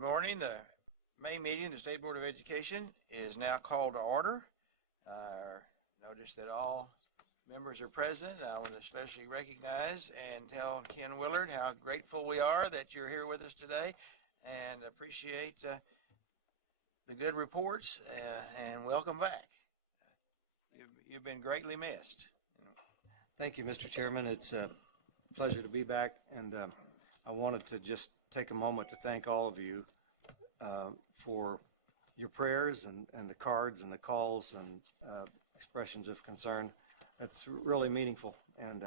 Good morning. The May meeting of the State Board of Education is now called to order. Notice that all members are present. I want to especially recognize and tell Ken Willard how grateful we are that you're here with us today, and appreciate the good reports, and welcome back. You've been greatly missed. Thank you, Mr. Chairman. It's a pleasure to be back, and I wanted to just take a moment to thank all of you for your prayers and the cards and the calls and expressions of concern. That's really meaningful, and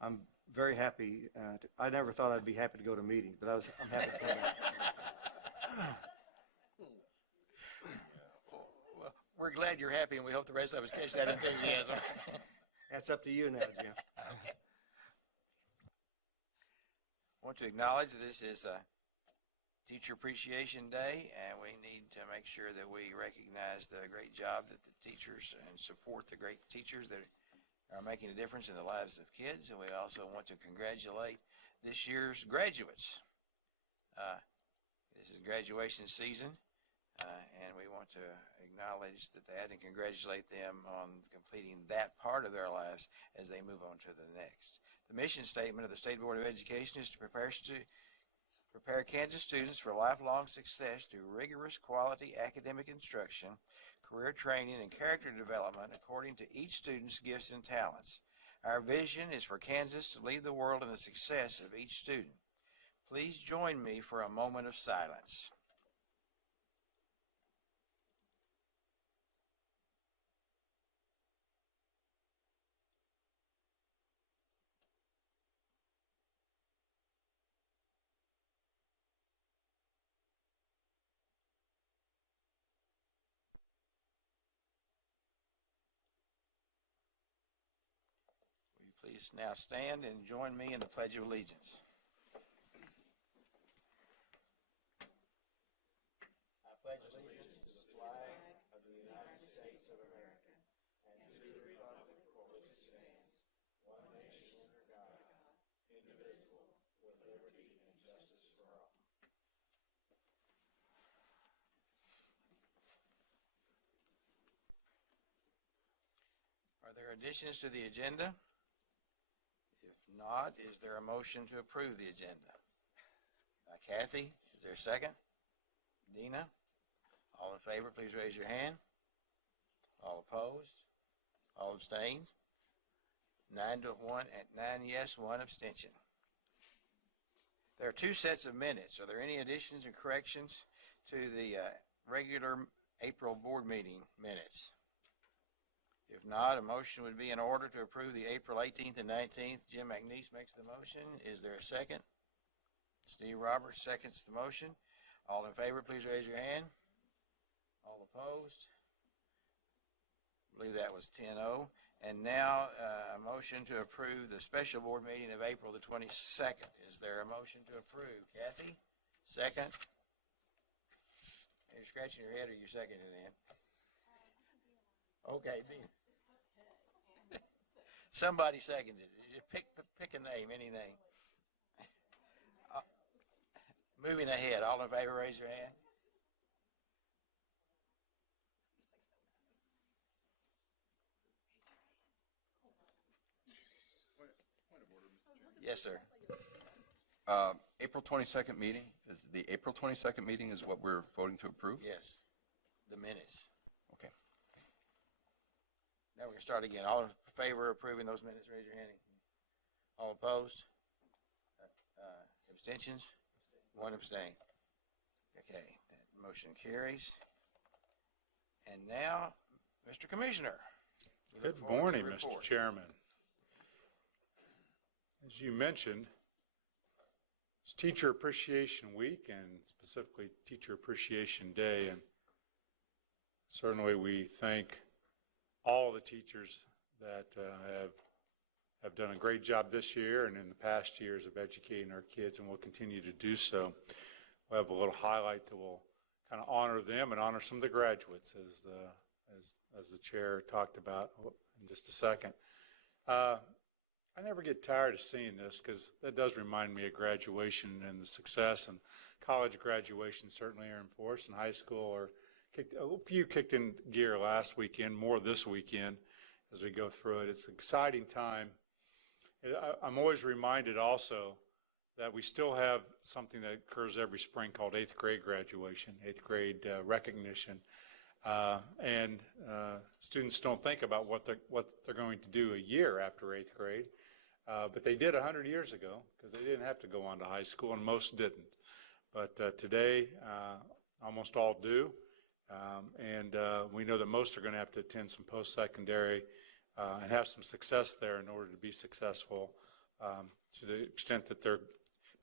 I'm very happy. I never thought I'd be happy to go to meetings, but I'm happy to come back. Well, we're glad you're happy, and we hope the rest of us catch that enthusiasm. That's up to you now, Jim. I want to acknowledge that this is a Teacher Appreciation Day, and we need to make sure that we recognize the great job that the teachers and support the great teachers that are making a difference in the lives of kids. And we also want to congratulate this year's graduates. This is graduation season, and we want to acknowledge that and congratulate them on completing that part of their lives as they move on to the next. The mission statement of the State Board of Education is to prepare Kansas students for lifelong success through rigorous quality academic instruction, career training, and character development according to each student's gifts and talents. Our vision is for Kansas to lead the world in the success of each student. Please join me for a moment of silence. Please now stand and join me in the Pledge of Allegiance. I pledge allegiance to the flag of the United States of America and to the republic for which it stands, one nation under God, indivisible, with liberty and justice for all. Are there additions to the agenda? Not, is there a motion to approve the agenda? Kathy, is there a second? Dina? All in favor, please raise your hand. All opposed? All abstained? 9 yes, 1 abstention. There are 2 sets of minutes. Are there any additions and corrections to the regular April board meeting minutes? If not, a motion would be in order to approve the April 18th and 19th. Jim McNeese makes the motion. Is there a second? Steve Roberts seconds the motion. All in favor, please raise your hand. All opposed? I believe that was 10-0. And now a motion to approve the special board meeting of April the 22nd. Is there a motion to approve? Kathy? Second? You're scratching your head or you're seconding it in? Okay, Dean. Somebody seconded it. Just pick a name, any name. Moving ahead, all in favor, raise your hand. Yes, sir. April 22nd meeting, the April 22nd meeting is what we're voting to approve? Yes, the minutes. Okay. Now we can start again. All in favor of approving those minutes, raise your hand. All opposed? Abstentions? 1 abstain. Okay, that motion carries. And now, Mr. Commissioner. Good morning, Mr. Chairman. As you mentioned, it's Teacher Appreciation Week and specifically Teacher Appreciation Day, and certainly we thank all the teachers that have done a great job this year and in the past years of educating our kids, and will continue to do so. We'll have a little highlight that will kind of honor them and honor some of the graduates, as the chair talked about in just a second. I never get tired of seeing this because that does remind me of graduation and the success, and college graduation certainly are in force, and high school are a few kicked in gear last weekend, more this weekend as we go through it. It's an exciting time. I'm always reminded also that we still have something that occurs every spring called eighth grade graduation, eighth grade recognition. And students don't think about what they're going to do a year after eighth grade, but they did 100 years ago because they didn't have to go on to high school, and most didn't. But today, almost all do, and we know that most are going to have to attend some post-secondary and have some success there in order to be successful to the extent that their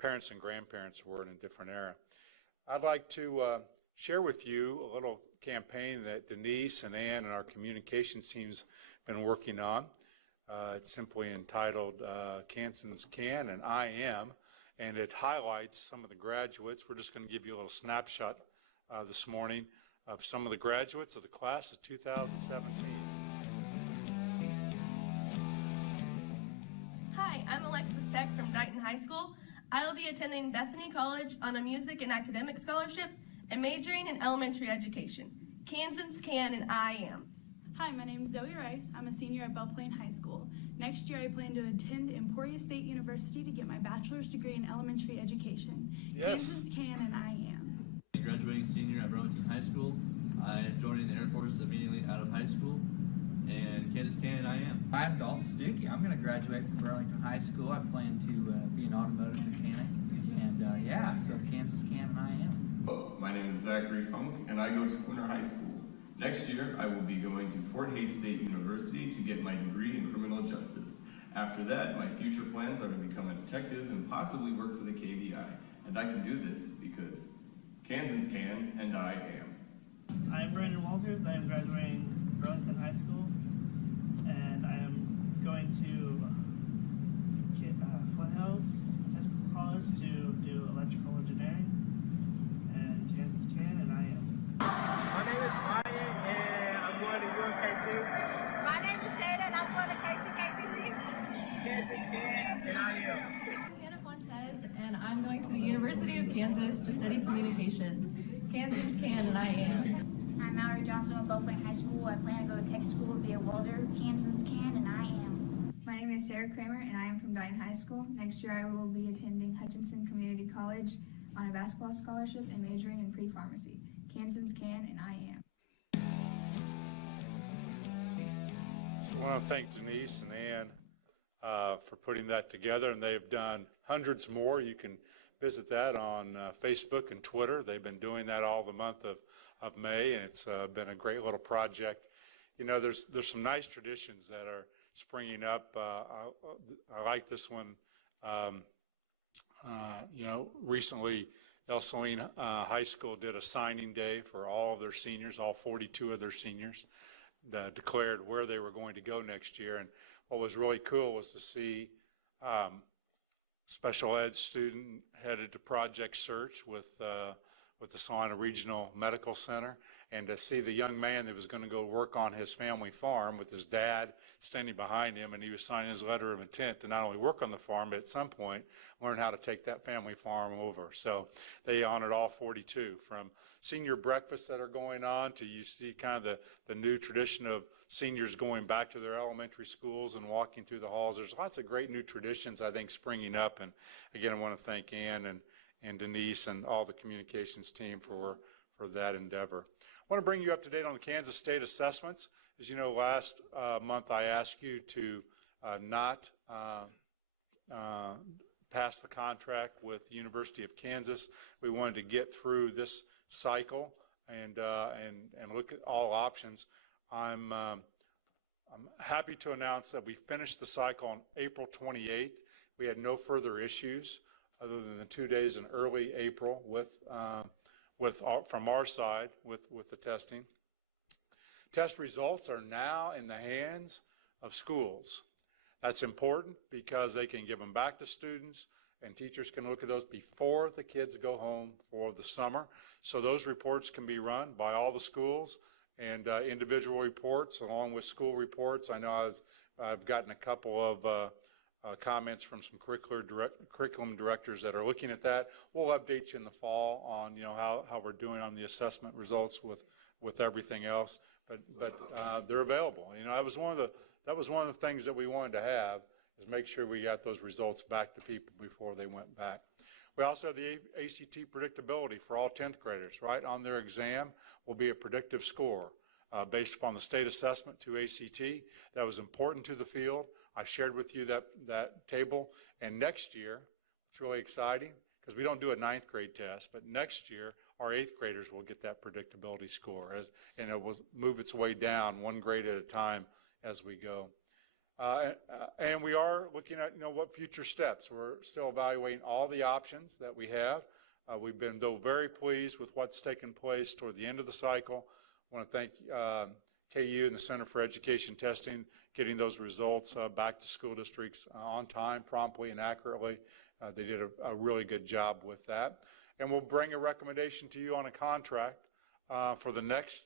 parents and grandparents were in a different era. I'd like to share with you a little campaign that Denise and Ann and our communications team's been working on. It's simply entitled Kansans Can and I Am, and it highlights some of the graduates. We're just going to give you a little snapshot this morning of some of the graduates of the class of 2017. Hi, I'm Alexis Peck from Dighton High School. I will be attending Bethany College on a music and academic scholarship and majoring in elementary education. Kansans Can and I Am. Hi, my name is Zoe Rice. I'm a senior at Belle Plaine High School. Next year I plan to attend Emporia State University to get my bachelor's degree in elementary education. Yes. Kansas Can and I Am. Graduating senior at Burlington High School. I am joining the Air Force immediately out of high school. And Kansas Can and I Am. I'm Dalton Stuckey. I'm going to graduate from Burlington High School. I plan to be an automotive mechanic. And so Kansas Can and I Am. Hello, my name is Zachary Funk, and I go to Quinter High School. Next year, I will be going to Fort Hays State University to get my degree in criminal justice. After that, my future plans are to become a detective and possibly work for the KBI. And I can do this because Kansans can and I am. I'm Brandon Walters. I am graduating Burlington High School, and I am going to Flint Hills Technical College to do electrical engineering. And Kansas can and I am. My name is Ryan, and I'm going to UMKC. My name is Shada, and I'm going to KCKCC. Kansas can and I am. I'm Hannah Fontes, and I'm going to the University of Kansas to study communications. Kansas can and I am. I'm Mallory Johnson with Belle Plaine High School. I plan to go to tech school to be a welder. Kansans can and I am. My name is Sarah Kramer, and I am from Dighton High School. Next year I will be attending Hutchinson Community College on a basketball scholarship and majoring in pre-pharmacy. Kansans can and I am. So I want to thank Denise and Ann for putting that together, and they've done hundreds more. You can visit that on Facebook and Twitter. They've been doing that all the month of May, and it's been a great little project. You know, there's some nice traditions that are springing up. I like this one. Recently, El Saline High School did a signing day for all of their seniors, all 42 of their seniors, declared where they were going to go next year. And what was really cool was to see special ed student headed to Project Search with the Salina Regional Medical Center, and to see the young man that was going to go work on his family farm with his dad standing behind him, and he was signing his letter of intent to not only work on the farm, but at some point learn how to take that family farm over. So they honored all 42, from senior breakfasts that are going on to you see kind of the new tradition of seniors going back to their elementary schools and walking through the halls. There's lots of great new traditions, I think, springing up. And again, I want to thank Ann and Denise and all the communications team for that endeavor. I want to bring you up to date on the Kansas State assessments. As you know, last month I asked you to not pass the contract with the University of Kansas. We wanted to get through this cycle and look at all options. I'm happy to announce that we finished the cycle on April 28th. We had no further issues other than the 2 days in early April from our side with the testing. Test results are now in the hands of schools. That's important because they can give them back to students, and teachers can look at those before the kids go home for the summer. So those reports can be run by all the schools, and individual reports along with school reports. I know I've gotten a couple comments from some curriculum directors that are looking at that. We'll update you in the fall on, how we're doing on the assessment results with everything else. But they're available. That was one of the things that we wanted to have, is make sure we got those results back to people before they went back. We also have the ACT predictability for all 10th graders. Right on their exam will be a predictive score based upon the state assessment to ACT. That was important to the field. I shared with you that table. And next year, it's really exciting because we don't do a 9th grade test, but next year our 8th graders will get that predictability score, and it will move its way down 1 grade at a time as we go. And we are looking at, what future steps. We're still evaluating all the options that we have. We've been, though, very pleased with what's taken place toward the end of the cycle. I want to thank KU and the Center for Education Testing, getting those results back to school districts on time, promptly, and accurately. They did a really good job with that. And we'll bring a recommendation to you on a contract for the next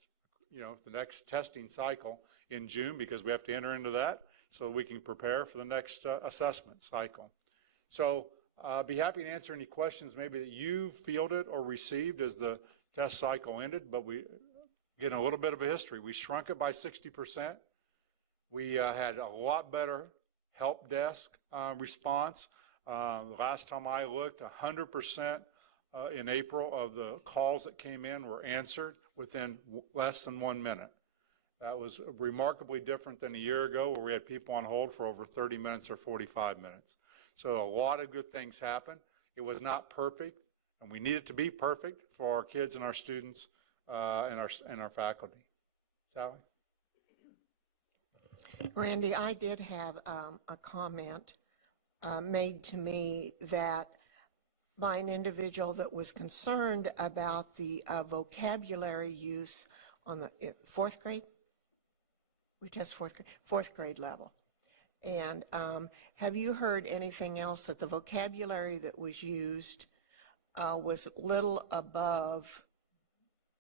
testing cycle in June, because we have to enter into that so we can prepare for the next assessment cycle. So be happy to answer any questions maybe that you fielded or received as the test cycle ended, but getting a little bit of a history. We shrunk it by 60%. We had a lot better help desk response. Last time I looked, 100% in April of the calls that came in were answered within less than 1 minute. That was remarkably different than a year ago, where we had people on hold for over 30 minutes or 45 minutes. So a lot of good things happened. It was not perfect, and we need it to be perfect for our kids and our students and our faculty. Sally? Randy, I did have a comment made to me that by an individual that was concerned about the vocabulary use on the 4th grade. We test 4th grade level. And have you heard anything else that the vocabulary that was used was little above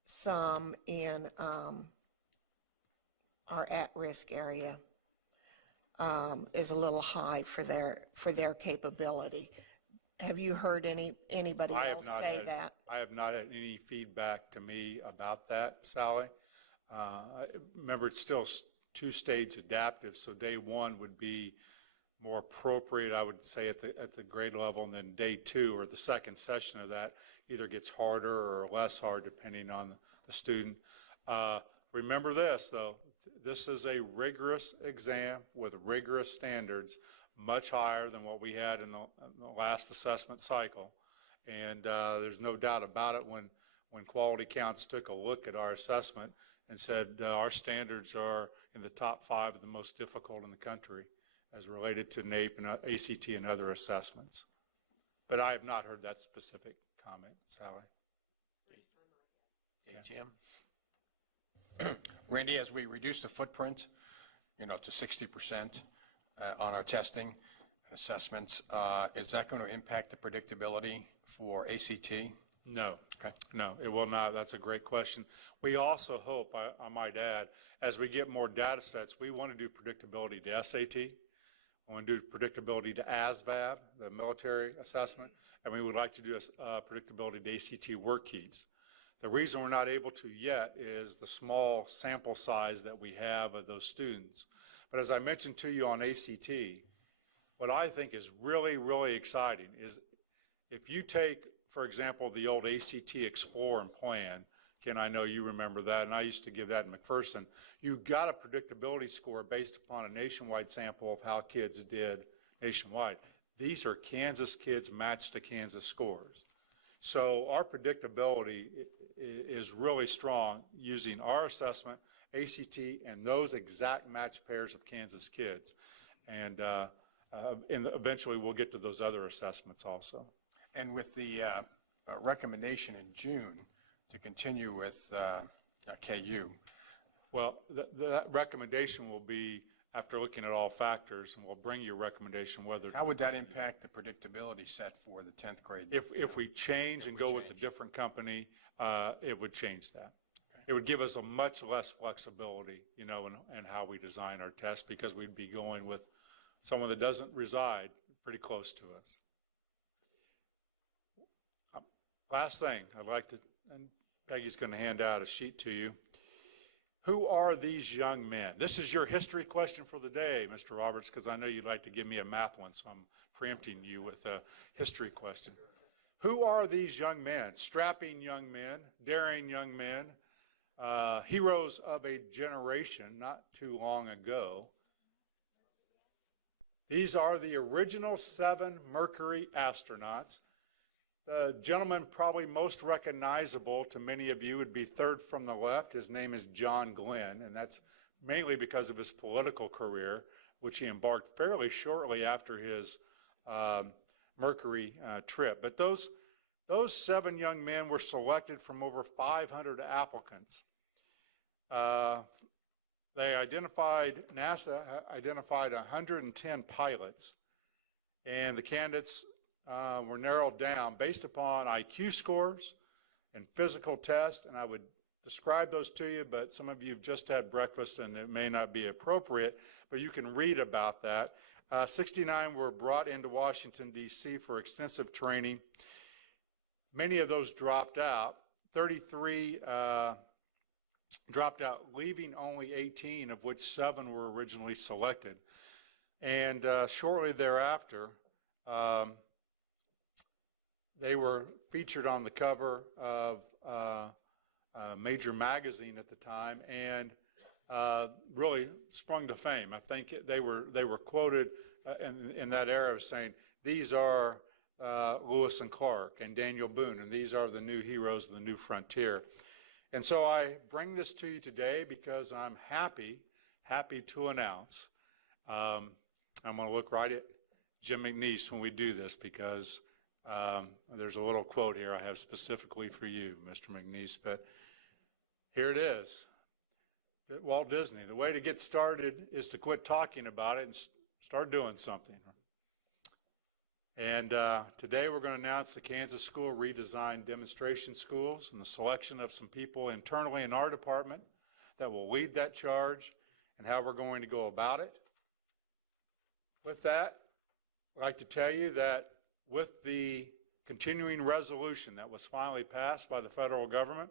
some in our at-risk area, is a little high for their capability? Have you heard anybody else say that? I have not had any feedback to me about that, Sally. Remember, it's still 2-stage adaptive, so day 1 would be more appropriate, I would say, at the grade level, and then day 2, or the second session of that, either gets harder or less hard depending on the student. Remember this, though. This is a rigorous exam with rigorous standards, much higher than what we had in the last assessment cycle. And there's no doubt about it, when Quality Counts took a look at our assessment and said our standards are in the top 5 of the most difficult in the country as related to NAEP and ACT and other assessments. But I have not heard that specific comment, Sally. Jim? Randy, as we reduce the footprint, to 60% on our testing assessments, is that going to impact the predictability for ACT? No. Okay. No, it will not. That's a great question. We also hope, I might add, as we get more data sets, we want to do predictability to SAT. We want to do predictability to ASVAB, the military assessment, and we would like to do predictability to ACT work keys. The reason we're not able to yet is the small sample size that we have of those students. But as I mentioned to you on ACT, what I think is really, really exciting is if you take, for example, the old ACT Explore and Plan, Ken, I know you remember that, and I used to give that in McPherson. You got a predictability score based upon a nationwide sample of how kids did nationwide. These are Kansas kids matched to Kansas scores. So our predictability is really strong using our assessment, ACT, and those exact match pairs of Kansas kids. And eventually we'll get to those other assessments also. And with the recommendation in June to continue with KU. Well, that recommendation will be after looking at all factors, and we'll bring you a recommendation whether. How would that impact the predictability set for the 10th grade? If we change and go with a different company, it would change that. Okay. It would give us a much less flexibility, in how we design our tests, because we'd be going with someone that doesn't reside pretty close to us. Last thing, I'd like to, and Peggy's going to hand out a sheet to you. Who are these young men? This is your history question for the day, Mr. Roberts, because I know you'd like to give me a math one, so I'm preempting you with a history question. Who are these young men? Strapping young men, daring young men, heroes of a generation not too long ago. These are the original 7 Mercury astronauts. The gentleman probably most recognizable to many of you would be third from the left. His name is John Glenn, and that's mainly because of his political career, which he embarked fairly shortly after his Mercury trip. But those 7 young men were selected from over 500 applicants. NASA identified 110 pilots, and the candidates were narrowed down based upon IQ scores and physical tests, and I would describe those to you, but some of you have just had breakfast and it may not be appropriate, but you can read about that. 69 were brought into Washington, D.C. for extensive training. Many of those dropped out. 33 dropped out, leaving only 18, of which 7 were originally selected. And shortly thereafter, they were featured on the cover of a major magazine at the time, and really sprung to fame. I think they were quoted in that era as saying, "These are Lewis and Clark and Daniel Boone, and these are the new heroes of the new frontier." And so I bring this to you today because I'm happy to announce. I'm going to look right at Jim McNeese when we do this, because there's a little quote here I have specifically for you, Mr. McNeese, but here it is. At Walt Disney, the way to get started is to quit talking about it and start doing something. And today we're going to announce the Kansas School Redesign Demonstration Schools and the selection of some people internally in our department that will lead that charge and how we're going to go about it. With that, I'd like to tell you that with the continuing resolution that was finally passed by the federal government,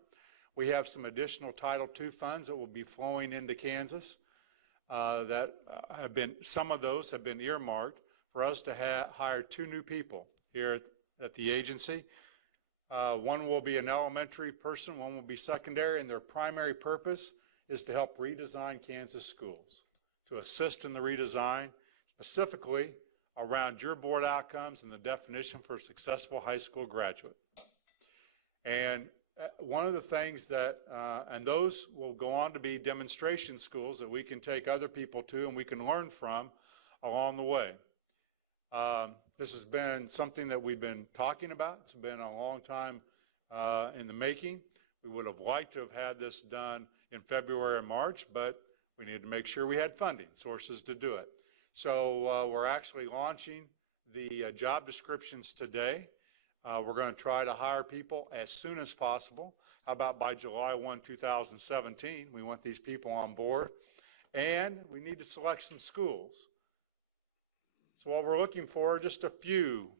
we have some additional Title II funds that will be flowing into Kansas some of those have been earmarked for us to hire 2 new people here at the agency. One will be an elementary person, one will be secondary, and their primary purpose is to help redesign Kansas schools, to assist in the redesign, specifically around your board outcomes and the definition for a successful high school graduate. And one of the things that, and those will go on to be demonstration schools that we can take other people to and we can learn from along the way. This has been something that we've been talking about. It's been a long time in the making. We would have liked to have had this done in February or March, but we needed to make sure we had funding sources to do it. So we're actually launching the job descriptions today. We're going to try to hire people as soon as possible. How about by July 1, 2017? We want these people on board. And we need to select some schools. So what we're looking for are just a few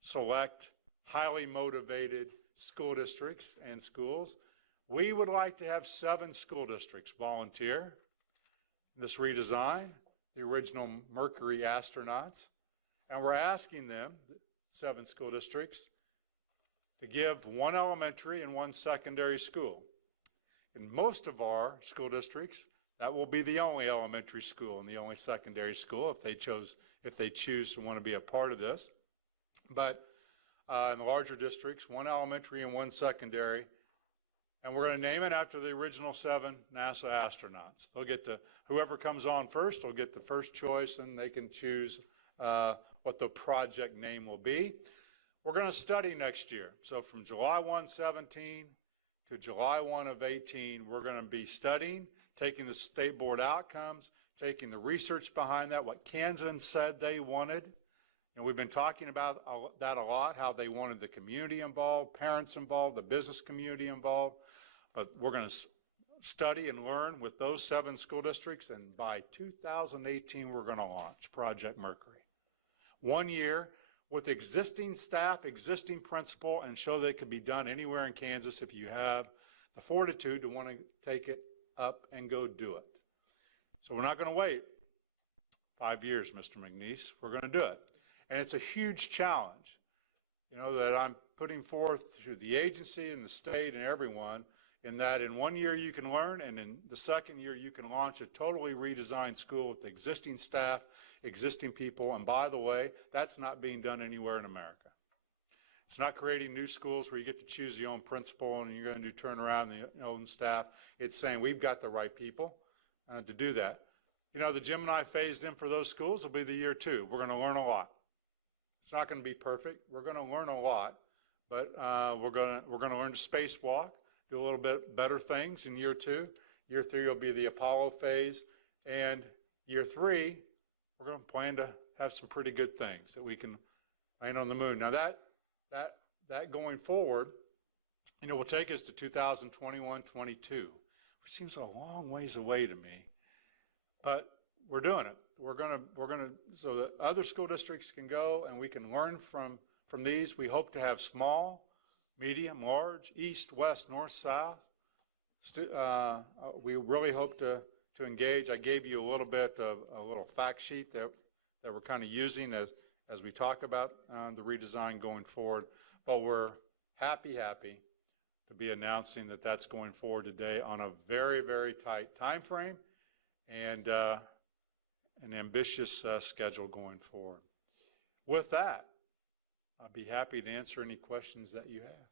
select, highly motivated school districts and schools. We would like to have 7 school districts volunteer this redesign, the original Mercury astronauts. And we're asking them, 7 school districts, to give 1 elementary and 1 secondary school. In most of our school districts, that will be the only elementary school and the only secondary school if they choose to want to be a part of this. But in the larger districts, 1 elementary and 1 secondary, and we're going to name it after the original 7 NASA astronauts. They'll get to, whoever comes on first will get the first choice, and they can choose what the project name will be. We're going to study next year. So from July 1, 17 to July 1 of 18, we're going to be studying, taking the state board outcomes, taking the research behind that, what Kansans said they wanted. And we've been talking about that a lot, how they wanted the community involved, parents involved, the business community involved. But we're going to study and learn with those 7 school districts, and by 2018, we're going to launch Project Mercury. 1 year with existing staff, existing principal, and show that it can be done anywhere in Kansas if you have the fortitude to want to take it up and go do it. So we're not going to wait 5 years, Mr. McNeese. We're going to do it. And it's a huge challenge, that I'm putting forth to the agency and the state and everyone, in that in 1 year you can learn, and in the second year you can launch a totally redesigned school with existing staff, existing people, and by the way, that's not being done anywhere in America. It's not creating new schools where you get to choose your own principal and you're going to do turnaround the own staff. It's saying we've got the right people to do that. The Gemini phased in for those schools will be the year 2. We're going to learn a lot. It's not going to be perfect. We're going to learn a lot, but we're going to learn to spacewalk, do a little bit better things in year 2. Year 3 will be the Apollo phase, and year 3 we're going to plan to have some pretty good things that we can land on the moon. Now that going forward, will take us to 2021, 22, which seems a long ways away to me, but we're doing it. We're gonna so that other school districts can go and we can learn from these. We hope to have small, medium, large, east, west, north, south. We really hope to engage. I gave you a little fact sheet that we're kind of using as we talk about the redesign going forward. But we're happy to be announcing that that's going forward today on a very, very tight time frame and an ambitious schedule going forward. With that, I'll be happy to answer any questions that you have.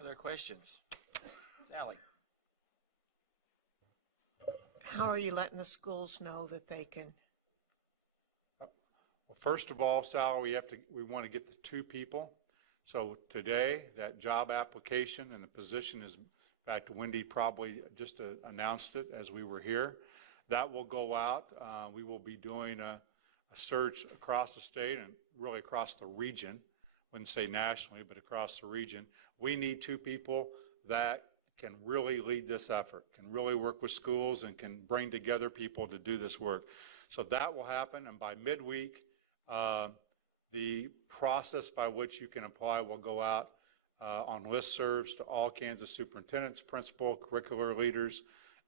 Are there questions? Sally? How are you letting the schools know that they can? Well, first of all, Sally, we want to get the 2 people. So today, that job application and the position is, in fact, Wendy probably just announced it as we were here. That will go out. We will be doing a search across the state and really across the region. Wouldn't say nationally, but across the region. We need 2 people that can really lead this effort, can really work with schools and can bring together people to do this work. So that will happen, and by midweek, the process by which you can apply will go out on listservs to all Kansas superintendents, principal, curricular leaders,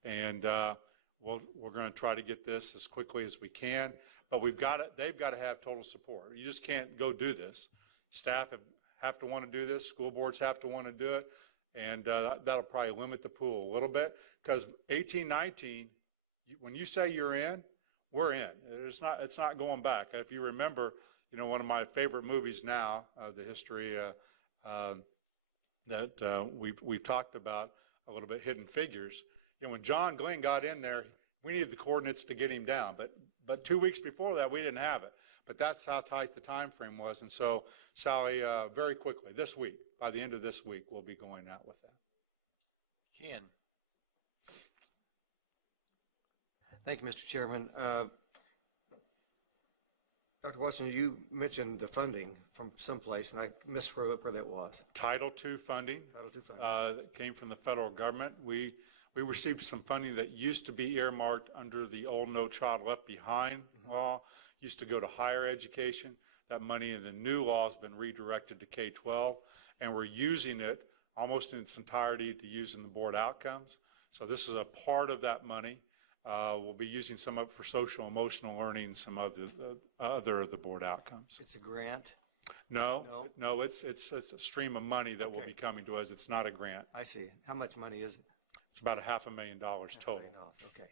and we're going to try to get this as quickly as we can. But they've got to have total support. You just can't go do this. Staff have to want to do this. School boards have to want to do it. And that'll probably limit the pool a little bit, because 18, 19, when you say you're in, we're in. It's not going back. If you remember, one of my favorite movies now, the history that we've talked about a little bit, Hidden Figures. When John Glenn got in there, we needed the coordinates to get him down. But 2 weeks before that, we didn't have it. But that's how tight the time frame was. And so, Sally, very quickly, this week, by the end of this week, we'll be going out with that. Ken? Thank you, Mr. Chairman. Dr. Watson, you mentioned the funding from someplace, and I missed where that was. Title II funding. Title II funding. That came from the federal government. We received some funding that used to be earmarked under the old No Child Left Behind law, used to go to higher education. That money in the new law has been redirected to K-12, and we're using it almost in its entirety to use in the board outcomes. So this is a part of that money. We'll be using some of it for social emotional learning, some of the other of the board outcomes. It's a grant? No, it's a stream of money that will be coming to us. It's not a grant. I see. How much money is it? It's about $500,000 total. Okay.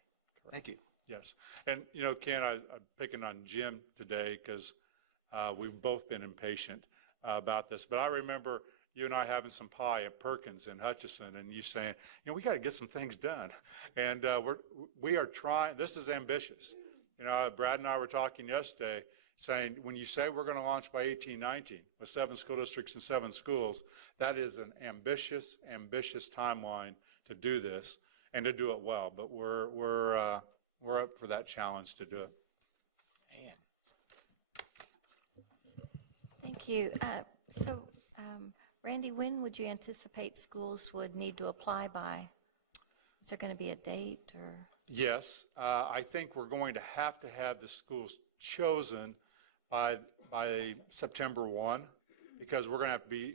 Thank you. Yes. And, Ken, I'm picking on Jim today because we've both been impatient about this. But I remember you and I having some pie at Perkins and Hutchison, and you saying, we got to get some things done. And we are trying. This is ambitious. Brad and I were talking yesterday, saying when you say we're going to launch by 18-19 with 7 school districts and 7 schools, that is an ambitious timeline to do this and to do it well. But we're up for that challenge to do it. Thank you. Randy, when would you anticipate schools would need to apply by? Is there going to be a date or? Yes, I think we're going to have the schools chosen by September 1, because we're going to have to be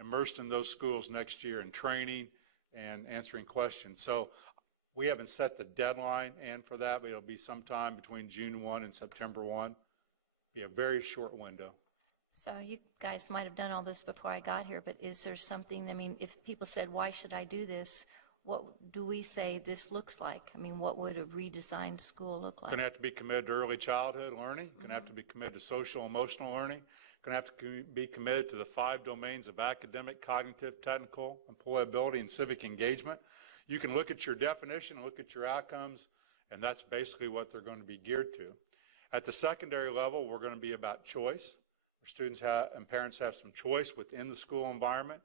immersed in those schools next year in training and answering questions. So we haven't set the deadline for that, but it'll be sometime between June 1 and September 1. Be a very short window. So you guys might have done all this before I got here, but is there something, I mean, if people said, why should I do this? What do we say this looks like? I mean, what would a redesigned school look like? Going to have to be committed to early childhood learning. Going to have to be committed to social emotional learning. Going to have to be committed to the 5 domains of academic, cognitive, technical, employability, and civic engagement. You can look at your definition, look at your outcomes, and that's basically what they're going to be geared to. At the secondary level, we're going to be about choice. Where students and parents have some choice within the school environment.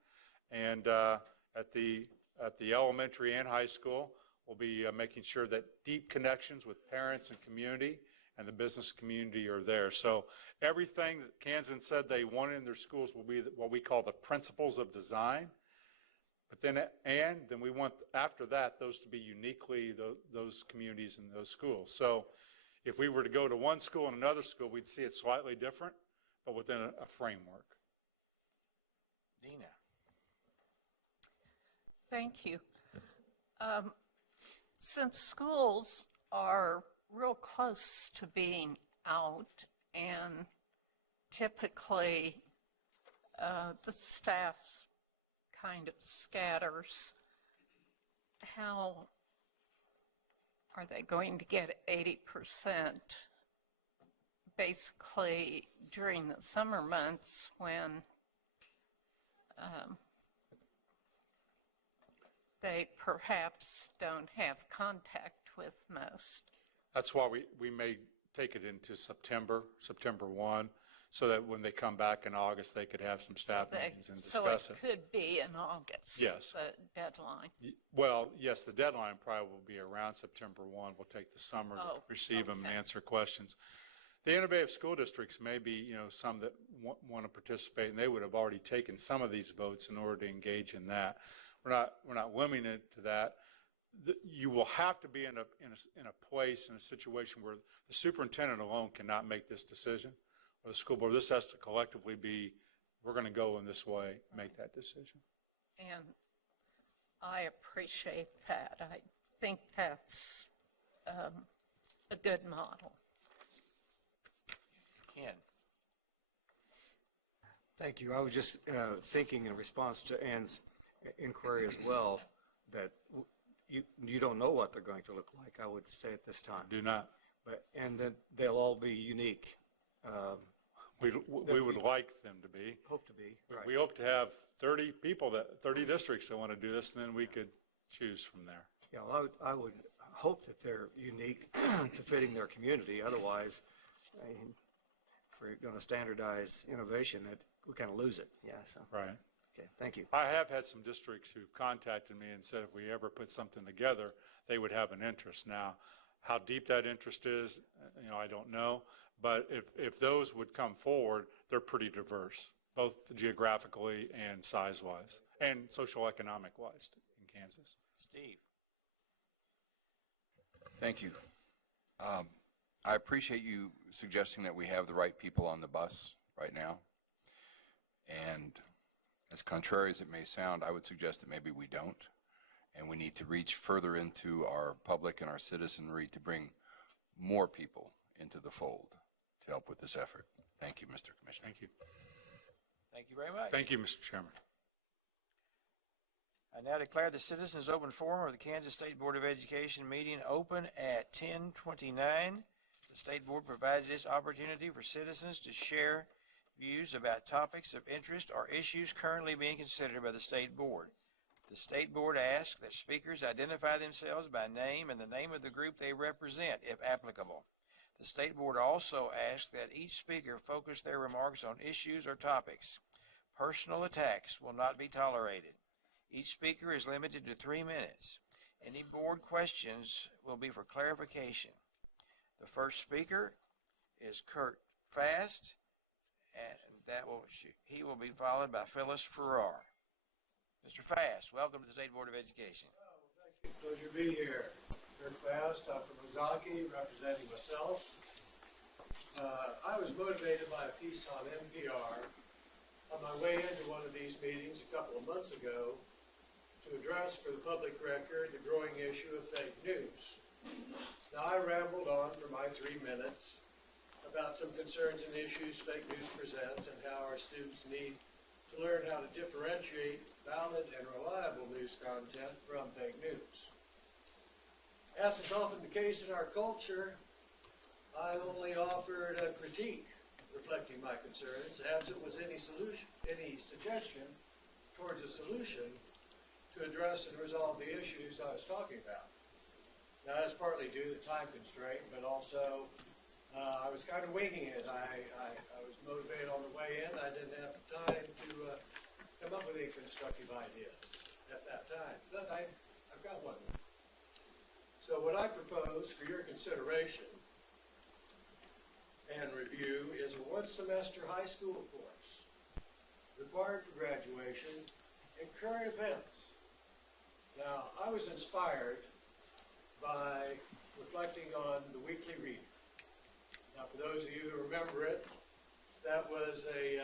And at the elementary and high school, we'll be making sure that deep connections with parents and community and the business community are there. So everything that Kansas said they wanted in their schools will be what we call the principles of design. But then we want, after that, those to be uniquely those communities and those schools. So if we were to go to one school and another school, we'd see it slightly different, but within a framework. Dina. Thank you. Since schools are real close to being out and typically the staff kind of scatters, how are they going to get 80% basically during the summer months when they perhaps don't have contact with most? That's why we may take it into September 1, so that when they come back in August, they could have some staff meetings and discuss it. So it could be in August, yes. the deadline. Well, yes, the deadline probably will be around September 1. We'll take the summer to receive them and answer questions. The innovative school districts may be, some that want to participate, and they would have already taken some of these votes in order to engage in that. We're not limiting it to that. You will have to be in a place, in a situation where the superintendent alone cannot make this decision, or the school board. This has to collectively be, we're going to go in this way, make that decision. And I appreciate that. I think that's a good model. Ken. Thank you. I was just thinking in response to Ann's inquiry as well, that you don't know what they're going to look like, I would say at this time. Do not. And that they'll all be unique. We would like them to be. Hope to be. Right. We hope to have 30 districts that want to do this, and then we could choose from there. Yeah, well, I would hope that they're unique to fitting their community. Otherwise, I mean, if we're going to standardize innovation, we kind of lose it. Yeah. So. Right. Okay. Thank you. I have had some districts who've contacted me and said if we ever put something together, they would have an interest. Now, how deep that interest is, I don't know. But if those would come forward, they're pretty diverse, both geographically and size-wise, and social economic-wise in Kansas. Steve. Thank you. I appreciate you suggesting that we have the right people on the bus right now. And as contrary as it may sound, I would suggest that maybe we don't. And we need to reach further into our public and our citizenry to bring more people into the fold to help with this effort. Thank you, Mr. Commissioner. Thank you. Thank you very much. Thank you, Mr. Chairman. I now declare the Citizens Open Forum of the Kansas State Board of Education meeting open at 10:29. The State Board provides this opportunity for citizens to share views about topics of interest or issues currently being considered by the State Board. The State Board asks that speakers identify themselves by name and the name of the group they represent, if applicable. The State Board also asks that each speaker focus their remarks on issues or topics. Personal attacks will not be tolerated. Each speaker is limited to 3 minutes. Any board questions will be for clarification. The first speaker is Kurt Fast, and He will be followed by Phyllis Farrar. Mr. Fast, welcome to the State Board of Education. Pleasure to be here. Kirk Fast, I'm from Ozaki, representing myself. I was motivated by a piece on NPR on my way into one of these meetings a couple of months ago to address for the public record the growing issue of fake news. Now, I rambled on for my 3 minutes about some concerns and issues fake news presents and how our students need to learn how to differentiate valid and reliable news content from fake news. As is often the case in our culture, I only offered a critique reflecting my concerns, absent was any suggestion towards a solution to address and resolve the issues I was talking about. Now, that's partly due to time constraint, but also I was kind of winging it. I was motivated on the way in. I didn't have time to come up with any constructive ideas at that time, but I've got one. So what I propose for your consideration and review is a one-semester high school course required for graduation and current events. Now, I was inspired by reflecting on the weekly reading. Now, for those of you who remember it, that was a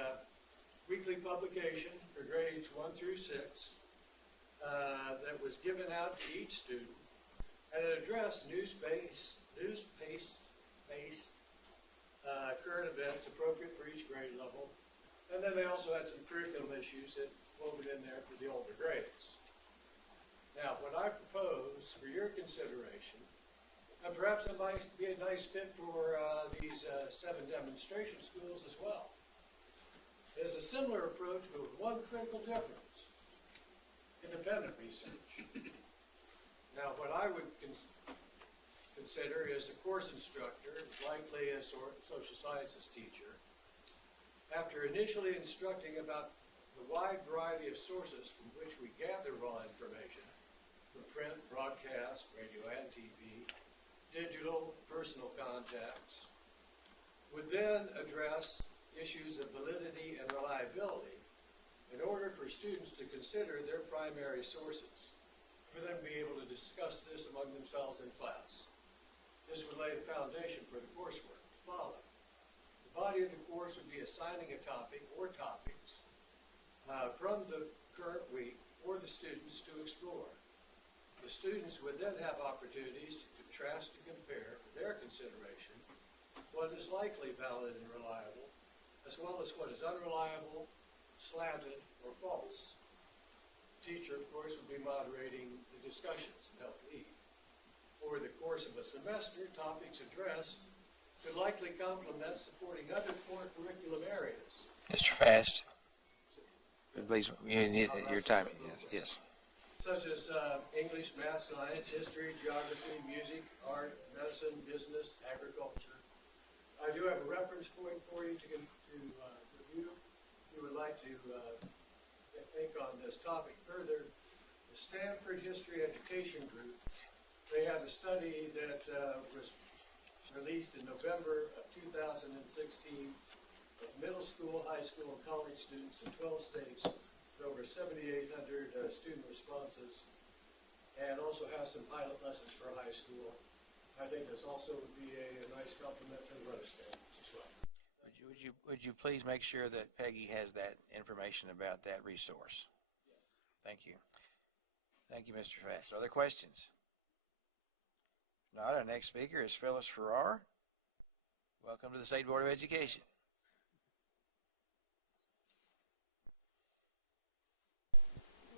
weekly publication for grades 1 through 6 that was given out to each student, and it addressed news-based current events appropriate for each grade level. And then they also had some curriculum issues that woven in there for the older grades. Now, what I propose for your consideration, and perhaps it might be a nice fit for these 7 demonstration schools as well, is a similar approach but with one critical difference: independent research. Now, what I would consider is a course instructor, likely a social sciences teacher, after initially instructing about the wide variety of sources from which we gather raw information, from print, broadcast, radio and TV, digital, personal contacts, would then address issues of validity and reliability in order for students to consider their primary sources, for them to be able to discuss this among themselves in class. This would lay the foundation for the coursework to follow. The body of the course would be assigning a topic or topics from the current week for the students to explore. The students would then have opportunities to contrast and compare for their consideration what is likely valid and reliable, as well as what is unreliable, slanted, or false. The teacher, of course, would be moderating the discussions and help lead. Over the course of a semester, topics addressed could likely complement supporting other core curriculum areas. Mr. Fast, please, you need your time. Yes. Such as English, math, science, history, geography, music, art, medicine, business, agriculture. I do have a reference point for you to review. If you would like to think on this topic further, the Stanford History Education Group, they had a study that was released in November of 2016 of middle school, high school, and college students in 12 states, with over 7,800 student responses, and also have some pilot lessons for high school. I think this also would be a nice compliment for the rest standards as well. Would you please make sure that Peggy has that information about that resource? Thank you. Thank you, Mr. Fast. Other questions? If not, our next speaker is Phyllis Farrar. Welcome to the State Board of Education.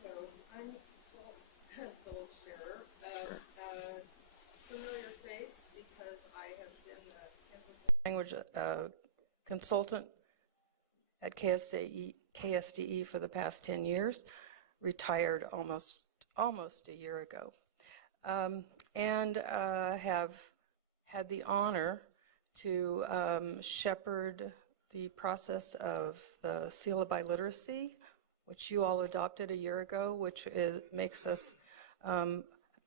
Hello, I'm Phyllis Farrar. Familiar face because I have been a Kansas language consultant at KSDE for the past 10 years, retired almost a year ago, and have had the honor to shepherd the process of the Seal of Biliteracy, which you all adopted a year ago, which makes us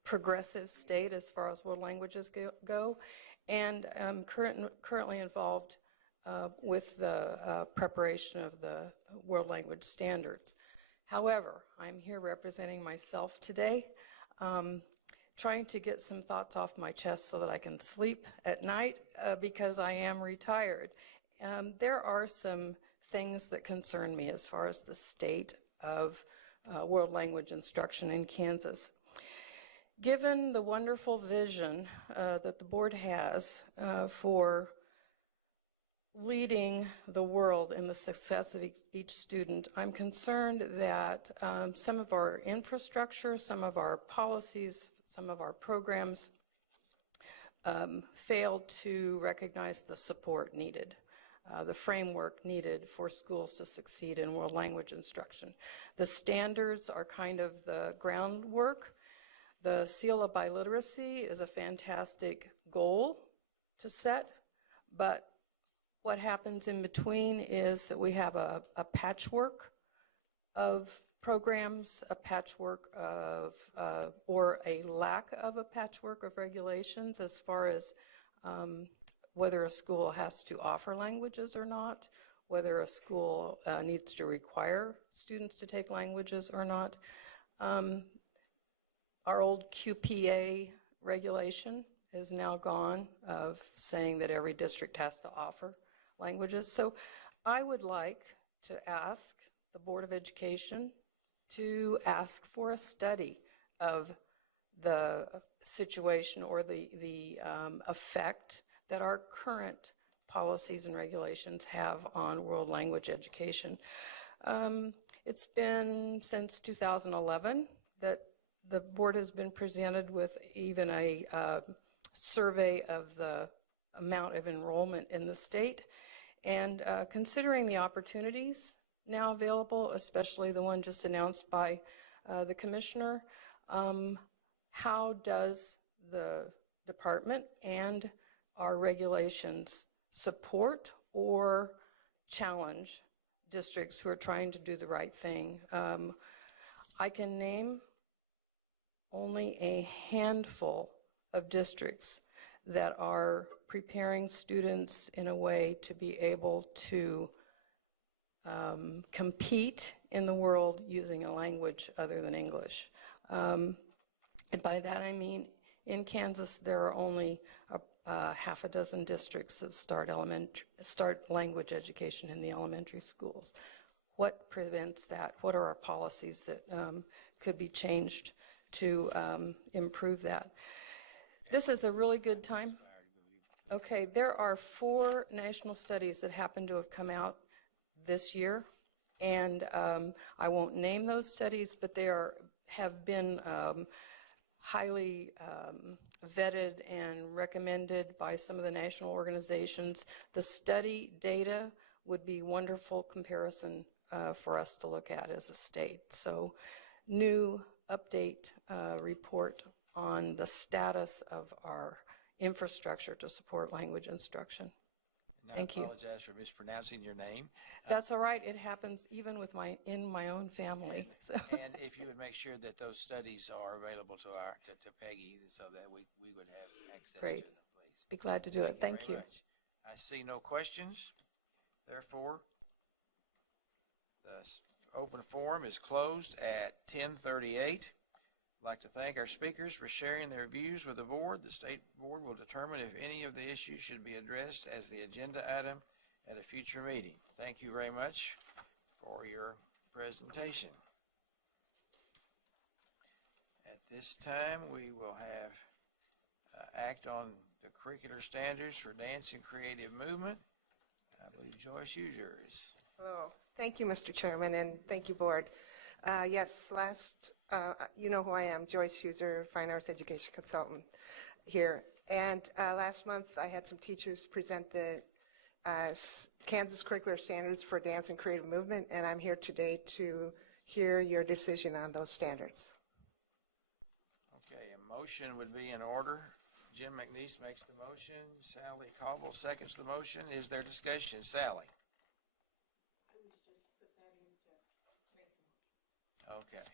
progressive state as far as world languages go, and I'm currently involved with the preparation of the world language standards. However, I'm here representing myself today, trying to get some thoughts off my chest so that I can sleep at night because I am retired. There are some things that concern me as far as the state of world language instruction in Kansas. Given the wonderful vision that the board has for leading the world in the success of each student, I'm concerned that some of our infrastructure, some of our policies, some of our programs fail to recognize the support needed, the framework needed for schools to succeed in world language instruction. The standards are kind of the groundwork. The seal of biliteracy is a fantastic goal to set, but what happens in between is that we have a patchwork of programs, a patchwork of, or a lack of a patchwork of regulations as far as whether a school has to offer languages or not, whether a school needs to require students to take languages or not. Our old QPA regulation is now gone, of saying that every district has to offer languages. So I would like to ask the Board of Education to ask for a study of the situation or the effect that our current policies and regulations have on world language education. It's been since 2011 that the board has been presented with even a survey of the amount of enrollment in the state. And considering the opportunities now available, especially the one just announced by the commissioner, how does the department and our regulations support or challenge districts who are trying to do the right thing? I can name only a handful of districts that are preparing students in a way to be able to compete in the world using a language other than English. And by that I mean in Kansas there are only half a dozen districts that start language education in the elementary schools. What prevents that? What are our policies that could be changed to improve that? This is a really good time. Okay, there are 4 national studies that happen to have come out this year, and I won't name those studies, but they have been highly vetted and recommended by some of the national organizations. The study data would be wonderful comparison for us to look at as a state. So, new update report on the status of our infrastructure to support language instruction. Thank you. I apologize for mispronouncing your name. That's all right. It happens even with in my own family. So. And if you would make sure that those studies are available to Peggy so that we would have access Great. to them, please. Be glad to do it. Thank you. Very much. I see no questions. Therefore, the open forum is closed at 10:38. I'd like to thank our speakers for sharing their views with the board. The state board will determine if any of the issues should be addressed as the agenda item at a future meeting. Thank you very much for your presentation. At this time, we will have act on the curricular standards for dance and creative movement. I believe Joyce Huser is. Hello. Thank you, Mr. Chairman, and thank you, board. Yes, you know who I am, Joyce Huser, Fine Arts Education Consultant here. And last month, I had some teachers present the Kansas Curricular Standards for Dance and Creative Movement, and I'm here today to hear your decision on those standards. Okay, a motion would be in order. Jim McNeese makes the motion. Sally Caldwell seconds the motion. Is there discussion? Sally? Okay.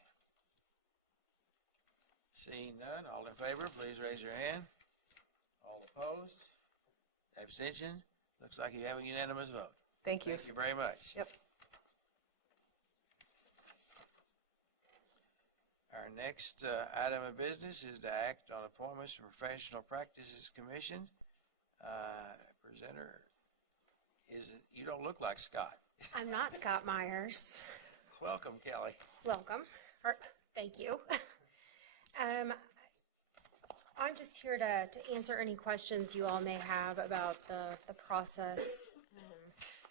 Seeing none, all in favor, please raise your hand. All opposed? Abstention? Looks like you have a unanimous vote. Thank you. Thank you very much. Yep. Our next item of business is to act on appointments to Professional Practices Commission. Presenter you don't look like Scott. I'm not Scott Myers. Welcome, Kelly. Welcome. Thank you. I'm just here to answer any questions you all may have about the process.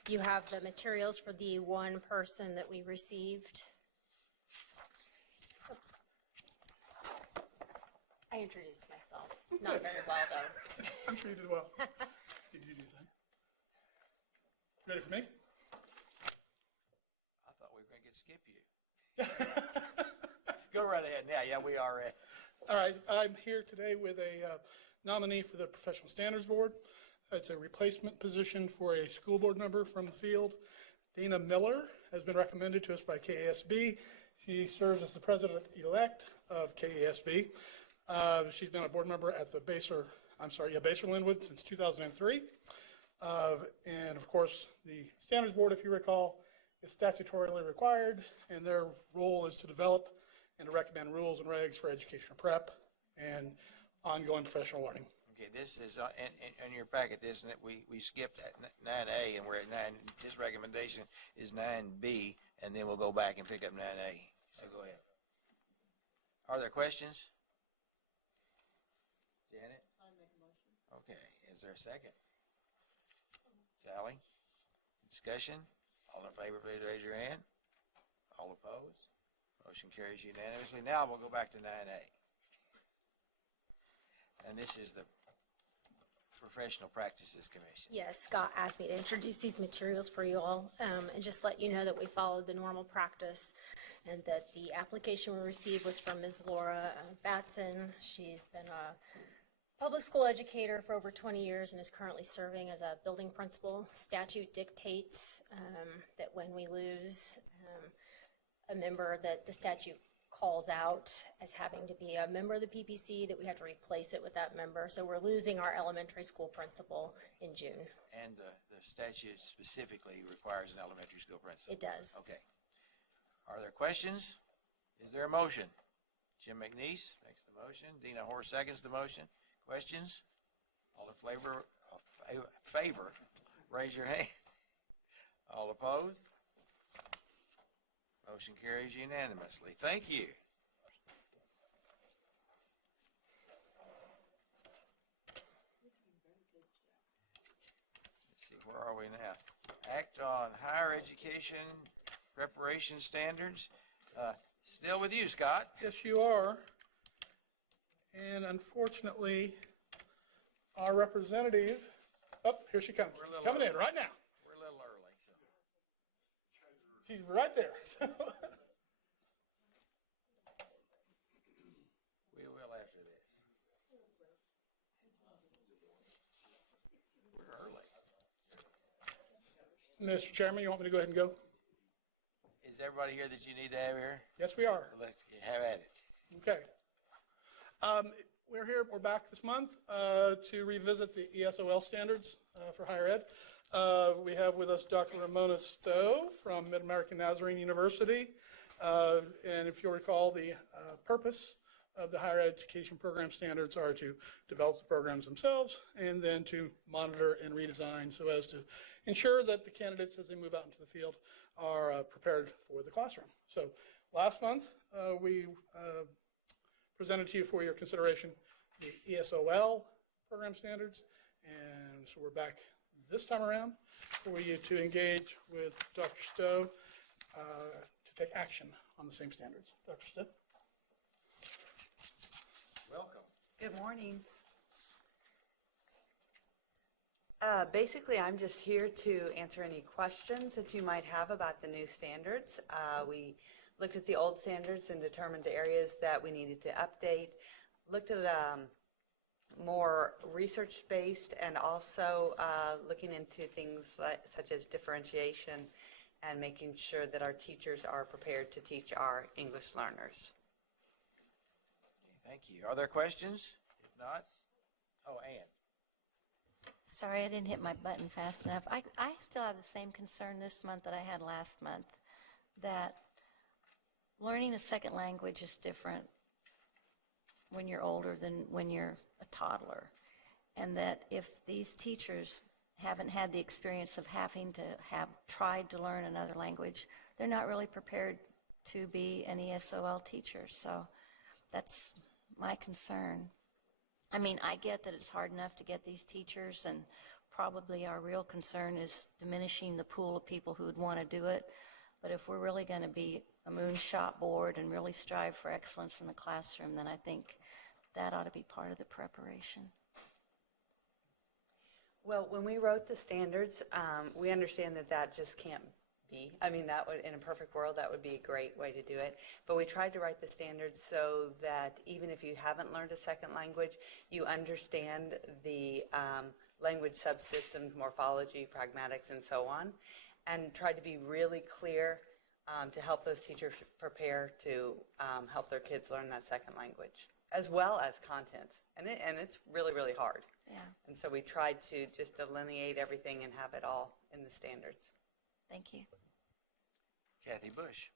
You have the materials for the one person that we received. I introduced myself. Not very well, though. I'm sure you did well. Did you do that? Ready for me? I thought we were going to get skip you. Go right ahead. Yeah, we are ready. All right, I'm here today with a nominee for the Professional Standards Board. It's a replacement position for a school board member from the field. Dana Miller has been recommended to us by KSB. She serves as the president-elect of KSB. She's been a board member at the Baser Linwood since 2003. And of course, the Standards Board, if you recall, is statutorily required, and their role is to develop and to recommend rules and regs for educational prep and ongoing professional learning. Okay, this is in your packet, isn't it? We skipped at 9A and we're at 9. His recommendation is 9B, and then we'll go back and pick up 9A. So go ahead. Are there questions? Janet? I make a motion. Okay, is there a second? Sally? Discussion? All in favor, please raise your hand. All opposed? Motion carries unanimously. Now we'll go back to 9A. And this is the Professional Practices Commission. Yes, Scott asked me to introduce these materials for you all and just let you know that we followed the normal practice and that the application we received was from Ms. Laura Batson. She's been a public school educator for over 20 years and is currently serving as a building principal. Statute dictates that when we lose a member that the statute calls out as having to be a member of the PPC, that we have to replace it with that member. So we're losing our elementary school principal in June. And the statute specifically requires an elementary school principal? It does. Okay. Are there questions? Is there a motion? Jim McNeese makes the motion. Dina Hoare seconds the motion. Questions? All in favor, raise your hand. All opposed? Motion carries unanimously. Thank you. Let's see, where are we now? Act on higher education preparation standards. Still with you, Scott. Yes, you are. And unfortunately, our representative, here she comes. She's coming in right now. We're a little early. So. She's right there. We will after this. We're early. Mr. Chairman, you want me to go ahead and go? Is everybody here that you need to have here? Yes, we are. Let's have at it. Okay. We're back this month to revisit the ESOL standards for higher ed. We have with us Dr. Ramona Stowe from Mid-American Nazarene University. And if you'll recall, the purpose of the higher education program standards are to develop the programs themselves and then to monitor and redesign so as to ensure that the candidates, as they move out into the field, are prepared for the classroom. So last month, we presented to you for your consideration the ESOL program standards, and so we're back this time around for you to engage with Dr. Stowe to take action on the same standards. Dr. Stowe? Welcome. Good morning. Basically, I'm just here to answer any questions that you might have about the new standards. We looked at the old standards and determined the areas that we needed to update. Looked at more research-based and also looking into things such as differentiation and making sure that our teachers are prepared to teach our English learners. Thank you. Are there questions? If not, Ann. Sorry, I didn't hit my button fast enough. I still have the same concern this month that I had last month, that learning a second language is different when you're older than when you're a toddler. And that if these teachers haven't had the experience of having to have tried to learn another language, they're not really prepared to be an ESOL teacher. So that's my concern. I mean, I get that it's hard enough to get these teachers, and probably our real concern is diminishing the pool of people who would want to do it. But if we're really going to be a moonshot board and really strive for excellence in the classroom, then I think that ought to be part of the preparation. Well, when we wrote the standards, we understand that that just can't be. I mean, that would, in a perfect world, that would be a great way to do it. But we tried to write the standards so that even if you haven't learned a second language, you understand the language subsystems, morphology, pragmatics, and so on, and tried to be really clear to help those teachers prepare to help their kids learn that second language, as well as content. And it's really, really hard. Yeah. And so we tried to just delineate everything and have it all in the standards. Thank you. Kathy Bush.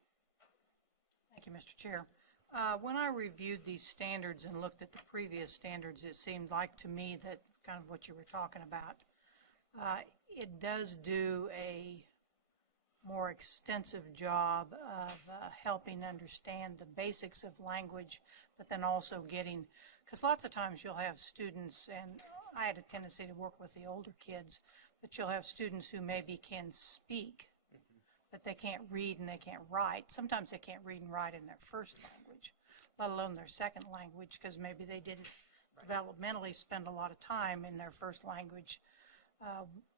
Thank you, Mr. Chair. When I reviewed these standards and looked at the previous standards, it seemed like to me that kind of what you were talking about, it does do a more extensive job of helping understand the basics of language, but then also getting, because lots of times you'll have students, and I had a tendency to work with the older kids, but you'll have students who maybe can speak, but they can't read and they can't write. Sometimes they can't read and write in their first language, let alone their second language, because maybe they didn't developmentally spend a lot of time in their first language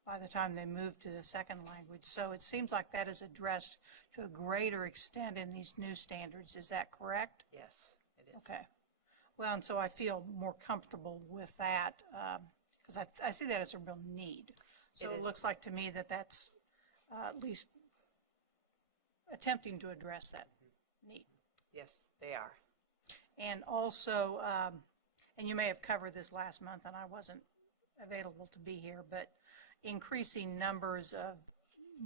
by the time they move to the second language. So it seems like that is addressed to a greater extent in these new standards. Is that correct? Yes, it is. Okay. Well, and so I feel more comfortable with that because I see that as a real need. So it looks like to me that that's at least attempting to address that need. Yes, they are. And also, and you may have covered this last month and I wasn't available to be here, but increasing numbers of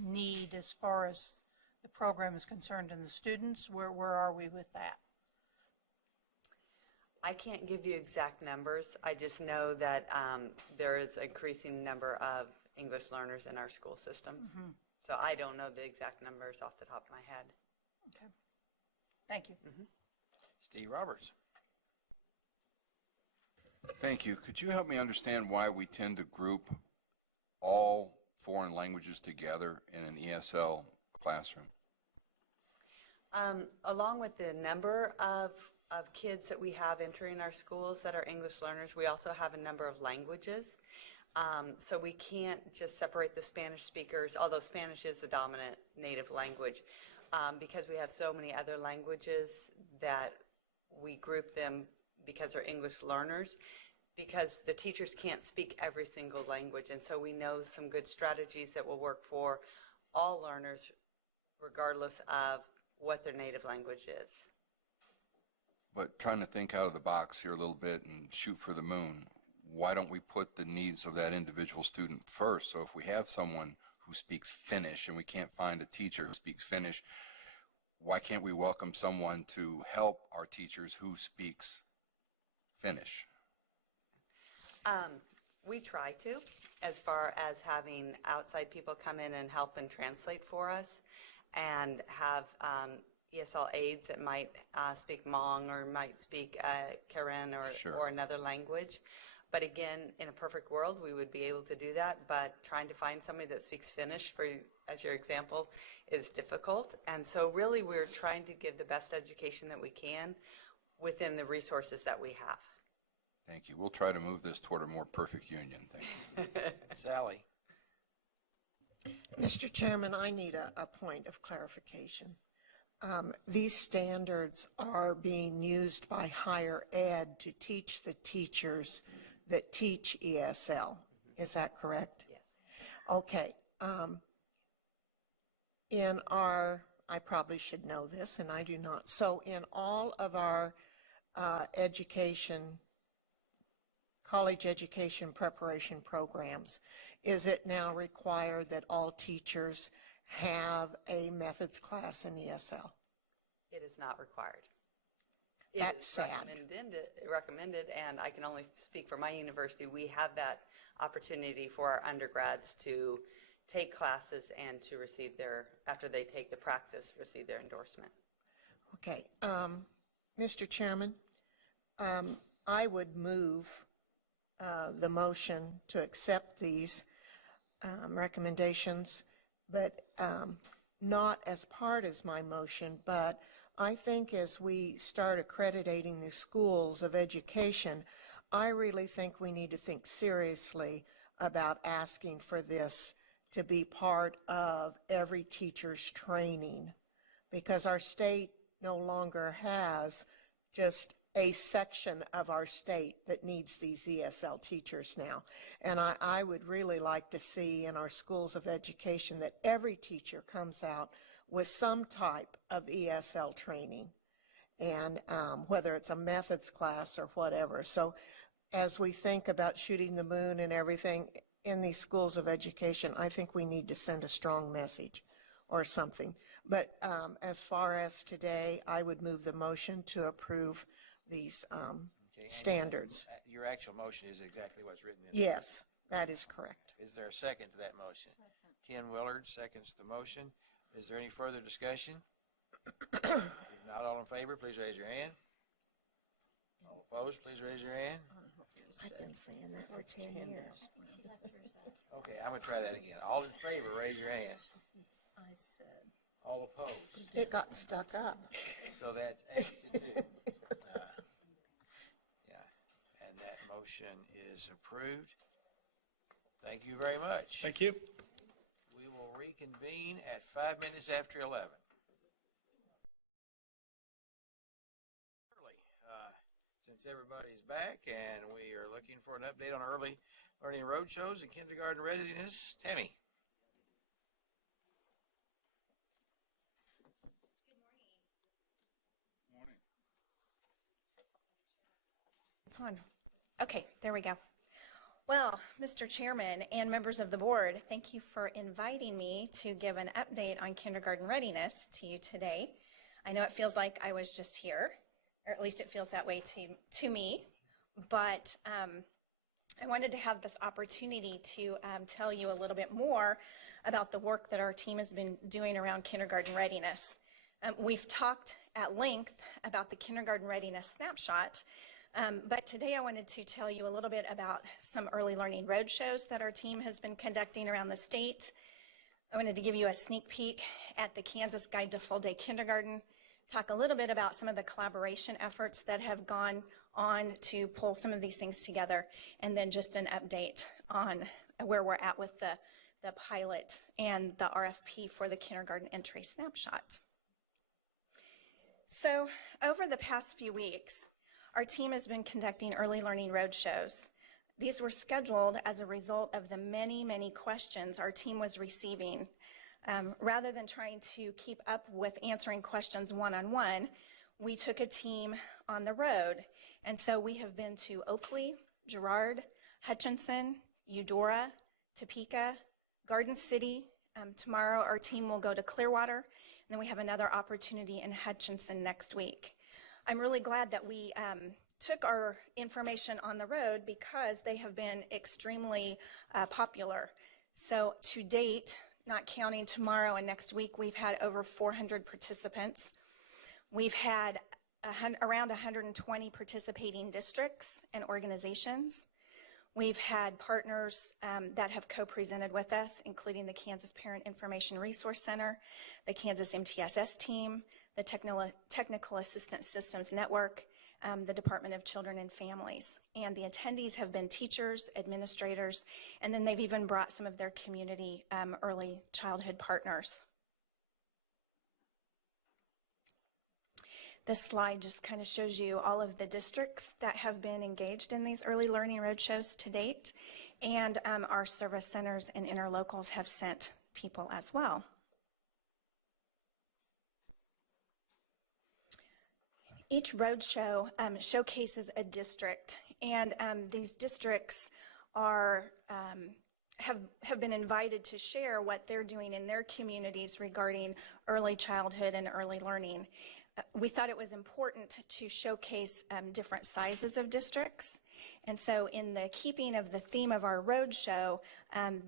need as far as the program is concerned and the students, where are we with that? I can't give you exact numbers. I just know that there is an increasing number of English learners in our school system. Mm-hmm. So I don't know the exact numbers off the top of my head. Okay. Thank you. Mm-hmm. Steve Roberts. Thank you. Could you help me understand why we tend to group all foreign languages together in an ESL classroom? Along with the number of kids that we have entering our schools that are English learners, we also have a number of languages. So we can't just separate the Spanish speakers, although Spanish is the dominant native language, because we have so many other languages that we group them because they're English learners, because the teachers can't speak every single language. And so we know some good strategies that will work for all learners, regardless of what their native language is. But trying to think out of the box here a little bit and shoot for the moon, why don't we put the needs of that individual student first? So if we have someone who speaks Finnish and we can't find a teacher who speaks Finnish, why can't we welcome someone to help our teachers who speaks Finnish? We try to, as far as having outside people come in and help and translate for us, and have ESL aides that might speak Hmong or might speak Karen or another language. But again, in a perfect world, we would be able to do that, but trying to find somebody that speaks Finnish, as your example, is difficult. And so really we're trying to give the best education that we can within the resources that we have. Thank you. We'll try to move this toward a more perfect union. Thank you. Sally. Mr. Chairman, I need a point of clarification. These standards are being used by higher ed to teach the teachers that teach ESL. Is that correct? Yes. Okay. I probably should know this, and I do not. So in all of our education college education preparation programs. Is it now required that all teachers have a methods class in ESL? It is not required. That's sad. Recommended, and I can only speak for my university. We have that opportunity for our undergrads to take classes and to receive their, after they take the praxis, receive their endorsement. Okay. Mr. Chairman, I would move the motion to accept these recommendations, but not as part as my motion, but I think as we start accrediting the schools of education, I really think we need to think seriously about asking for this to be part of every teacher's training, because our state no longer has just a section of our state that needs these ESL teachers now. And I would really like to see in our schools of education that every teacher comes out with some type of ESL training, and whether it's a methods class or whatever. So as we think about shooting the moon and everything in these schools of education, I think we need to send a strong message or something. But as far as today, I would move the motion to approve these standards. Your actual motion is exactly what's written in. Yes, that is correct. Is there a second to that motion? Ken Willard seconds the motion. Is there any further discussion? If not, all in favor, please raise your hand. All opposed, please raise your hand. I've been saying that for 10 years. Okay, I'm going to try that again. All in favor, raise your hand. I said. All opposed. It got stuck up. So that's 8-2. Yeah, and that motion is approved. Thank you very much. Thank you. We will reconvene at 5 minutes after 11. Since everybody's back and we are looking for an update on early learning roadshows and kindergarten readiness, Tammy. It's on. Okay, there we go. Well, Mr. Chairman and members of the board, thank you for inviting me to give an update on kindergarten readiness to you today. I know it feels like I was just here, or at least it feels that way to me, but I wanted to have this opportunity to tell you a little bit more about the work that our team has been doing around kindergarten readiness. We've talked at length about the kindergarten readiness snapshot, but today I wanted to tell you a little bit about some early learning roadshows that our team has been conducting around the state. I wanted to give you a sneak peek at the Kansas Guide to Full Day Kindergarten, talk a little bit about some of the collaboration efforts that have gone on to pull some of these things together, and then just an update on where we're at with the pilot and the RFP for the kindergarten entry snapshot. So over the past few weeks, our team has been conducting early learning roadshows. These were scheduled as a result of the many, many questions our team was receiving. Rather than trying to keep up with answering questions one-on-one, we took a team on the road. And so we have been to Oakley, Girard, Hutchinson, Eudora, Topeka, Garden City. Tomorrow our team will go to Clearwater, and then we have another opportunity in Hutchinson next week. I'm really glad that we took our information on the road because they have been extremely popular. So to date, not counting tomorrow and next week, we've had over 400 participants. We've had around 120 participating districts and organizations. We've had partners that have co-presented with us, including the Kansas Parent Information Resource Center, the Kansas MTSS team, the Technical Assistance Systems Network, the Department of Children and Families. And the attendees have been teachers, administrators, and then they've even brought some of their community early childhood partners. This slide just kind of shows you all of the districts that have been engaged in these early learning roadshows to date, and our service centers and interlocals have sent people as well. Each roadshow showcases a district And these districts are, have been invited to share what they're doing in their communities regarding early childhood and early learning. We thought it was important to showcase different sizes of districts. And so in the keeping of the theme of our roadshow,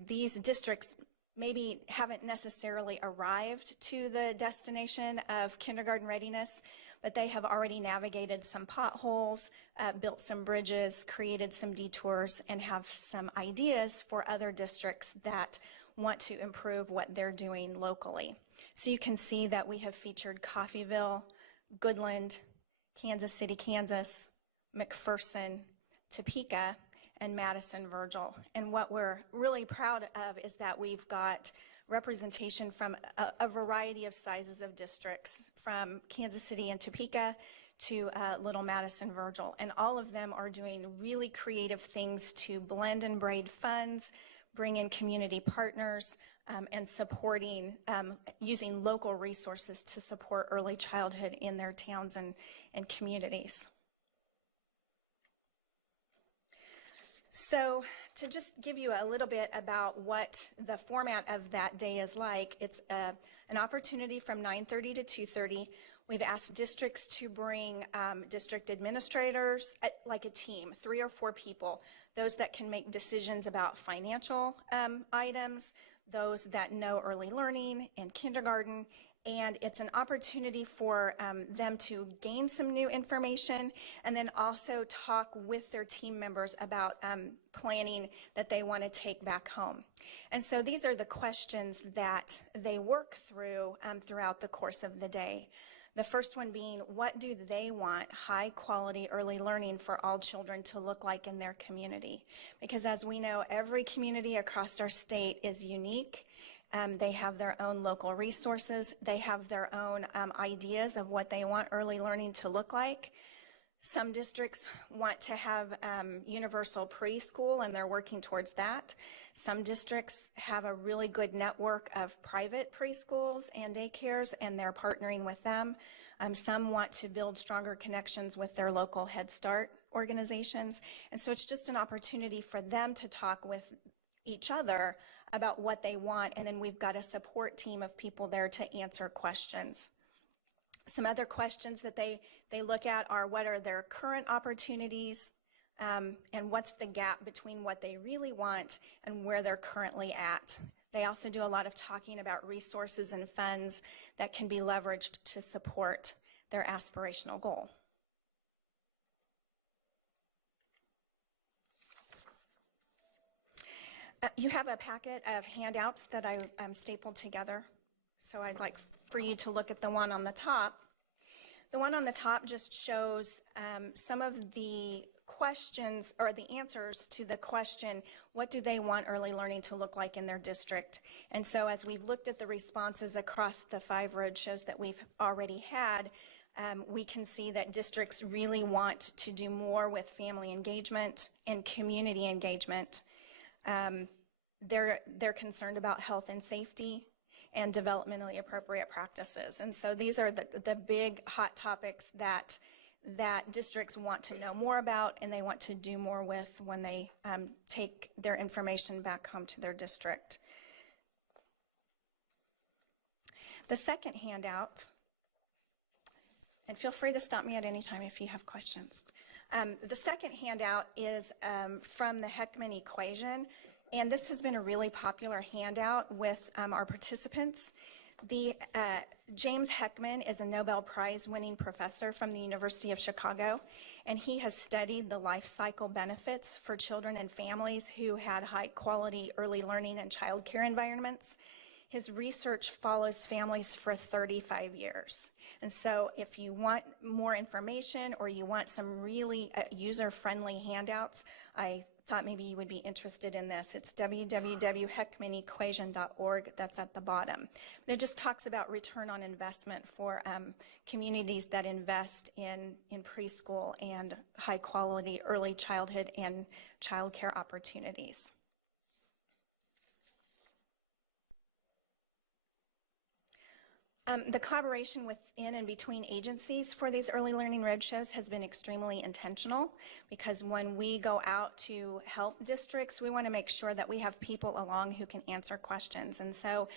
these districts maybe haven't necessarily arrived to the destination of kindergarten readiness, but they have already navigated some potholes, built some bridges, created some detours, and have some ideas for other districts that want to improve what they're doing locally. So you can see that we have featured Coffeyville, Goodland, Kansas City, Kansas, McPherson, Topeka, and Madison Virgil. And what we're really proud of is that we've got representation from a variety of sizes of districts, from Kansas City and Topeka to Little Madison Virgil. And all of them are doing really creative things to blend and braid funds, bring in community partners, and supporting, using local resources to support early childhood in their towns and communities. So to just give you a little bit about what the format of that day is like, it's an opportunity from 9:30 to 2:30. We've asked districts to bring district administrators, like a team, 3 or 4 people, those that can make decisions about financial items, those that know early learning and kindergarten, and it's an opportunity for them to gain some new information and then also talk with their team members about planning that they want to take back home. And so these are the questions that they work through throughout the course of the day. The first one being, what do they want high quality early learning for all children to look like in their community? Because as we know, every community across our state is unique. They have their own local resources. They have their own ideas of what they want early learning to look like. Some districts want to have universal preschool, and they're working towards that. Some districts have a really good network of private preschools and daycares, and they're partnering with them. Some want to build stronger connections with their local Head Start organizations. And so it's just an opportunity for them to talk with each other about what they want, and then we've got a support team of people there to answer questions. Some other questions that they look at are, what are their current opportunities, and what's the gap between what they really want and where they're currently at. They also do a lot of talking about resources and funds that can be leveraged to support their aspirational goal. You have a packet of handouts that I stapled together. So I'd like for you to look at the one on the top. The one on the top just shows some of the questions or the answers to the question, what do they want early learning to look like in their district? And so as we've looked at the responses across the 5 roadshows that we've already had, we can see that districts really want to do more with family engagement and community engagement. They're concerned about health and safety and developmentally appropriate practices. And so these are the big hot topics that districts want to know more about and they want to do more with when they take their information back home to their district. The second handout, and feel free to stop me at any time if you have questions. The second handout is from the Heckman equation, and this has been a really popular handout with our participants. James Heckman is a Nobel Prize winning professor from the University of Chicago, and he has studied the life cycle benefits for children and families who had high quality early learning and child care environments. His research follows families for 35 years. And so if you want more information or you want some really user-friendly handouts, I thought maybe you would be interested in this. It's www.heckmanequation.org. That's at the bottom. But it just talks about return on investment for communities that invest in preschool and high-quality early childhood and child care opportunities. The collaboration within and between agencies for these early learning roadshows has been extremely intentional, because when we go out to help districts, we want to make sure that we have people along who can answer questions. And so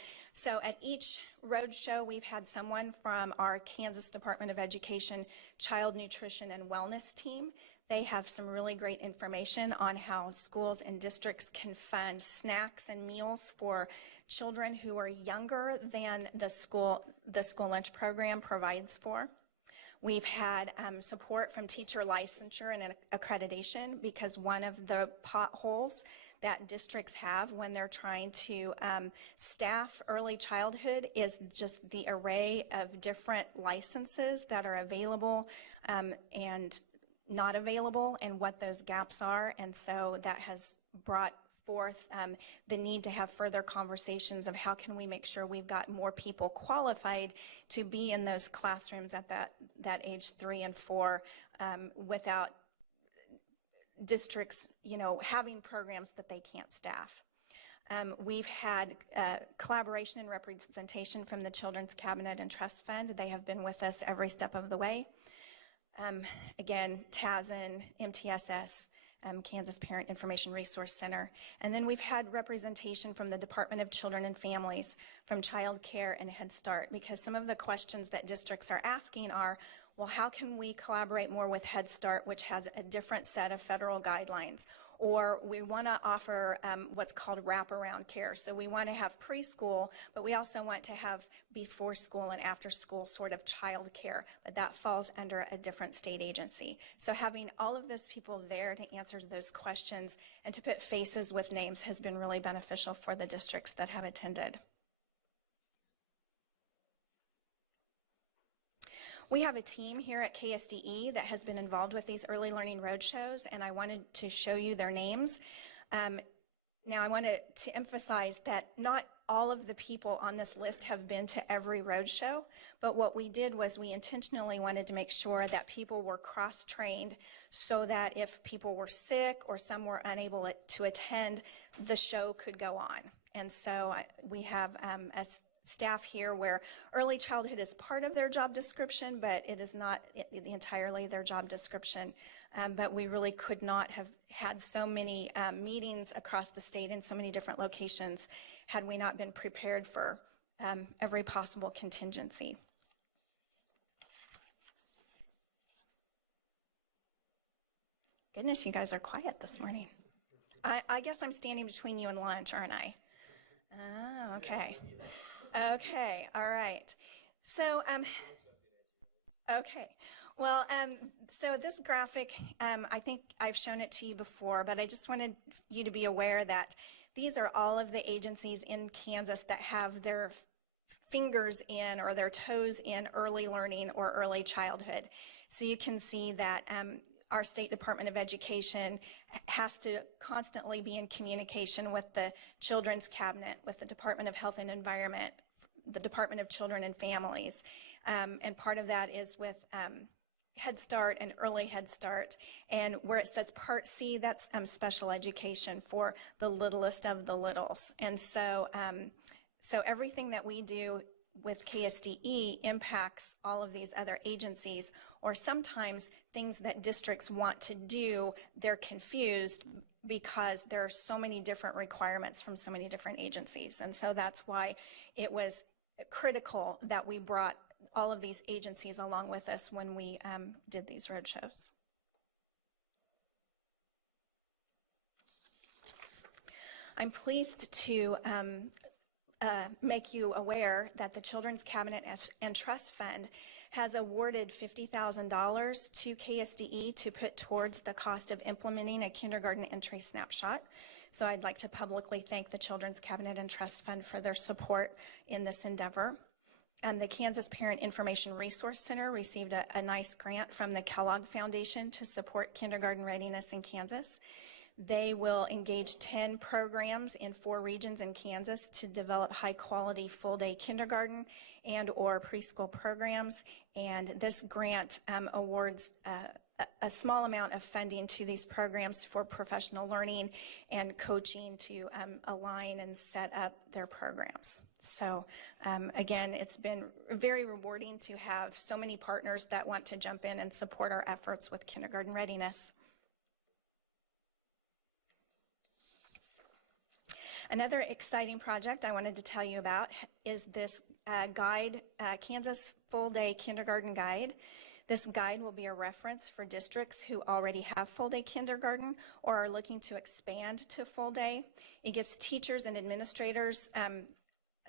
at each roadshow, we've had someone from our Kansas Department of Education Child Nutrition and Wellness team. They have some really great information on how schools and districts can fund snacks and meals for children who are younger than the school lunch program provides for. We've had support from teacher licensure and accreditation, because one of the potholes that districts have when they're trying to staff early childhood is just the array of different licenses that are available and not available, and what those gaps are. And so that has brought forth the need to have further conversations of how can we make sure we've got more people qualified to be in those classrooms at that age 3 and 4 without districts, having programs that they can't staff. We've had collaboration and representation from the Children's Cabinet and Trust Fund. They have been with us every step of the way. Again, TASN, MTSS, Kansas Parent Information Resource Center. And then we've had representation from the Department of Children and Families, from Child Care and Head Start, because some of the questions that districts are asking are, well, how can we collaborate more with Head Start, which has a different set of federal guidelines? Or we want to offer what's called wraparound care. So we want to have preschool, but we also want to have before school and after school sort of child care, but that falls under a different state agency. So having all of those people there to answer those questions and to put faces with names has been really beneficial for the districts that have attended. We have a team here at KSDE that has been involved with these early learning roadshows, and I wanted to show you their names. Now, I wanted to emphasize that not all of the people on this list have been to every roadshow, but what we did was we intentionally wanted to make sure that people were cross-trained so that if people were sick or some were unable to attend, the show could go on. And so we have a staff here where early childhood is part of their job description, but it is not entirely their job description. But we really could not have had so many meetings across the state in so many different locations had we not been prepared for every possible contingency. Goodness, you guys are quiet this morning. I guess I'm standing between you and lunch, aren't I? Oh, okay. Okay, all right. So, okay. Well, so this graphic, I think I've shown it to you before, but I just wanted you to be aware that these are all of the agencies in Kansas that have their fingers in or their toes in early learning or early childhood. So you can see that our State Department of Education has to constantly be in communication with the Children's Cabinet, with the Department of Health and Environment, the Department of Children and Families, and part of that is with Head Start and Early Head Start. And where it says Part C, that's special education for the littlest of the littles. And so, so everything that we do with KSDE impacts all of these other agencies, or sometimes things that districts want to do, they're confused because there are so many different requirements from so many different agencies. And so that's why it was critical that we brought all of these agencies along with us when we did these roadshows. I'm pleased to make you aware that the Children's Cabinet and Trust Fund has awarded $50,000 to KSDE to put towards the cost of implementing a kindergarten entry snapshot. So I'd like to publicly thank the Children's Cabinet and Trust Fund for their support in this endeavor. The Kansas Parent Information Resource Center received a nice grant from the Kellogg Foundation to support kindergarten readiness in Kansas. They will engage 10 programs in 4 regions in Kansas to develop high-quality full-day kindergarten and or preschool programs. And this grant awards a small amount of funding to these programs for professional learning and coaching to align and set up their programs. So again, it's been very rewarding to have so many partners that want to jump in and support our efforts with kindergarten readiness. Another exciting project I wanted to tell you about is this guide, Kansas Full Day Kindergarten Guide. This guide will be a reference for districts who already have full day kindergarten or are looking to expand to full day. It gives teachers and administrators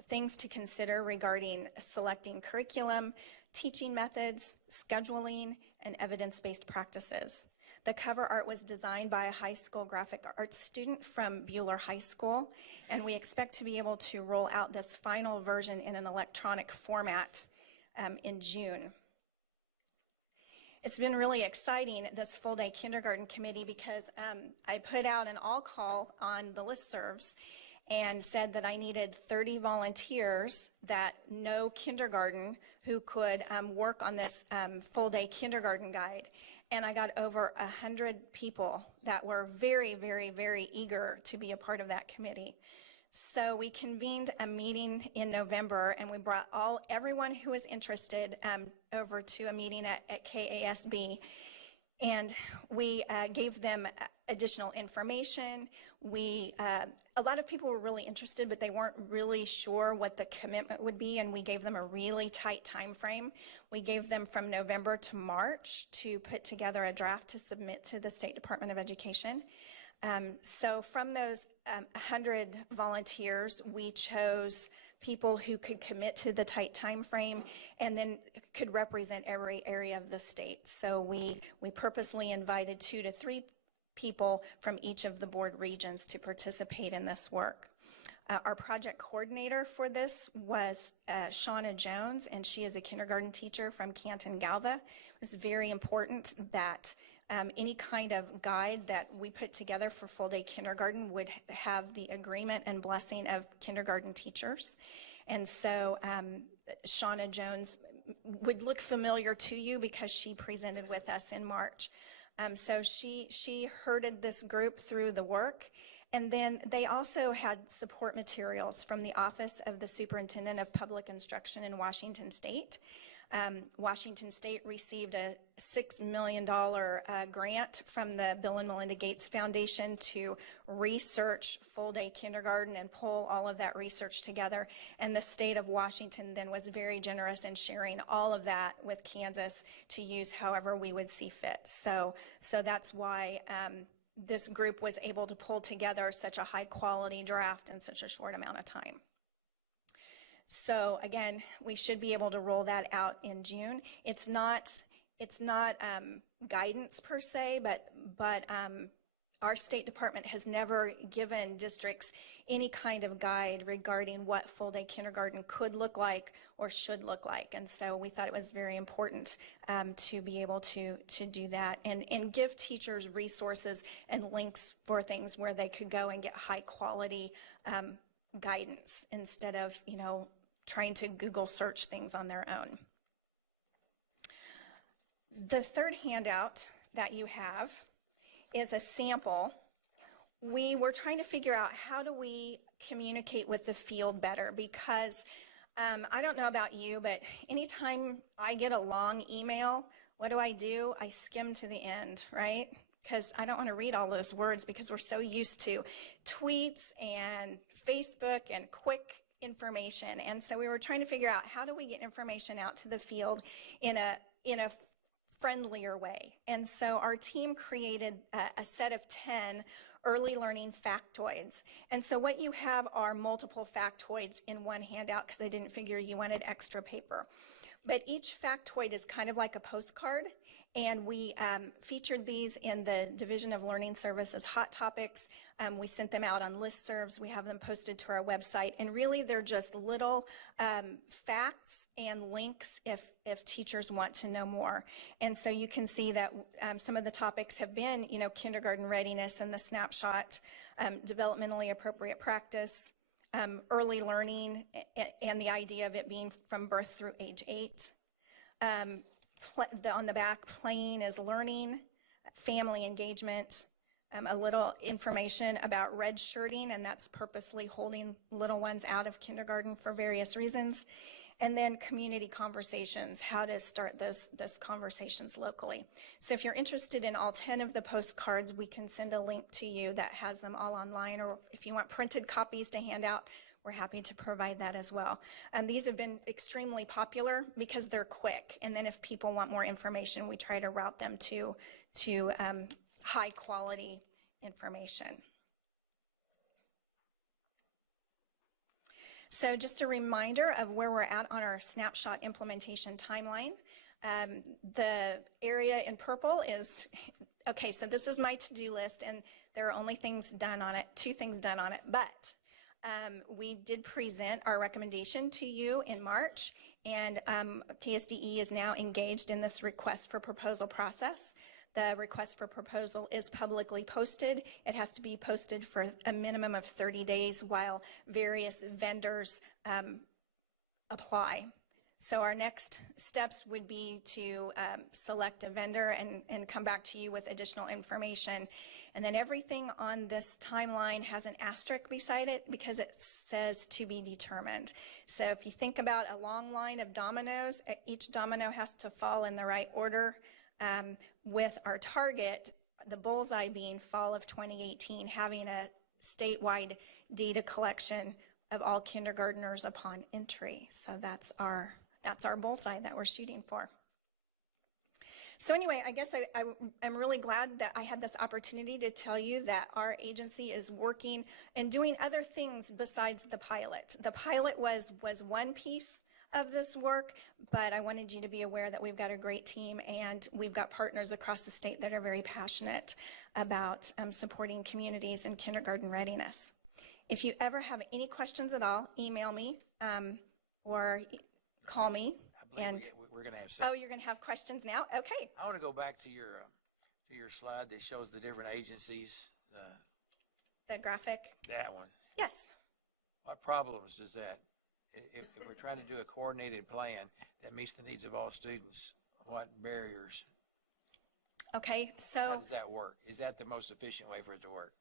things to consider regarding selecting curriculum, teaching methods, scheduling, and evidence-based practices. The cover art was designed by a high school graphic arts student from Bueller High School, and we expect to be able to roll out this final version in an electronic format in June. It's been really exciting, this full day kindergarten committee, because I put out an all call on the listservs and said that I needed 30 volunteers that know kindergarten who could work on this full day kindergarten guide. And I got over 100 people that were very, very, very eager to be a part of that committee. So we convened a meeting in November, and we brought everyone who was interested over to a meeting at KSDE, and we gave them additional information. A lot of people were really interested, but they weren't really sure what the commitment would be, and we gave them a really tight time frame. We gave them from November to March to put together a draft to submit to the State Department of Education. So from those 100 volunteers, we chose people who could commit to the tight time frame and then could represent every area of the state. So we purposely invited 2 to 3 people from each of the board regions to participate in this work. Our project coordinator for this was Shauna Jones, and she is a kindergarten teacher from Canton, Galva. It was very important that any kind of guide that we put together for full day kindergarten would have the agreement and blessing of kindergarten teachers. And so Shauna Jones would look familiar to you because she presented with us in March. So she herded this group through the work. And then they also had support materials from the Office of the Superintendent of Public Instruction in Washington State. Washington State received a $6 million grant from the Bill and Melinda Gates Foundation to research full day kindergarten and pull all of that research together. And the state of Washington then was very generous in sharing all of that with Kansas to use however we would see fit. So that's why this group was able to pull together such a high quality draft in such a short amount of time. So again, we should be able to roll that out in June. It's not guidance per se, but our State Department has never given districts any kind of guide regarding what full day kindergarten could look like or should look like. And so we thought it was very important to be able to do that and give teachers resources and links for things where they could go and get high quality guidance instead of, trying to Google search things on their own. The third handout that you have is a sample. We were trying to figure out how do we communicate with the field better, because I don't know about you, but anytime I get a long email, what do? I skim to the end, right? Because I don't want to read all those words because we're so used to tweets and Facebook and quick information. And so we were trying to figure out how do we get information out to the field in a friendlier way. And so our team created a set of 10 early learning factoids. And so what you have are multiple factoids in one handout because I didn't figure you wanted extra paper. But each factoid is kind of like a postcard, and we featured these in the Division of Learning Services Hot Topics. We sent them out on listservs. We have them posted to our website, and really they're just little facts and links if teachers want to know more. And so you can see that some of the topics have been, kindergarten readiness and the snapshot, developmentally appropriate practice, early learning and the idea of it being from birth through age 8. On the back, playing is learning, family engagement, a little information about red shirting, and that's purposely holding little ones out of kindergarten for various reasons. And then community conversations, how to start those conversations locally. So if you're interested in all 10 of the postcards, we can send a link to you that has them all online, or if you want printed copies to hand out, we're happy to provide that as well. These have been extremely popular because they're quick, and then if people want more information, we try to route them to high quality information. So just a reminder of where we're at on our snapshot implementation timeline. The area in purple is, okay, so this is my to-do list, and there are only things done on it, 2 things done on it, but we did present our recommendation to you in March, and KSDE is now engaged in this request for proposal process. The request for proposal is publicly posted. It has to be posted for a minimum of 30 days while various vendors apply. So our next steps would be to select a vendor and come back to you with additional information. And then everything on this timeline has an asterisk beside it because it says to be determined. So if you think about a long line of dominoes, each domino has to fall in the right order. With our target, the bullseye being fall of 2018, having a statewide data collection of all kindergartners upon entry. So that's our bullseye that we're shooting for. So anyway, I guess I'm really glad that I had this opportunity to tell you that our agency is working and doing other things besides the pilot. The pilot was one piece of this work, but I wanted you to be aware that we've got a great team and we've got partners across the state that are very passionate about supporting communities in kindergarten readiness. If you ever have any questions at all, email me or call me. We're going to have Oh, you're going to have questions now? Okay. I want to go back to your slide that shows the different agencies. The graphic? That one. Yes. What problems does that? If we're trying to do a coordinated plan that meets the needs of all students, what barriers? Okay, so how does that work? Is that the most efficient way for it to work?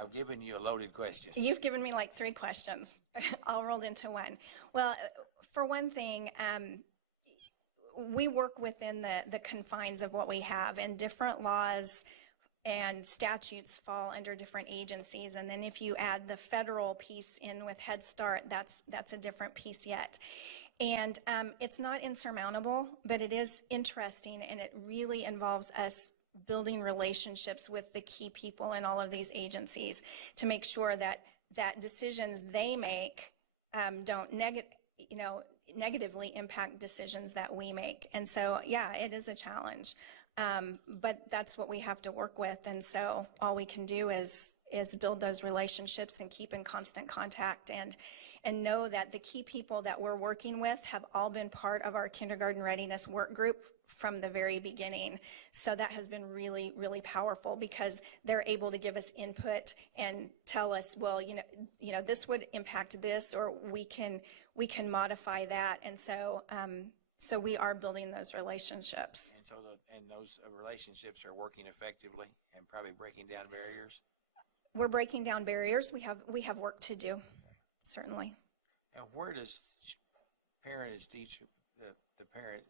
I've given you a loaded question. You've given me like 3 questions, all rolled into one. Well, for one thing, we work within the confines of what we have, and different laws and statutes fall under different agencies. And then if you add the federal piece in with Head Start, that's a different piece yet. And it's not insurmountable, but it is interesting, and it really involves us building relationships with the key people in all of these agencies to make sure that decisions they make don't negatively impact decisions that we make. And so, yeah, it is a challenge. But that's what we have to work with, and so all we can do is build those relationships and keep in constant contact and know that the key people that we're working with have all been part of our kindergarten readiness work group from the very beginning. So that has been really, really powerful because they're able to give us input and tell us, well, this would impact this, or we can modify that, and so so we are building those relationships. And so those relationships are working effectively and probably breaking down barriers? We're breaking down barriers. We have work to do, certainly. And where does parent as teacher, the parent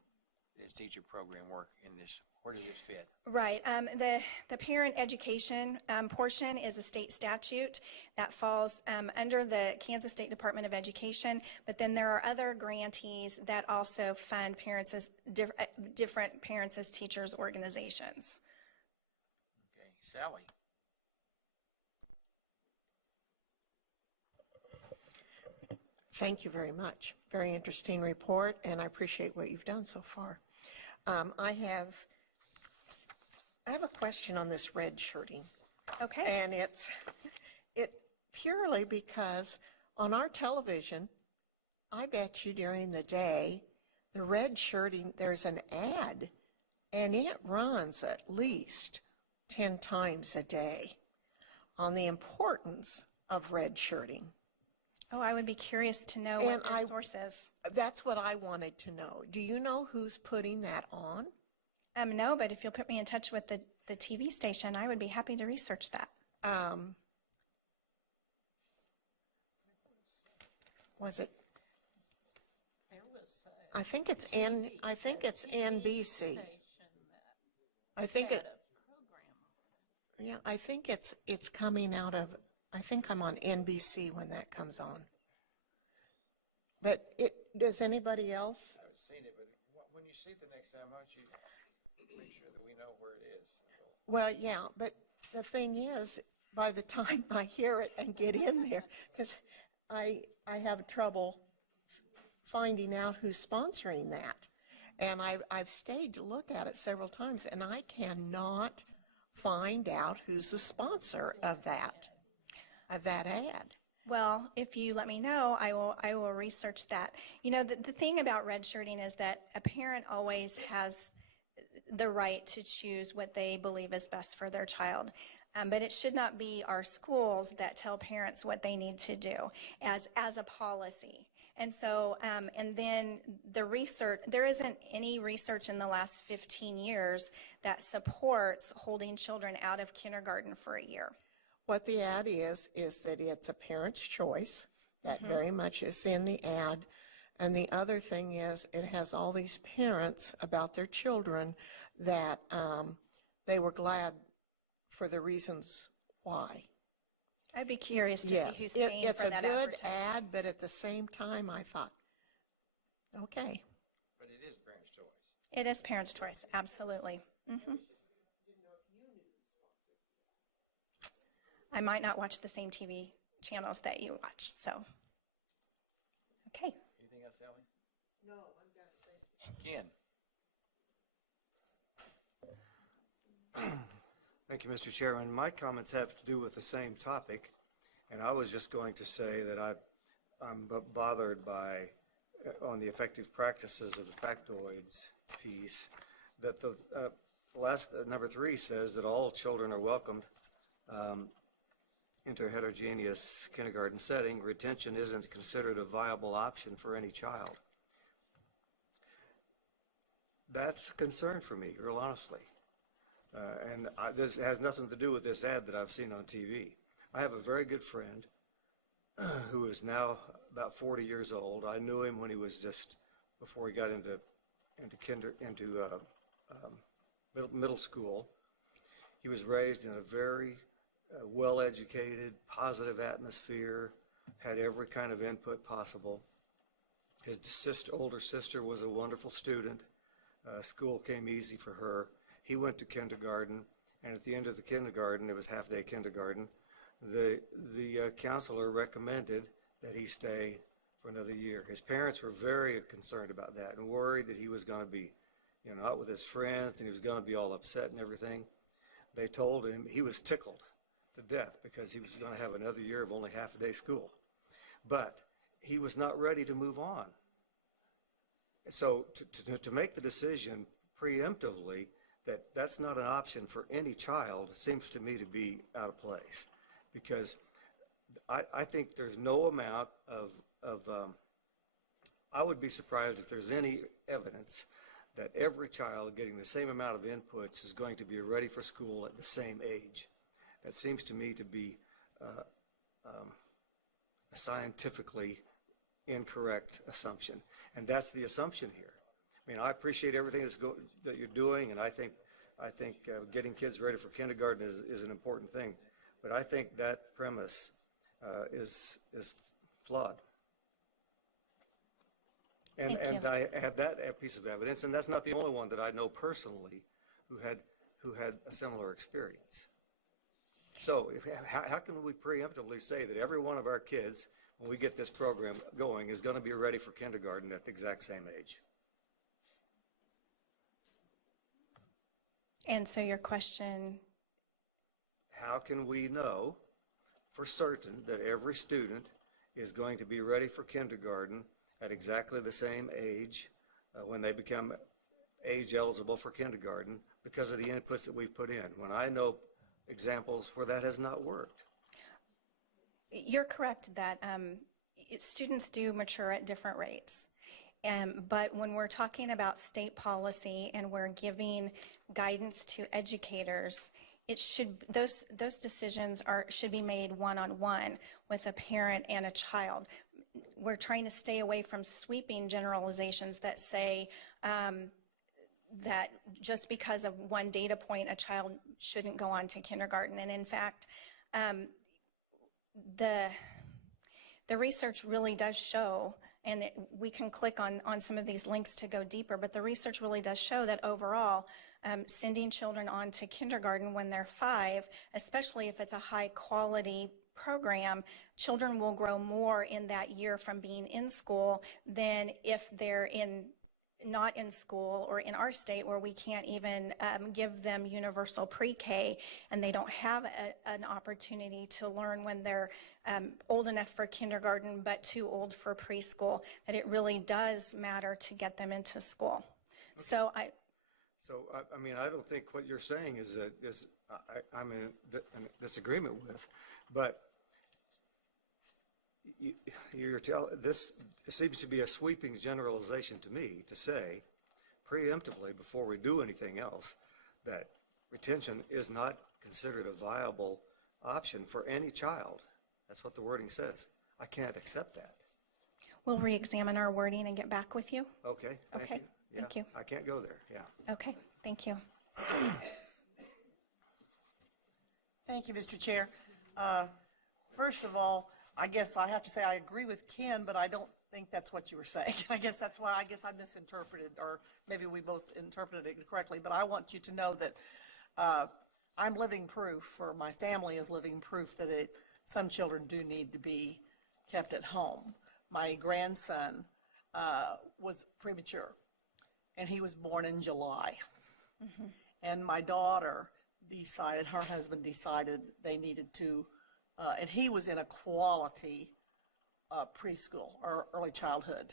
as teacher program work in this? Where does it fit? Right. The parent education portion is a state statute that falls under the Kansas State Department of Education, but then there are other grantees that also fund parents as different parents as teachers organizations. Okay. Sally. Thank you very much. Very interesting report, and I appreciate what you've done so far. I have a question on this red shirting. Okay. And it purely because on our television, I bet you during the day, the red shirting, there's an ad, and it runs at least 10 times a day on the importance of red shirting. Oh, I would be curious to know what your source is. That's what I wanted to know. Do you know who's putting that on? No, but if you'll put me in touch with the TV station, I would be happy to research that. Was it? There was I think it's NBC. I think it. Yeah, I think it's coming out of. I think I'm on NBC when that comes on. But does anybody else? I haven't seen it, but when you see it the next time, why don't you make sure that we know where it is? Well, yeah, but the thing is, by the time I hear it and get in there, because I have trouble finding out who's sponsoring that. And I've stayed to look at it several times, and I cannot find out who's the sponsor of that ad. Well, if you let me know, I will research that. You know, the thing about redshirting is that a parent always has the right to choose what they believe is best for their child. But it should not be our schools that tell parents what they need to do as a policy. And so, and then the research, there isn't any research in the last 15 years that supports holding children out of kindergarten for a year. What the ad is that it's a parent's choice. That very much is in the ad. And the other thing is it has all these parents about their children that they were glad for the reasons why. I'd be curious to see who's paying it's for that a good advertising. ad, but at the same time I thought, okay. But it is parents' choice. It is parents' choice, absolutely. I might not watch the same TV channels that you watch, so. Okay. Anything else, Ellie? No, I'm done. Ken? Thank you, Mr. Chairman. My comments have to do with the same topic, and I was just going to say that I'm bothered by, on the effective practices of the factoids piece, that the number 3 says that all children are welcomed into a heterogeneous kindergarten setting. Retention isn't considered a viable option for any child. That's a concern for me, real honestly. This has nothing to do with this ad that I've seen on TV. I have a very good friend who is now about 40 years old. I knew him when he was just before he got into middle school. He was raised in a very well-educated, positive atmosphere, had every kind of input possible. His older sister was a wonderful student. School came easy for her. He went to kindergarten, and at the end of the kindergarten, it was half-day kindergarten, the counselor recommended that he stay for another year. His parents were very concerned about that and worried that he was going to be, out with his friends and he was going to be all upset and everything. They told him he was tickled to death because he was going to have another year of only half-a-day school. But he was not ready to move on. So to make the decision preemptively that that's not an option for any child seems to me to be out of place, because I think there's no amount of I would be surprised if there's any evidence that every child getting the same amount of inputs is going to be ready for school at the same age. That seems to me to be a scientifically incorrect assumption, and that's the assumption here. I mean, I appreciate everything that you're doing, and I think getting kids ready for kindergarten is an important thing, but I think that premise is flawed. And I have that piece of evidence, and that's not the only one that I know personally who had a similar experience. So how can we preemptively say that every one of our kids, when we get this program going, is going to be ready for kindergarten at the exact same age? And so your question? How can we know for certain that every student is going to be ready for kindergarten at exactly the same age when they become age eligible for kindergarten because of the inputs that we've put in, when I know examples where that has not worked? You're correct that students do mature at different rates. But when we're talking about state policy and we're giving guidance to educators, it should, those decisions should be made one-on-one with a parent and a child. We're trying to stay away from sweeping generalizations that say that just because of one data point, a child shouldn't go on to kindergarten. And in fact, the research really does show, and we can click on some of these links to go deeper, but the research really does show that overall, sending children on to kindergarten when they're 5, especially if it's a high quality program, children will grow more in that year from being in school than if they're not in school, or in our state where we can't even give them universal pre-K, and they don't have an opportunity to learn when they're old enough for kindergarten but too old for preschool, that it really does matter to get them into school. Okay. So I mean, I don't think what you're saying is I'm in disagreement with, but this seems to be a sweeping generalization to me to say preemptively, before we do anything else, that retention is not considered a viable option for any child. That's what the wording says. I can't accept that. We'll re-examine our wording and get back with you. Okay, thank you. Yeah, thank you. I can't go there, yeah. Okay, thank you. Thank you, Mr. Chair. First of all, I guess I have to say I agree with Ken, but I don't think that's what you were saying. I guess that's why I misinterpreted, or maybe we both interpreted it correctly, but I want you to know that I'm living proof, or my family is living proof, that some children do need to be kept at home. My grandson was premature, and he was born in July. Mm-hmm. And my daughter decided, her husband decided they needed to, and he was in a quality preschool or early childhood,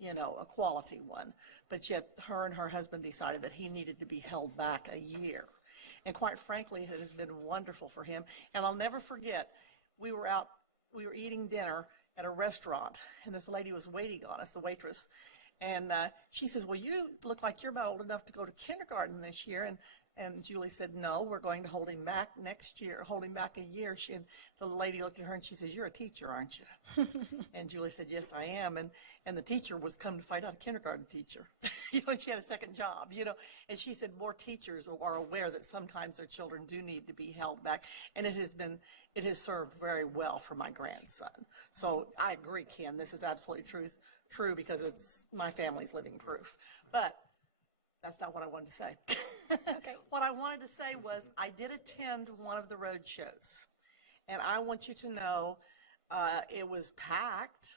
a quality one. But yet her and her husband decided that he needed to be held back a year. And quite frankly, it has been wonderful for him. And I'll never forget, we were eating dinner at a restaurant, and this lady was waiting on us, the waitress. And she says, well, you look like you're about old enough to go to kindergarten this year. And Julie said, no, we're going to hold him back next year, hold him back a year. The lady looked at her and she says, you're a teacher, aren't you? And Julie said, yes, I am. And the teacher was come to find out, a kindergarten teacher. And she had a second job, And she said more teachers are aware that sometimes their children do need to be held back. And it has served very well for my grandson. So I agree, Ken, this is absolutely true because it's my family's living proof. But that's not what I wanted to say. Okay. What I wanted to say was I did attend one of the road shows, and I want you to know it was packed,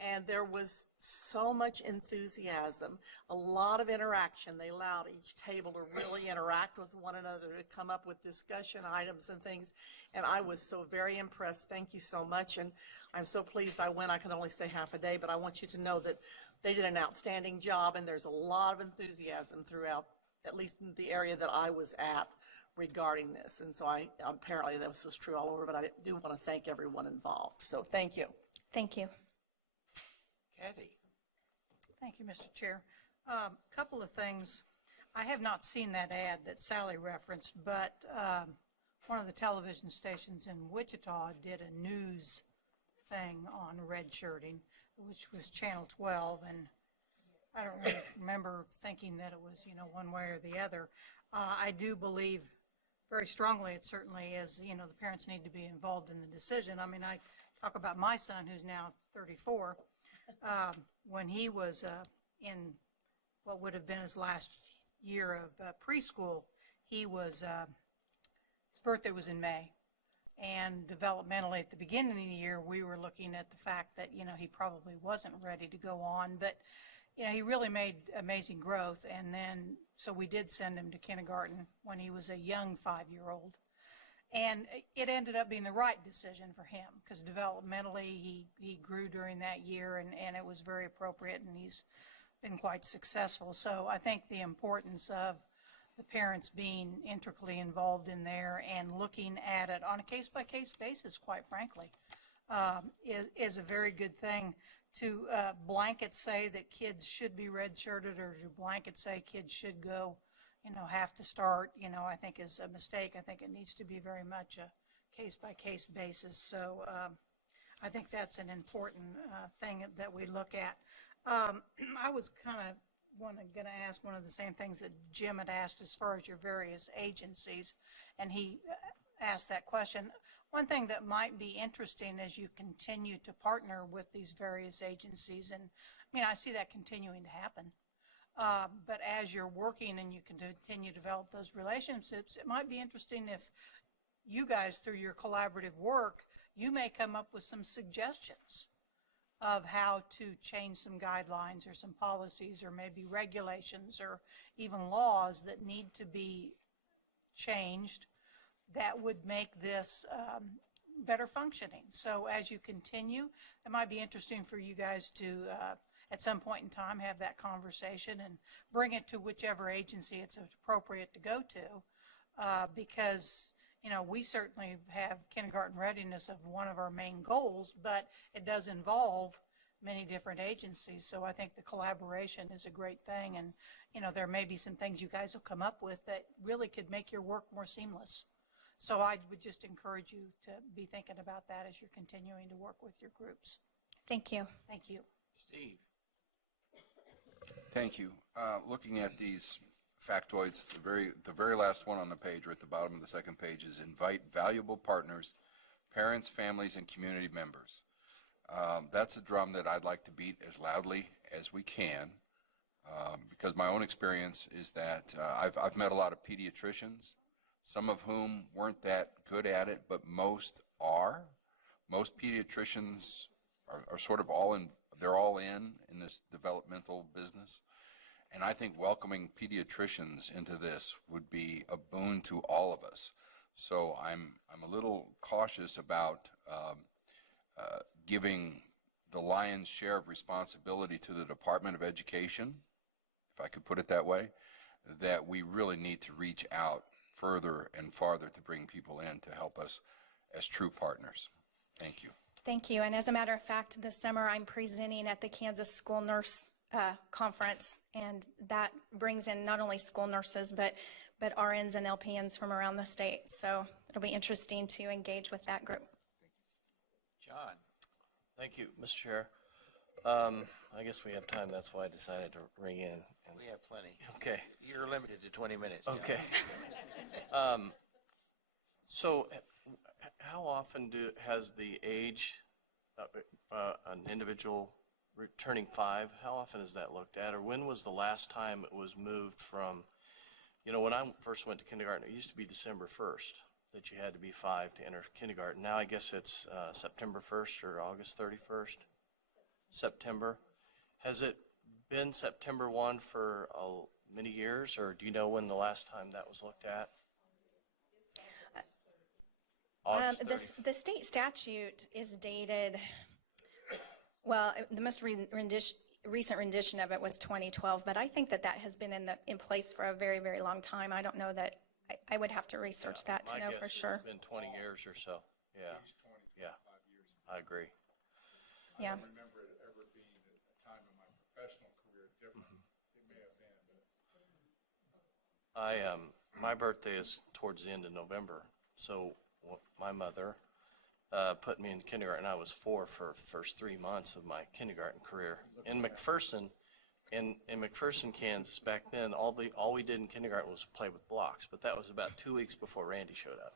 and there was so much enthusiasm, a lot of interaction. They allowed each table to really interact with one another, to come up with discussion items and things, and I was so very impressed. Thank you so much, and I'm so pleased I went. I could only stay half a day, but I want you to know that they did an outstanding job, and there's a lot of enthusiasm throughout, at least in the area that I was at, regarding this. And so apparently this was true all over, but I do want to thank everyone involved. So thank you. Thank you. Kathy. Thank you, Mr. Chair. Couple of things. I have not seen that ad that Sally referenced, but one of the television stations in Wichita did a news thing on red shirting, which was Channel 12, and I don't really remember thinking that it was, one way or the other. I do believe very strongly, it certainly is, the parents need to be involved in the decision. I mean, I talk about my son, who's now 34. When he was in what would have been his last year of preschool, his birthday was in May. And developmentally, at the beginning of the year, we were looking at the fact that, he probably wasn't ready to go on. But, he really made amazing growth. And then, so we did send him to kindergarten when he was a young 5-year-old. And it ended up being the right decision for him, because developmentally, he grew during that year, and it was very appropriate, and he's been quite successful. So I think the importance of the parents being intricately involved in there and looking at it on a case-by-case basis, quite frankly, is a very good thing. to blanket say that kids should be redshirted or to blanket say kids should go, have to start, I think is a mistake. I think it needs to be very much a case-by-case basis. So I think that's an important thing that we look at. I was kind of going to ask one of the same things that Jim had asked as far as your various agencies, and he asked that question. One thing that might be interesting as you continue to partner with these various agencies, and I see that continuing to happen, but as you're working and you can continue to develop those relationships, it might be interesting if you guys, through your collaborative work, you may come up with some suggestions of how to change some guidelines or some policies or maybe regulations or even laws that need to be changed that would make this better functioning. So as you continue, it might be interesting for you guys to, at some point in time, have that conversation and bring it to whichever agency it's appropriate to go to, because we certainly have kindergarten readiness of one of our main goals, but it does involve many different agencies. So I think the collaboration is a great thing, and there may be some things you guys will come up with that really could make your work more seamless. So I would just encourage you to be thinking about that as you're continuing to work with your groups. Thank you. Thank you. Steve? Thank you. Looking at these factoids, the very last one on the page, or at the bottom of the second page, is invite valuable partners, parents, families, and community members. That's a drum that I'd like to beat as loudly as we can, because my own experience is that I've met a lot of pediatricians, some of whom weren't that good at it, but most are. Most pediatricians are sort of they're all in this developmental business. And I think welcoming pediatricians into this would be a boon to all of us. So I'm a little cautious about giving the lion's share of responsibility to the Department of Education, if I could put it that way, that we really need to reach out further and farther to bring people in to help us as true partners. Thank you. Thank you. And as a matter of fact, this summer I'm presenting at the Kansas School Nurse Conference, and that brings in not only school nurses, but RNs and LPNs from around the state. So it'll be interesting to engage with that group. John? Thank you, Mr. Chair. I guess we have time. That's why I decided to ring in. We have plenty. Okay. You're limited to 20 minutes, John. Okay. So how often has the age, an individual turning 5, how often is that looked at? Or when was the last time it was moved from, when I first went to kindergarten, it used to be December 1st that you had to be 5 to enter kindergarten. Now I guess it's September 1st or August 31st? September. Has it been September 1 for many years, or do you know when the last time that was looked at? The state statute is dated, well, the most recent rendition of it was 2012, but I think that has been in place for a very, very long time. I don't know that, I would have to research that to know for sure. It's been 20 years or so. Yeah. Yeah. I agree. Yeah. I don't remember it ever being at a time in my professional career different. It may have been, but My birthday is towards the end of November, so my mother put me in kindergarten. I was 4 for the first 3 months of my kindergarten career. In McPherson, in McPherson, Kansas, back then, all we did in kindergarten was play with blocks, but that was about 2 weeks before Randy showed up.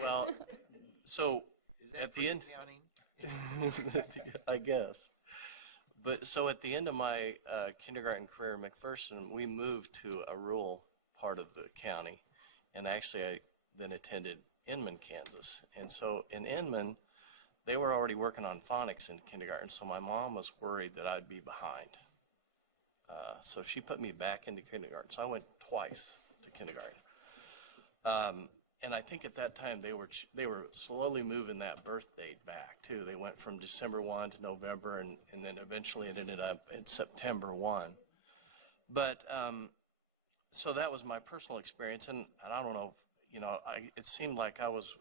Well, so at the end, I guess. But so at the end of my kindergarten career in McPherson, we moved to a rural part of the county, and actually I then attended Inman, Kansas. And so in Inman, they were already working on phonics in kindergarten, so my mom was worried that I'd be behind. So she put me back into kindergarten. So I went twice to kindergarten. And I think at that time they were slowly moving that birth date back too. They went from December 1 to November, and then eventually it ended up in September 1. But so that was my personal experience, and I don't know, it seemed like I was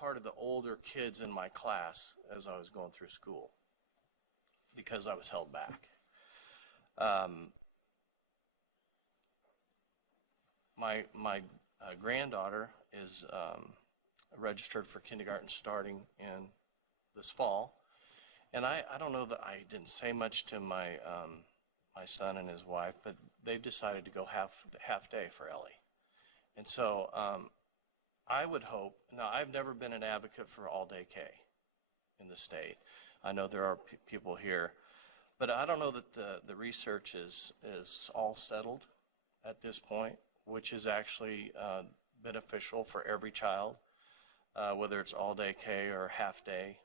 part of the older kids in my class as I was going through school because I was held back. My granddaughter is registered for kindergarten starting in this fall. And I don't know that I didn't say much to my my son and his wife, but they've decided to go half day for Ellie. And so I would hope, now I've never been an advocate for all-day K in the state. I know there are people here, but I don't know that the research is all settled at this point, which is actually beneficial for every child, whether it's all-day K or half-day.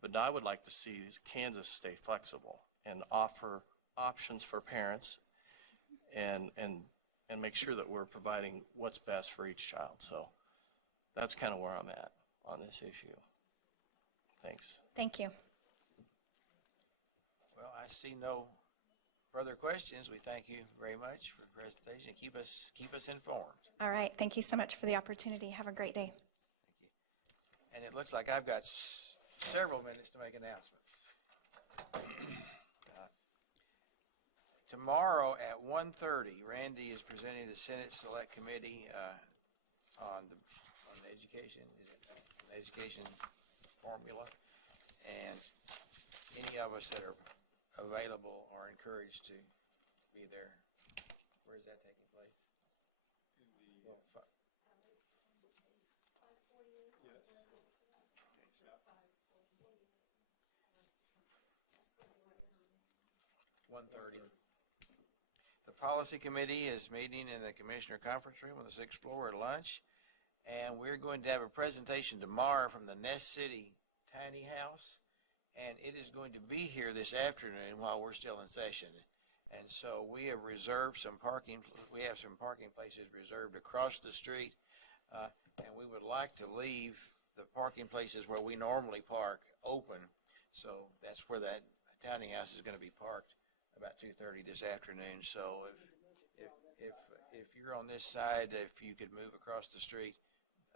But I would like to see Kansas stay flexible and offer options for parents and make sure that we're providing what's best for each child. So that's kind of where I'm at on this issue. Thanks. Thank you. Well, I see no further questions. We thank you very much for the presentation. Keep us informed. All right. Thank you so much for the opportunity. Have a great day. And it looks like I've got several minutes to make announcements. Tomorrow at 1:30, Randy is presenting the Senate Select Committee on the education, education formula, and any of us that are available are encouraged to be there. Where is that taking place? Yes. 1:30. The Policy Committee is meeting in the Commissioner Conference Room on the 6th floor at lunch, and we're going to have a presentation tomorrow from the Nest City Tiny House, and it is going to be here this afternoon while we're still in session. And so we have reserved some parking. We have some parking places reserved across the street, and we would like to leave the parking places where we normally park open. So that's where that tiny house is going to be parked about 2:30 this afternoon. So if you're on this side, if you could move across the street,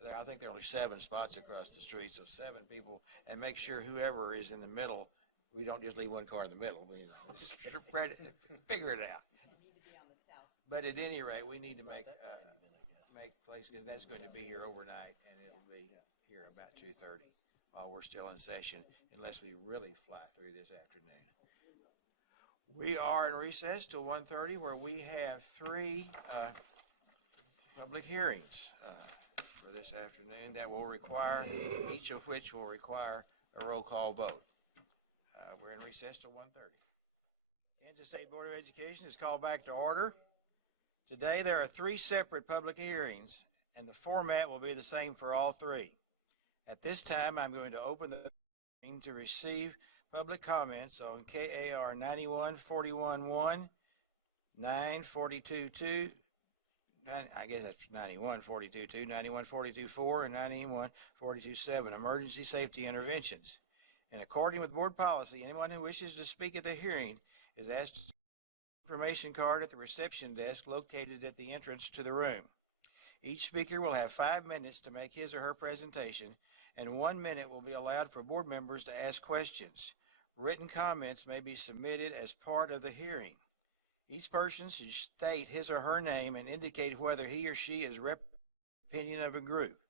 I think there are only 7 spots across the street, so 7 people, and make sure whoever is in the middle, we don't just leave one car in the middle, but, you know, figure it out. But at any rate, we need to make place, because that's going to be here overnight, and it'll be here about 2:30 while we're still in session, unless we really fly through this afternoon. We are in recess till 1:30, where we have 3 public hearings for this afternoon that will require, each of which will require a roll call vote. We're in recess till 1:30. Kansas State Board of Education is called back to order. Today there are 3 separate public hearings, and the format will be the same for all 3. At this time, I'm going to open the hearing to receive public comments on KAR 91-41-1, 942-2, I guess that's 91-42-2, 91-42-4, and 91-42-7, emergency safety interventions. And according with board policy, anyone who wishes to speak at the hearing is asked to information card at the reception desk located at the entrance to the room. Each speaker will have 5 minutes to make his or her presentation, and 1 minute will be allowed for board members to ask questions. Written comments may be submitted as part of the hearing. Each person should state his or her name and indicate whether he or she is representing the opinion of a group.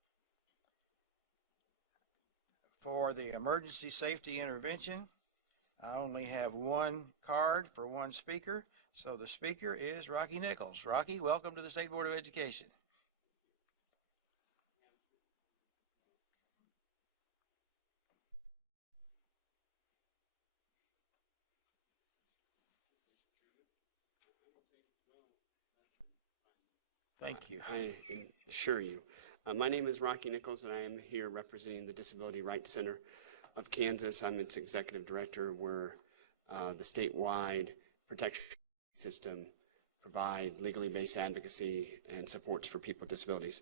For the emergency safety intervention, I only have 1 card for 1 speaker, so the speaker is Rocky Nichols. Rocky, welcome to the State Board of Education. Thank you. I assure you. My name is Rocky Nichols, and I am here representing the Disability Rights Center of Kansas. I'm its executive director, where the statewide protection system provide legally based advocacy and supports for people with disabilities.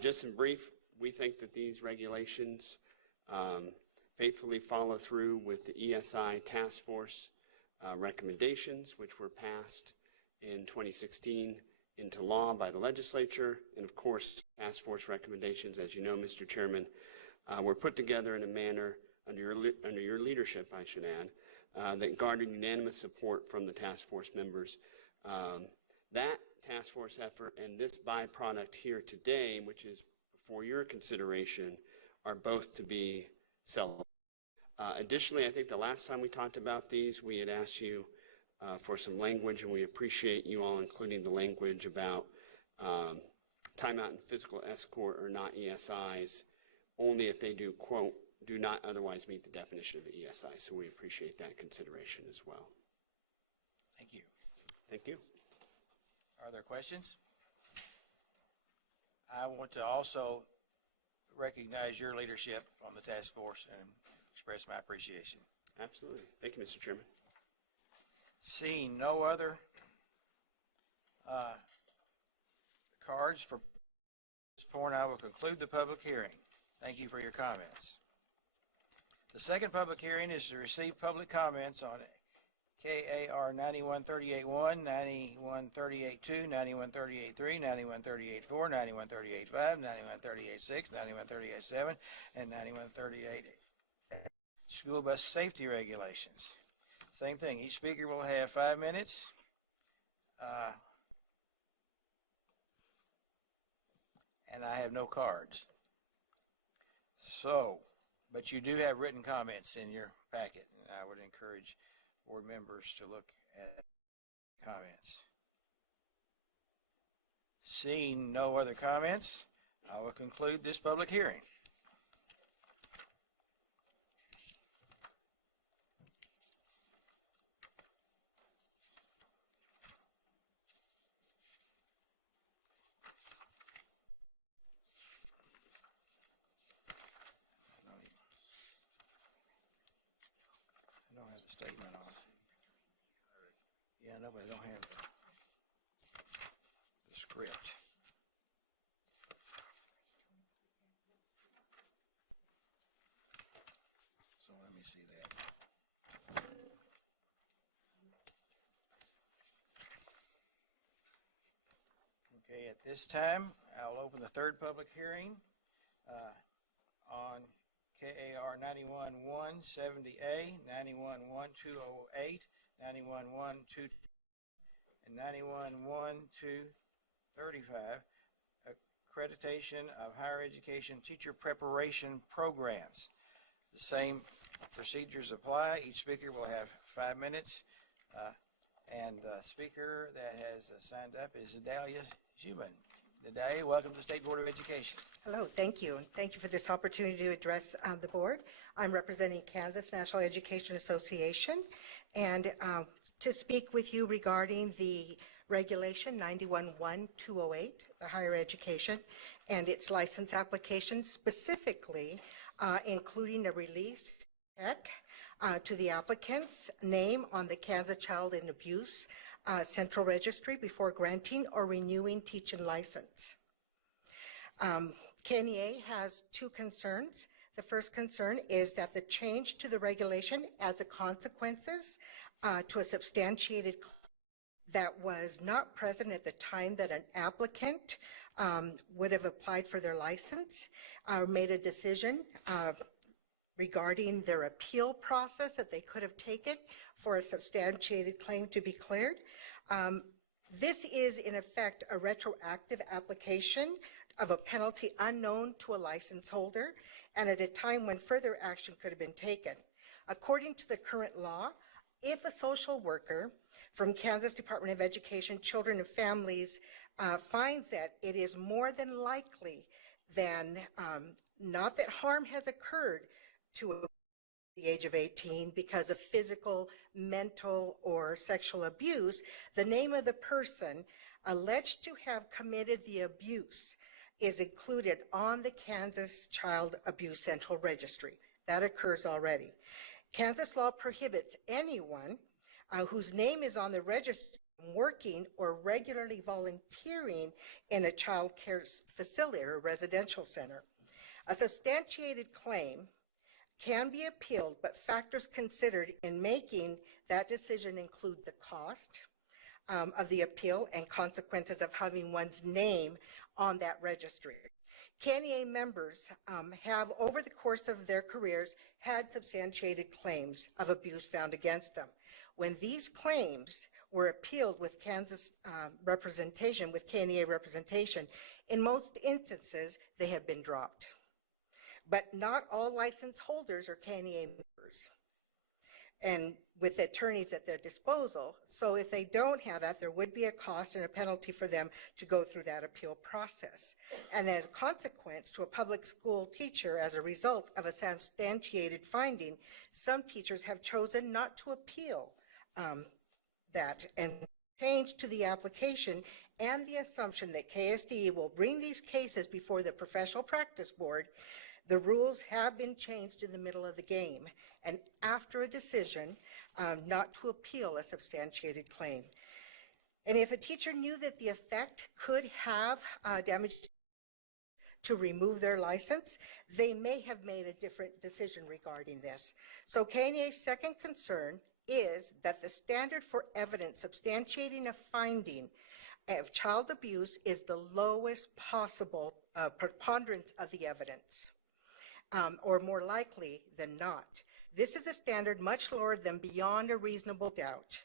Just in brief, we think that these regulations faithfully follow through with the ESI task force recommendations, which were passed in 2016 into law by the legislature, and of course task force recommendations, as you know, Mr. Chairman, were put together in a manner under your leadership, I should add, that garnered unanimous support from the task force members. That task force effort and this byproduct here today, which is for your consideration, are both to be celebrated. Additionally, I think the last time we talked about these, we had asked you for some language, and we appreciate you all including the language about timeout and physical escort are not ESIs, only if they do, quote, do not otherwise meet the definition of the ESI. So we appreciate that consideration as well. Thank you. Thank you. Are there questions? I want to also recognize your leadership on the task force and express my appreciation. Absolutely. Thank you, Mr. Chairman. Seeing no other cards for this point, I will conclude the public hearing. Thank you for your comments. The second public hearing is to receive public comments on KAR 9138-1, 9138-2, 9138-3, 9138-4, 9138-5, 9138-6, 9138-7, and 9138 school bus safety regulations. Same thing. Each speaker will have 5 minutes. And I have no cards. So, but you do have written comments in your packet, and I would encourage board members to look at comments. Seeing no other comments, I will conclude this public hearing. I don't have the statement on. Yeah, no, but I don't have the script. So let me see that. Okay, at this time, I'll open the third public hearing on KAR 91-170A, 91-1208, 91-12, and 91-1235, accreditation of higher education teacher preparation programs. The same procedures apply. Each speaker will have 5 minutes, and the speaker that has signed up is Adalia Zubin. Adalia, welcome to the State Board of Education. Hello, thank you, and thank you for this opportunity to address the board. I'm representing Kansas National Education Association, and to speak with you regarding the regulation 91-1-208, the higher education, and its license application, specifically including a release check to the applicant's name on the Kansas Child and Abuse Central Registry before granting or renewing teaching license. KNEA has 2 concerns. The first concern is that the change to the regulation adds a consequences to a substantiated that was not present at the time that an applicant would have applied for their license or made a decision regarding their appeal process that they could have taken for a substantiated claim to be cleared. This is in effect a retroactive application of a penalty unknown to a license holder and at a time when further action could have been taken. According to the current law, if a social worker from Kansas Department of Education, Children and Families finds that it is more than likely than not that harm has occurred to the age of 18 because of physical, mental, or sexual abuse, the name of the person alleged to have committed the abuse is included on the Kansas Child Abuse Central Registry. That occurs already. Kansas law prohibits anyone whose name is on the registry working or regularly volunteering in a child care facility or residential center. A substantiated claim can be appealed, but factors considered in making that decision include the cost of the appeal and consequences of having one's name on that registry. KNEA members have, over the course of their careers, had substantiated claims of abuse found against them. When these claims were appealed with Kansas representation, with KNEA representation, in most instances, they have been dropped. But not all license holders are KNEA members and with attorneys at their disposal. So if they don't have that, there would be a cost and a penalty for them to go through that appeal process. And as a consequence to a public school teacher, as a result of a substantiated finding, some teachers have chosen not to appeal that and change to the application and the assumption that KSDE will bring these cases before the Professional Practice Board. The rules have been changed in the middle of the game and after a decision not to appeal a substantiated claim. And if a teacher knew that the effect could have damage to remove their license, they may have made a different decision regarding this. So KNEA's second concern is that the standard for evidence substantiating a finding of child abuse is the lowest possible preponderance of the evidence, or more likely than not. This is a standard much lower than beyond a reasonable doubt.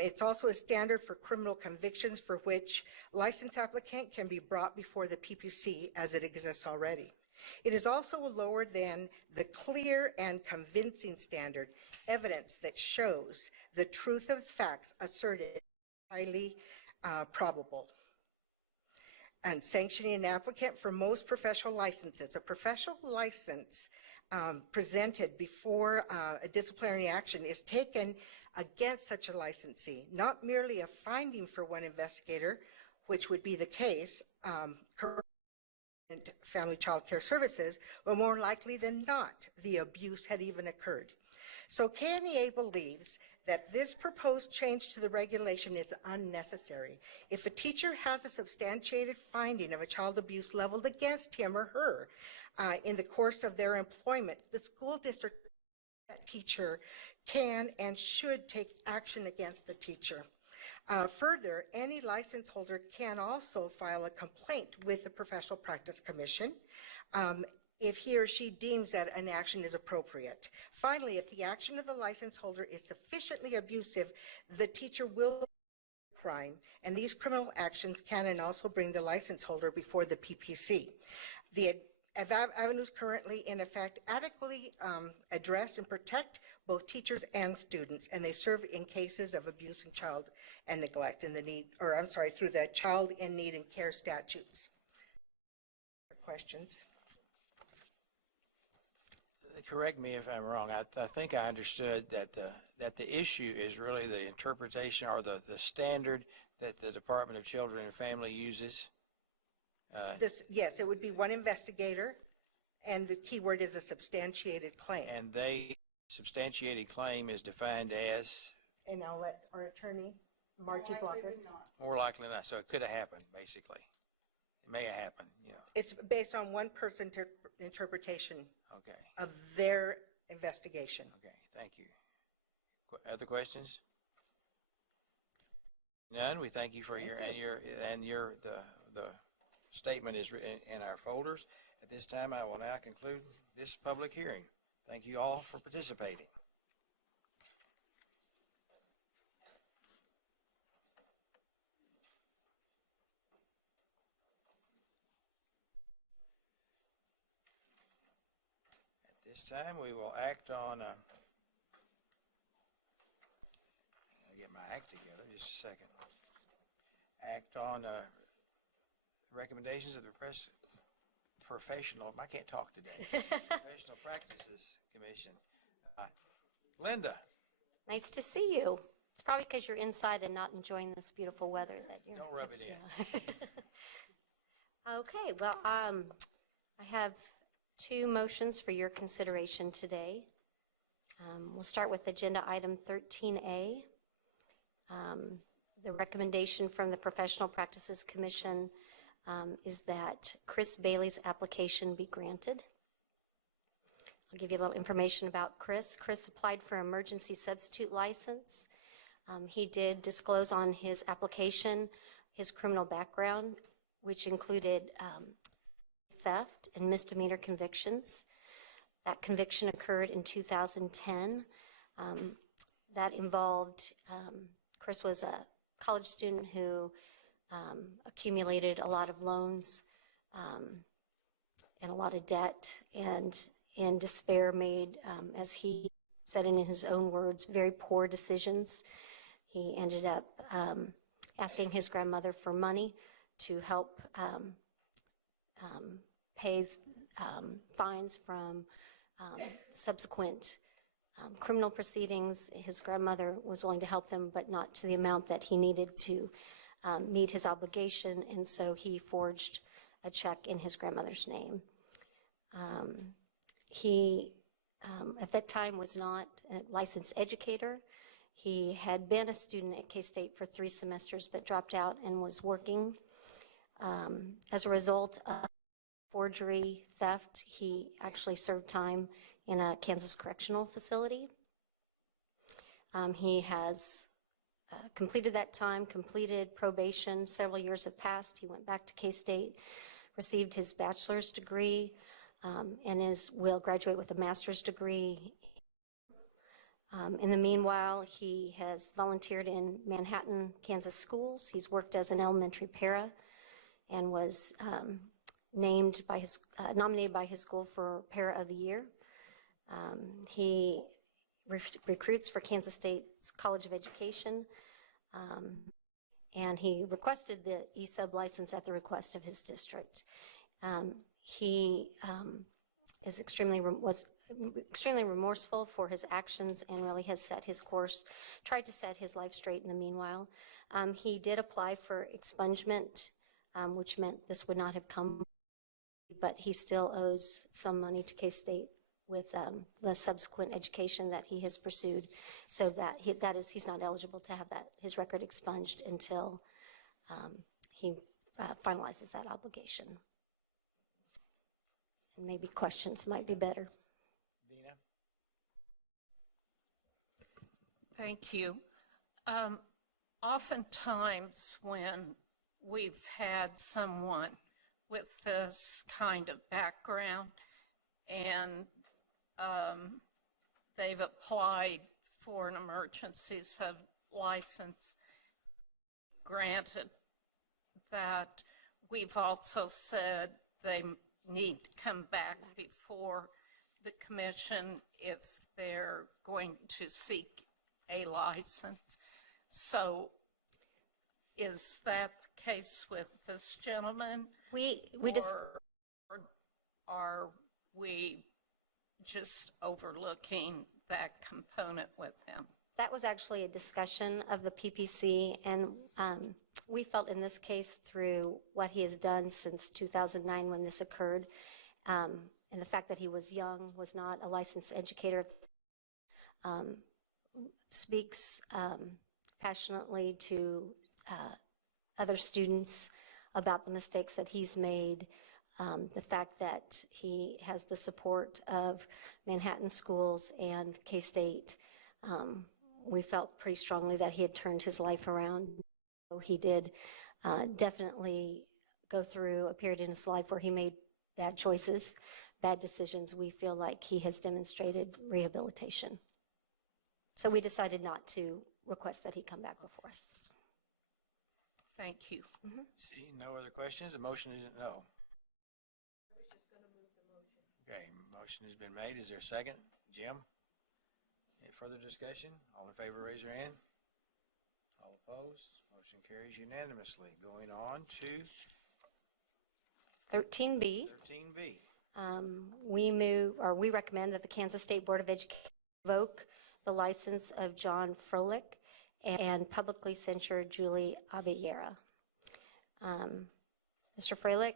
It's also a standard for criminal convictions for which license applicant can be brought before the PPC as it exists already. It is also lower than the clear and convincing standard, evidence that shows the truth of facts asserted highly probable. And sanctioning an applicant for most professional licenses. A professional license presented before a disciplinary action is taken against such a licensee, not merely a finding for one investigator, which would be the case, Family Child Care Services, but more likely than not, the abuse had even occurred. So KNEA believes that this proposed change to the regulation is unnecessary. If a teacher has a substantiated finding of a child abuse leveled against him or her in the course of their employment, the school district teacher can and should take action against the teacher. Further, any license holder can also file a complaint with the Professional Practice Commission if he or she deems that an action is appropriate. Finally, if the action of the license holder is sufficiently abusive, the teacher will crime, and these criminal actions can and also bring the license holder before the PPC. The avenues currently in effect adequately address and protect both teachers and students, and they serve in cases of abuse and child and neglect in the need, or I'm sorry, through the Child in Need and Care statutes. Questions? Correct me if I'm wrong. I think I understood that the issue is really the interpretation or the standard that the Department of Children and Family uses. Yes, it would be one investigator, and the key word is a substantiated claim. And substantiated claim is defined as? And I'll let our attorney, Margie, block us. More likely than not. So it could have happened, basically. It may have happened, you know. It's based on one person's interpretation Okay. of their investigation. Okay, thank you. Other questions? None. We thank you for the statement is written in our folders. At this time, I will now conclude this public hearing. Thank you all for participating. This time we will act on, I'll get my act together, just a second. Act on recommendations of the Professional, I can't talk today, Professional Practices Commission. Linda. Nice to see you. It's probably because you're inside and not enjoying this beautiful weather that you're. Don't rub it in. Okay, well, I have two motions for your consideration today. We'll start with agenda item 13A. The recommendation from the Professional Practices Commission is that Chris Bailey's application be granted. I'll give you a little information about Chris. Chris applied for emergency substitute license. He did disclose on his application his criminal background, which included theft and misdemeanor convictions. That conviction occurred in 2010. That involved, Chris was a college student who accumulated a lot of loans and a lot of debt, and in despair made, as he said in his own words, very poor decisions. He ended up asking his grandmother for money to help pay fines from subsequent criminal proceedings. His grandmother was willing to help them, but not to the amount that he needed to meet his obligation, and so he forged a check in his grandmother's name. He, at that time, was not a licensed educator. He had been a student at K-State for 3 semesters, but dropped out and was working. As a result of forgery, theft, he actually served time in a Kansas correctional facility. He has completed that time, completed probation. Several years have passed. He went back to K-State, received his bachelor's degree, and will graduate with a master's degree. In the meanwhile, he has volunteered in Manhattan, Kansas schools. He's worked as an elementary para and was nominated by his school for Para of the Year. He recruits for Kansas State's College of Education, and he requested the E-sub license at the request of his district. He was extremely remorseful for his actions and really has set his course, tried to set his life straight in the meanwhile. He did apply for expungement, which meant this would not have come, but he still owes some money to K-State with the subsequent education that he has pursued, so that he's not eligible to have his record expunged until he finalizes that obligation. And maybe questions might be better. Dina? Thank you. Oftentimes when we've had someone with this kind of background and they've applied for an emergency sub license granted, that we've also said they need to come back before the commission if they're going to seek a license. So is that the case with this gentleman? Or are we just overlooking that component with him? That was actually a discussion of the PPC, and we felt in this case, through what he has done since 2009 when this occurred, and the fact that he was young, was not a licensed educator, speaks passionately to other students about the mistakes that he's made, the fact that he has the support of Manhattan schools and K-State. We felt pretty strongly that he had turned his life around. He did definitely go through a period in his life where he made bad choices, bad decisions. We feel like he has demonstrated rehabilitation. So we decided not to request that he come back before us. Thank you. See, no other questions? The motion is no. Okay, motion has been made. Is there a second? Jim? Any further discussion? All in favor, raise your hand. All opposed? Motion carries unanimously. Going on to 13B. 13B. We recommend that the Kansas State Board of Education revoke the license of John Froelich and publicly censure Julie Abeyera. Mr. Froelich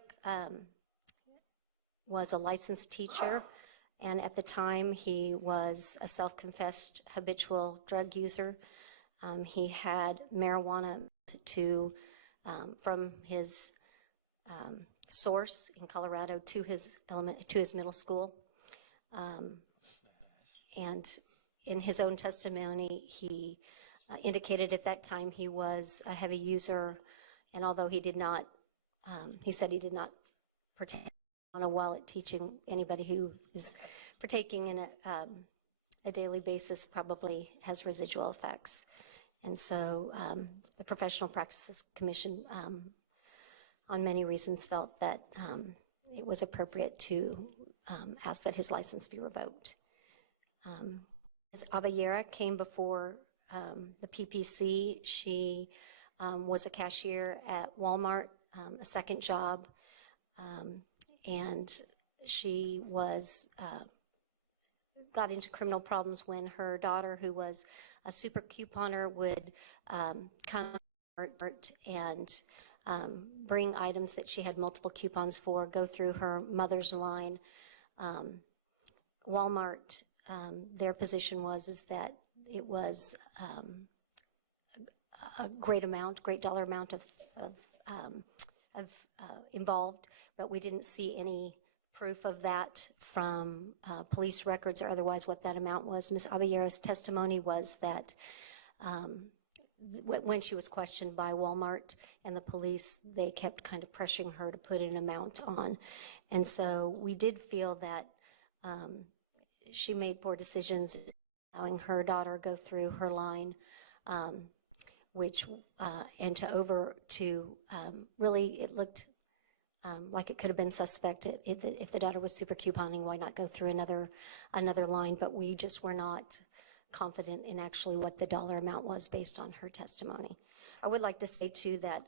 was a licensed teacher, and at the time he was a self-confessed habitual drug user. He had marijuana from his source in Colorado to his middle school. And in his own testimony, he indicated at that time he was a heavy user, and although he did not, he said he did not partake on a wallet teaching anybody who is partaking in a daily basis probably has residual effects. And so the Professional Practices Commission, on many reasons, felt that it was appropriate to ask that his license be revoked. Ms. Abayera came before the PPC. She was a cashier at Walmart, a second job, and she got into criminal problems when her daughter, who was a super couponer, would come and bring items that she had multiple coupons for, go through her mother's line. Walmart, their position was that it was a great dollar amount of involved, but we didn't see any proof of that from police records or otherwise what that amount was. Ms. Abayera's testimony was that when she was questioned by Walmart and the police, they kept kind of pressuring her to put an amount on. And so we did feel that she made poor decisions, allowing her daughter go through her line, really it looked like it could have been suspect if the daughter was super couponing, why not go through another line? But we just were not confident in actually what the dollar amount was based on her testimony. I would like to say too that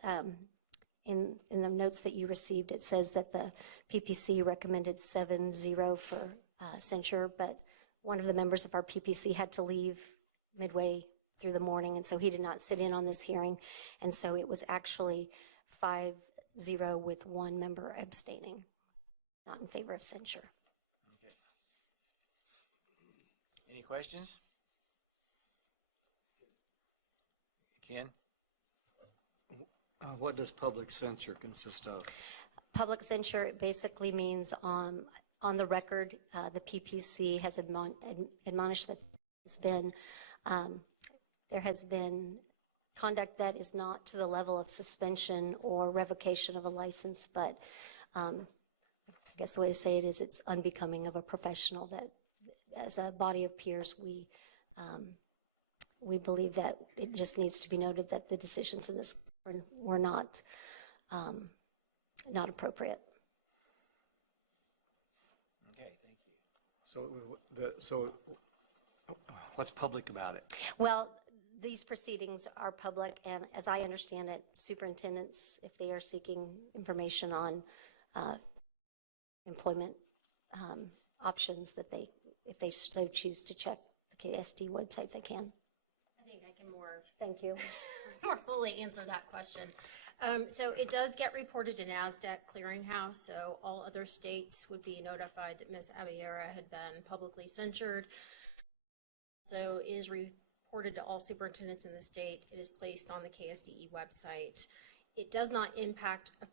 in the notes that you received, it says that the PPC recommended 7-0 for censure, but one of the members of our PPC had to leave midway through the morning, and so he did not sit in on this hearing, and so it was actually 5-0 with one member abstaining, not in favor of censure. Okay. Any questions? Ken? What does public censure consist of? Public censure basically means on the record, the PPC has admonished that there has been conduct that is not to the level of suspension or revocation of a license, but I guess the way to say it is it's unbecoming of a professional. That as a body of peers, we believe that it just needs to be noted that the decisions in this were not appropriate. Okay, thank you. So what's public about it? Well, these proceedings are public, and as I understand it, superintendents, if they are seeking information on employment options, that if they so choose to check the KSDE website, they can. I think I can more Thank you. more fully answer that question. So it does get reported to NASDAQ Clearinghouse, so all other states would be notified that Ms. Abayera had been publicly censured. So it is reported to all superintendents in the state. It is placed on the KSDE website. It does not impact a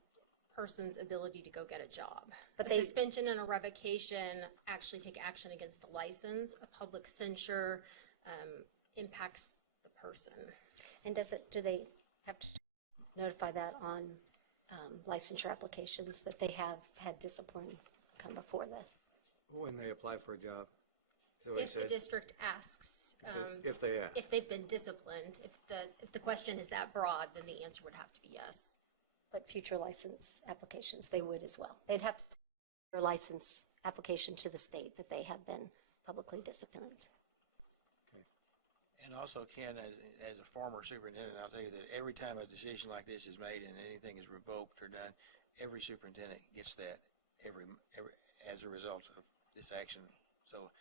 person's ability to go get a job. But a suspension and a revocation actually take action against the license. A public censure impacts the person. And do they have to notify that on licensure applications that they have had discipline come before When they apply for a job? If the district asks, if they ask. if they've been disciplined, if the question is that broad, then the answer would have to be yes. But future license applications, they would as well. They'd have to their license application to the state that they have been publicly disciplined. And also, Ken, as a former superintendent, I'll tell you that every time a decision like this is made and anything is revoked or done, every superintendent gets that every as a result of this action. So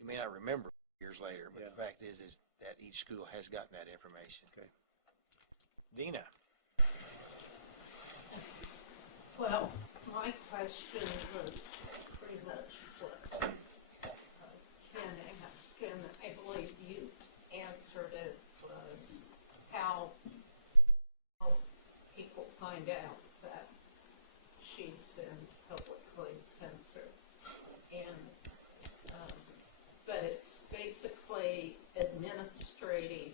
you may not remember years later, but the fact is that each school has gotten that information. Okay. Dina. Well, my question was pretty much what Ken asked, and I believe you answered it, was how people find out that she's been publicly censored. And but it's basically administrative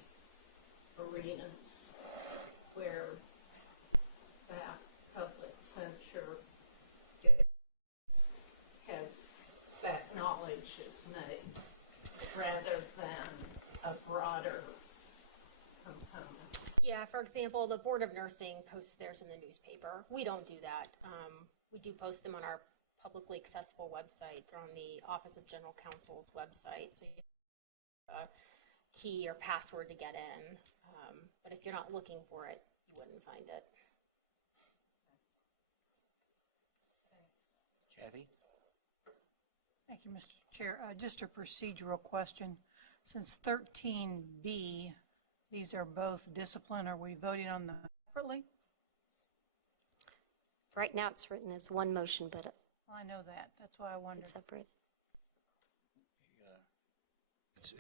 arenas where that public censure gets broader. Yeah, for example, the Board of Nursing posts theirs in the newspaper. We don't do that. We do post them on our publicly accessible website. They're on the Office of General Counsel's website, so you have a key or password to get in. But if you're not looking for it, you wouldn't find it. Kathy? Thank you, Mr. Chair. Just a procedural question. Since 13B, these are both discipline, are we voting on them separately? Right now, it's written as one motion, but I know that. That's why I wondered. it's separate.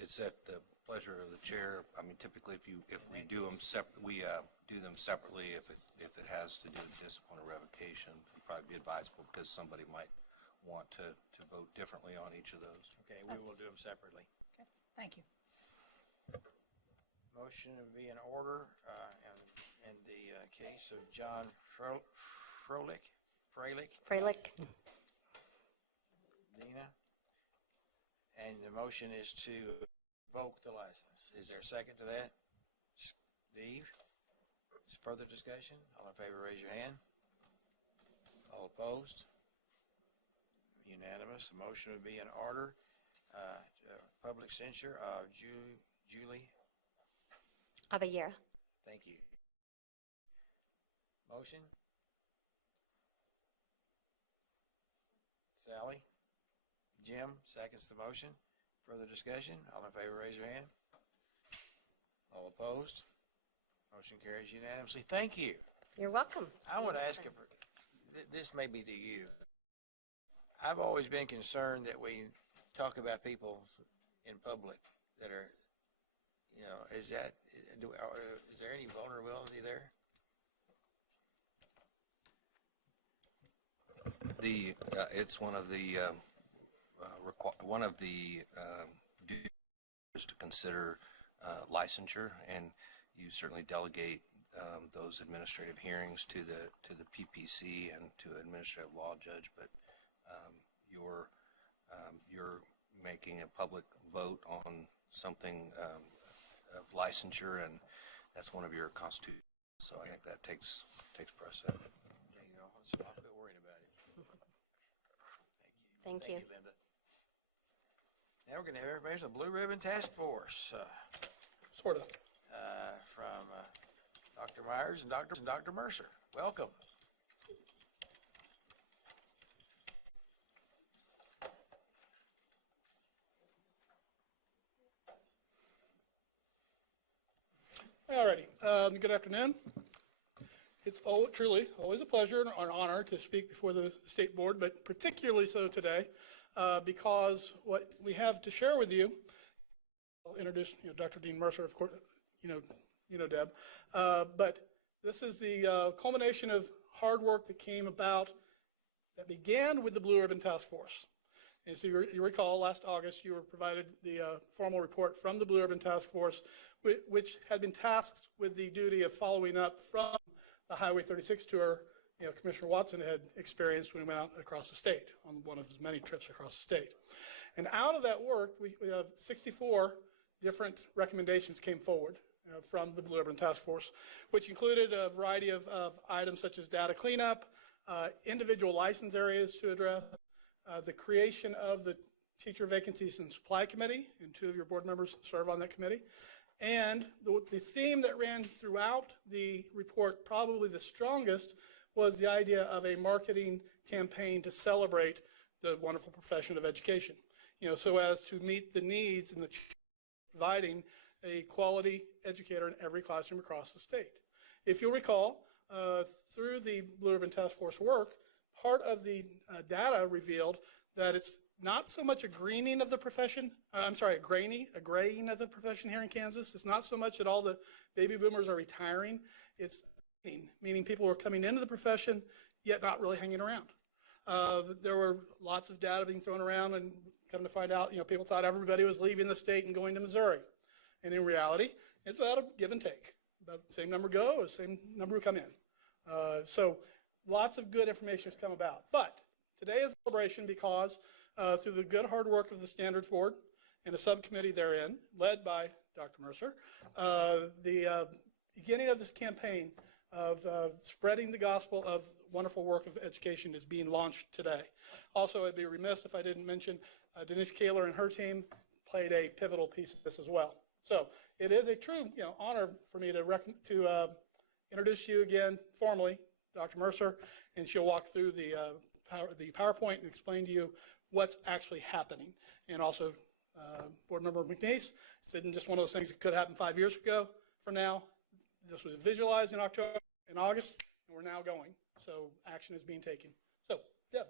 It's at the pleasure of the chair. I mean, typically, if we do them we do them separately. If it has to do with discipline or revocation, it'd probably be advisable because somebody might want to vote differently on each of those. Okay, we will do them separately. Okay, thank you. Motion would be in order in the case of John Froelich. Dina. And the motion is to revoke the license. Is there a second to that? Steve? Further discussion? All in favor, raise your hand. All opposed? Unanimous. The motion would be in order. Public censure of Julie. Abeyera. Thank you. Motion? Sally? Jim seconds the motion. Further discussion? All in favor, raise your hand. All opposed? Motion carries unanimously. Thank you. You're welcome. I want to ask, this may be to you. I've always been concerned that we talk about people in public that are, is there any vulnerability there? It's one of the duties is to consider licensure, and you certainly delegate those administrative hearings to the PPC and to an administrative law judge, but you're making a public vote on something of licensure, and that's one of your constitutions. So I think that takes precedent. There you go. So I'll quit worrying about it. Thank you. Linda. Now we're going to have everybody's on the Blue Ribbon Task Force. Sort of. From Dr. Myers and Dr. Mercer. Welcome. Alrighty, good afternoon. It's truly always a pleasure and an honor to speak before the State Board, but particularly so today because what we have to share with you, I'll introduce Dr. Dean Mercer, of course, you know Deb, but this is the culmination of hard work that came about, that began with the Blue Ribbon Task Force. And so you recall last August you were provided the formal report from the Blue Ribbon Task Force, which had been tasked with the duty of following up from the Highway 36 tour Commissioner Watson had experienced when he went out across the state on one of his many trips across the state. And out of that work, we have 64 different recommendations came forward from the Blue Ribbon Task Force, which included a variety of items such as data cleanup, individual license areas to address, the creation of the Teacher Vacancies and Supply Committee, and 2 of your board members serve on that committee. And the theme that ran throughout the report, probably the strongest, was the idea of a marketing campaign to celebrate the wonderful profession of education, so as to meet the needs and providing a quality educator in every classroom across the state. If you'll recall, through the Blue Ribbon Task Force work, part of the data revealed that it's not so much a greening of the profession, a graying of the profession here in Kansas. It's not so much that all the baby boomers are retiring. It's meaning people are coming into the profession, yet not really hanging around. There were lots of data being thrown around, and come to find out, people thought everybody was leaving the state and going to Missouri. And in reality, it's about a give and take. About the same number go, the same number come in. So lots of good information has come about. But today is a celebration because through the good hard work of the Standards Board and a subcommittee therein, led by Dr. Mercer. The beginning of this campaign of spreading the gospel of wonderful work of education is being launched today. Also, I'd be remiss if I didn't mention Denise Kaler and her team played a pivotal piece of this as well. So it is a true honor for me to introduce you again formally, Dr. Mercer, and she'll walk through the PowerPoint and explain to you what's actually happening. And also, Board Member McNeese, it's just one of those things that could happen 5 years ago from now. This was visualized in August, and we're now going. So action is being taken. So, Deb.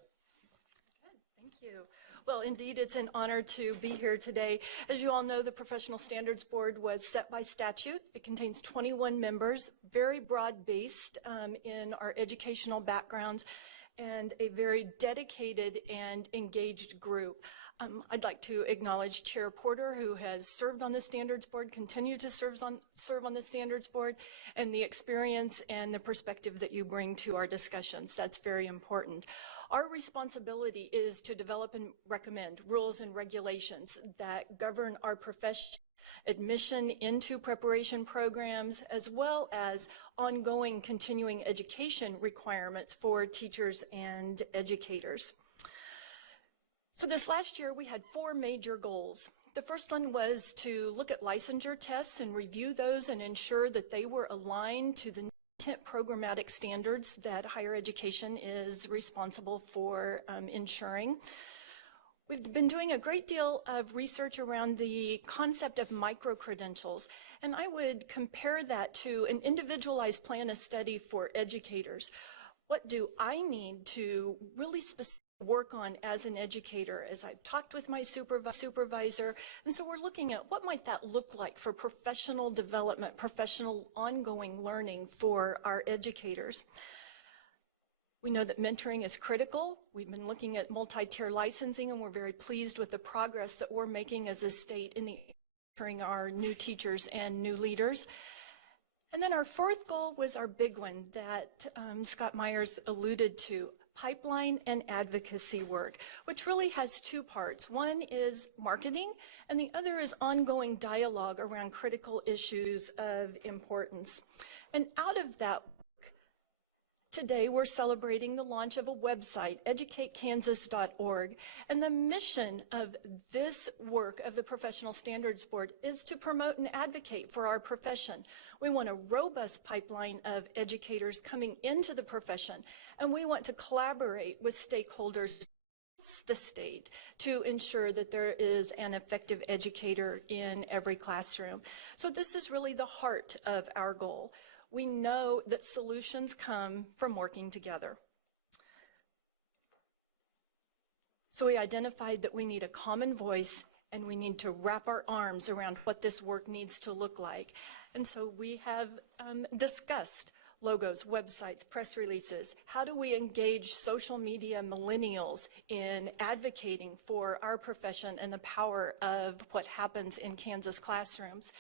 Thank you. Well, indeed, it's an honor to be here today. As you all know, the Professional Standards Board was set by statute. It contains 21 members, very broad-based in our educational backgrounds, and a very dedicated and engaged group. I'd like to acknowledge Chair Porter, who has served on the Standards Board, continue to serve on the Standards Board, and the experience and the perspective that you bring to our discussions. That's very important. Our responsibility is to develop and recommend rules and regulations that govern our profession, admission into preparation programs, as well as ongoing continuing education requirements for teachers and educators. So this last year, we had 4 major goals. The first one was to look at licensure tests and review those and ensure that they were aligned to the programmatic standards that higher education is responsible for ensuring. We've been doing a great deal of research around the concept of micro-credentials, and I would compare that to an individualized plan of study for educators. What do I need to really specifically work on as an educator as I've talked with my supervisor? And so we're looking at what might that look like for professional development, professional ongoing learning for our educators. We know that mentoring is critical. We've been looking at multi-tier licensing, and we're very pleased with the progress that we're making as a state in mentoring our new teachers and new leaders. And then our 4th goal was our big one that Scott Myers alluded to, pipeline and advocacy work, which really has 2 parts. One is marketing, and the other is ongoing dialogue around critical issues of importance. And out of that work, today we're celebrating the launch of a website, educatekansas.org, and the mission of this work of the Professional Standards Board is to promote and advocate for our profession. We want a robust pipeline of educators coming into the profession, and we want to collaborate with stakeholders across the state to ensure that there is an effective educator in every classroom. So this is really the heart of our goal. We know that solutions come from working together. So we identified that we need a common voice, and we need to wrap our arms around what this work needs to look like. And so we have discussed logos, websites, press releases. How do we engage social media millennials in advocating for our profession and the power of what happens in Kansas classrooms?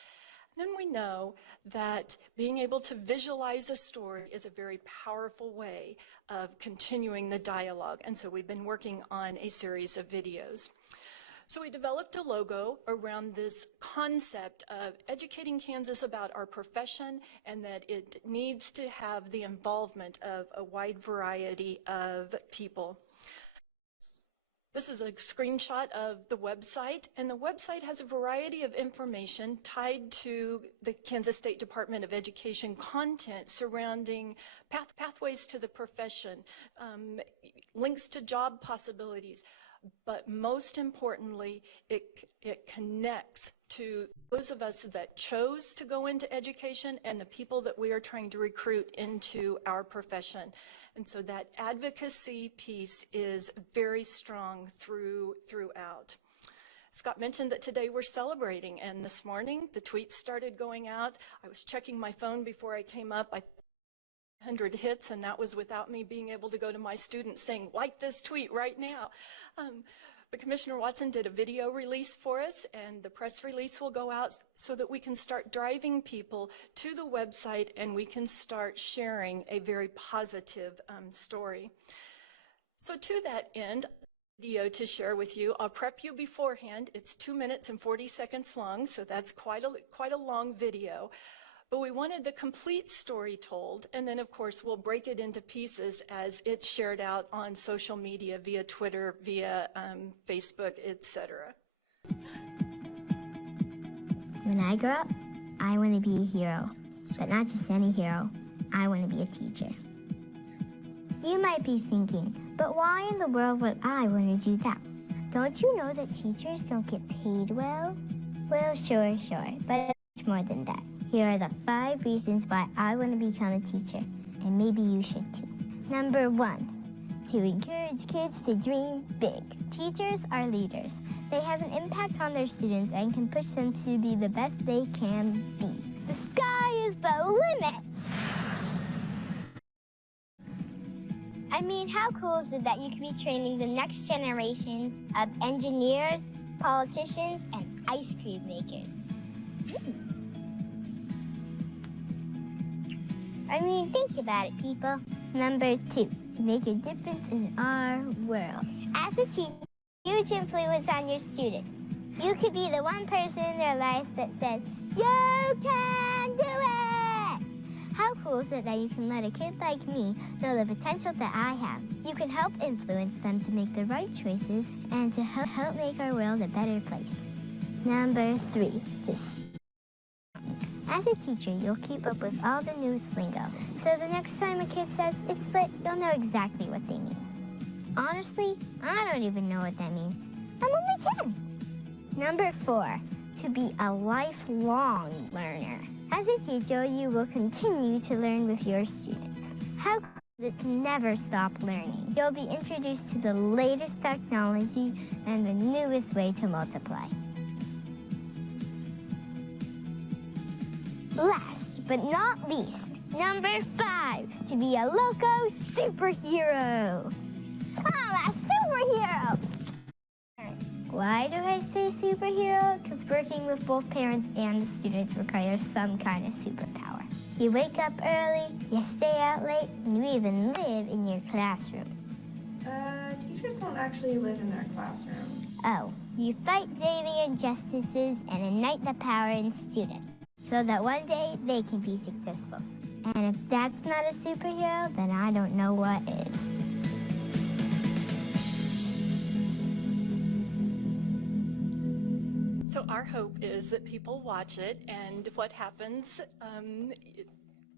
Then we know that being able to visualize a story is a very powerful way of continuing the dialogue. And so we've been working on a series of videos. So we developed a logo around this concept of educating Kansas about our profession, and that it needs to have the involvement of a wide variety of people. This is a screenshot of the website, and the website has a variety of information tied to the Kansas State Department of Education content surrounding pathways to the profession, links to job possibilities. But most importantly, it connects to those of us that chose to go into education and the people that we are trying to recruit into our profession. And so that advocacy piece is very strong throughout. Scott mentioned that today we're celebrating, and this morning the tweets started going out. I was checking my phone before I came up. 100 hits, and that was without me being able to go to my students saying, like this tweet right now. But Commissioner Watson did a video release for us, and the press release will go out so that we can start driving people to the website and we can start sharing a very positive story. So to that end, video to share with you. I'll prep you beforehand. It's 2 minutes and 40 seconds long, so that's quite a long video. But we wanted the complete story told, and then of course we'll break it into pieces as it's shared out on social media via Twitter, via Facebook, etc. When I grow up, I want to be a hero, but not just any hero. I want to be a teacher. You might be thinking, but why in the world would I want to do that? Don't you know that teachers don't get paid well? Well, sure, but it's much more than that. Here are the 5 reasons why I want to become a teacher, and maybe you should too. Number 1, to encourage kids to dream big. Teachers are leaders. They have an impact on their students and can push them to be the best they can be. The sky is the limit! I mean, how cool is it that you could be training the next generations of engineers, politicians, and ice cream makers? I mean, think about it, people. Number 2, to make a difference in our world. As a teacher, huge influence on your students. You could be the one person in their lives that says, "You can do it!" How cool is it that you can let a kid like me know the potential that I have? You can help influence them to make the right choices and to help make our world a better place. Number 3, to as a teacher, you'll keep up with all the newest lingo, so the next time a kid says it's lit, you'll know exactly what they mean. Honestly, I don't even know what that means. I'm only 10. Number 4, to be a lifelong learner. As a teacher, you will continue to learn with your students. How cool is it to never stop learning? You'll be introduced to the latest technology and the newest way to multiply. Last but not least, number 5, to be a loco superhero. I'm a superhero! Why do I say superhero? Because working with both parents and the students requires some kind of superpower. You wake up early, you stay out late, and you even live in your classroom. Teachers don't actually live in their classrooms. Oh, you fight daily injustices and ignite the power in students, so that one day they can be successful. And if that's not a superhero, then I don't know what is. So our hope is that people watch it, and what happens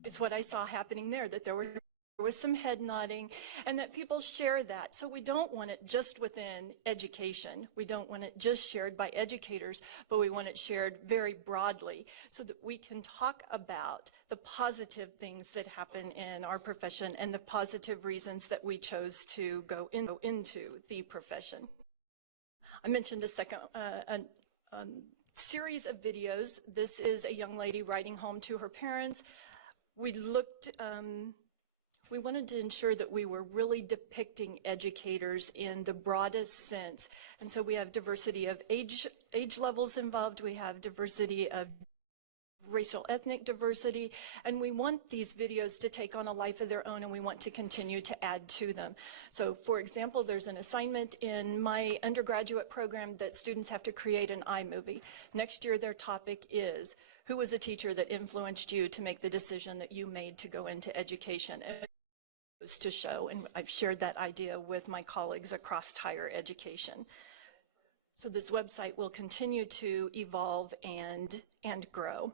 is what I saw happening there, that there was some head nodding, and that people share that. So we don't want it just within education. We don't want it just shared by educators, but we want it shared very broadly so that we can talk about the positive things that happen in our profession and the positive reasons that we chose to go into the profession. I mentioned a second series of videos. This is a young lady writing home to her parents. We wanted to ensure that we were really depicting educators in the broadest sense. And so we have diversity of age levels involved. We have diversity of racial ethnic diversity, and we want these videos to take on a life of their own, and we want to continue to add to them. So for example, there's an assignment in my undergraduate program that students have to create an iMovie. Next year their topic is, who was a teacher that influenced you to make the decision that you made to go into education? To show, and I've shared that idea with my colleagues across higher education. So this website will continue to evolve and grow.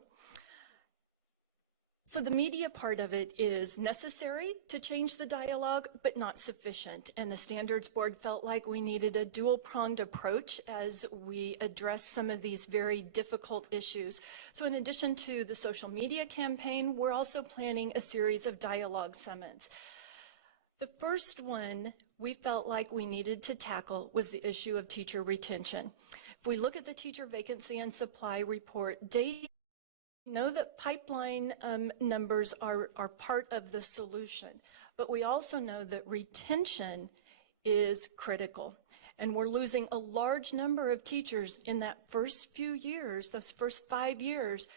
So the media part of it is necessary to change the dialogue, but not sufficient. And the Standards Board felt like we needed a dual-pronged approach as we address some of these very difficult issues. So in addition to the social media campaign, we're also planning a series of dialogue summits. The first one we felt like we needed to tackle was the issue of teacher retention. If we look at the teacher vacancy and supply report, we know that pipeline numbers are part of the solution, but we also know that retention is critical. And we're losing a large number of teachers in that first few years, those first 5 years.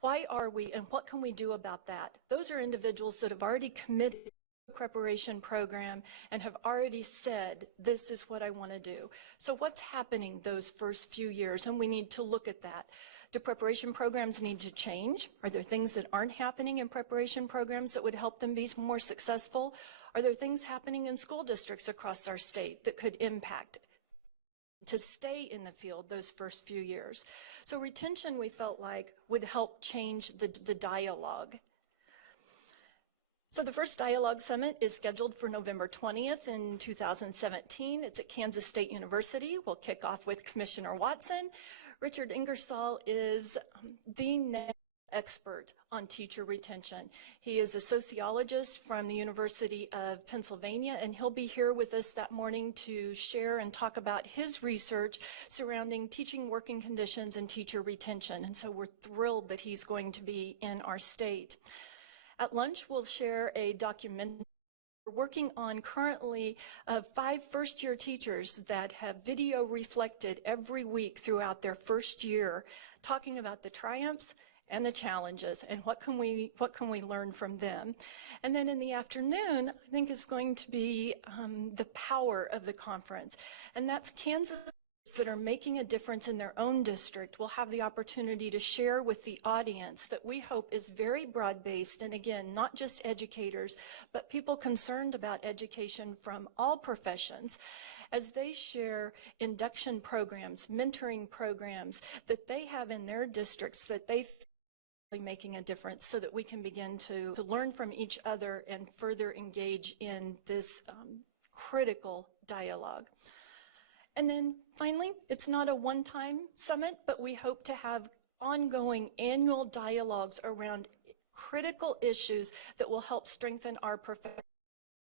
Why are we, and what can we do about that? Those are individuals that have already committed preparation program and have already said, this is what I want to do. So what's happening those first few years? And we need to look at that. Do preparation programs need to change? Are there things that aren't happening in preparation programs that would help them be more successful? Are there things happening in school districts across our state that could impact to stay in the field those first few years? So retention, we felt like, would help change the dialogue. So the first Dialogue Summit is scheduled for November 20th in 2017. It's at Kansas State University. We'll kick off with Commissioner Watson. Richard Ingersoll is the national expert on teacher retention. He is a sociologist from the University of Pennsylvania, and he'll be here with us that morning to share and talk about his research surrounding teaching working conditions and teacher retention. And so we're thrilled that he's going to be in our state. At lunch, we'll share a documentary we're working on currently of 5 first-year teachers that have video reflected every week throughout their first year, talking about the triumphs and the challenges and what can we learn from them. And then in the afternoon, I think is going to be the power of the conference. And that's Kansas that are making a difference in their own district will have the opportunity to share with the audience that we hope is very broad-based, and again, not just educators, but people concerned about education from all professions, as they share induction programs, mentoring programs that they have in their districts that they feel making a difference, so that we can begin to learn from each other and further engage in this critical dialogue. And then finally, it's not a one-time summit, but we hope to have ongoing annual dialogues around critical issues that will help strengthen our profession.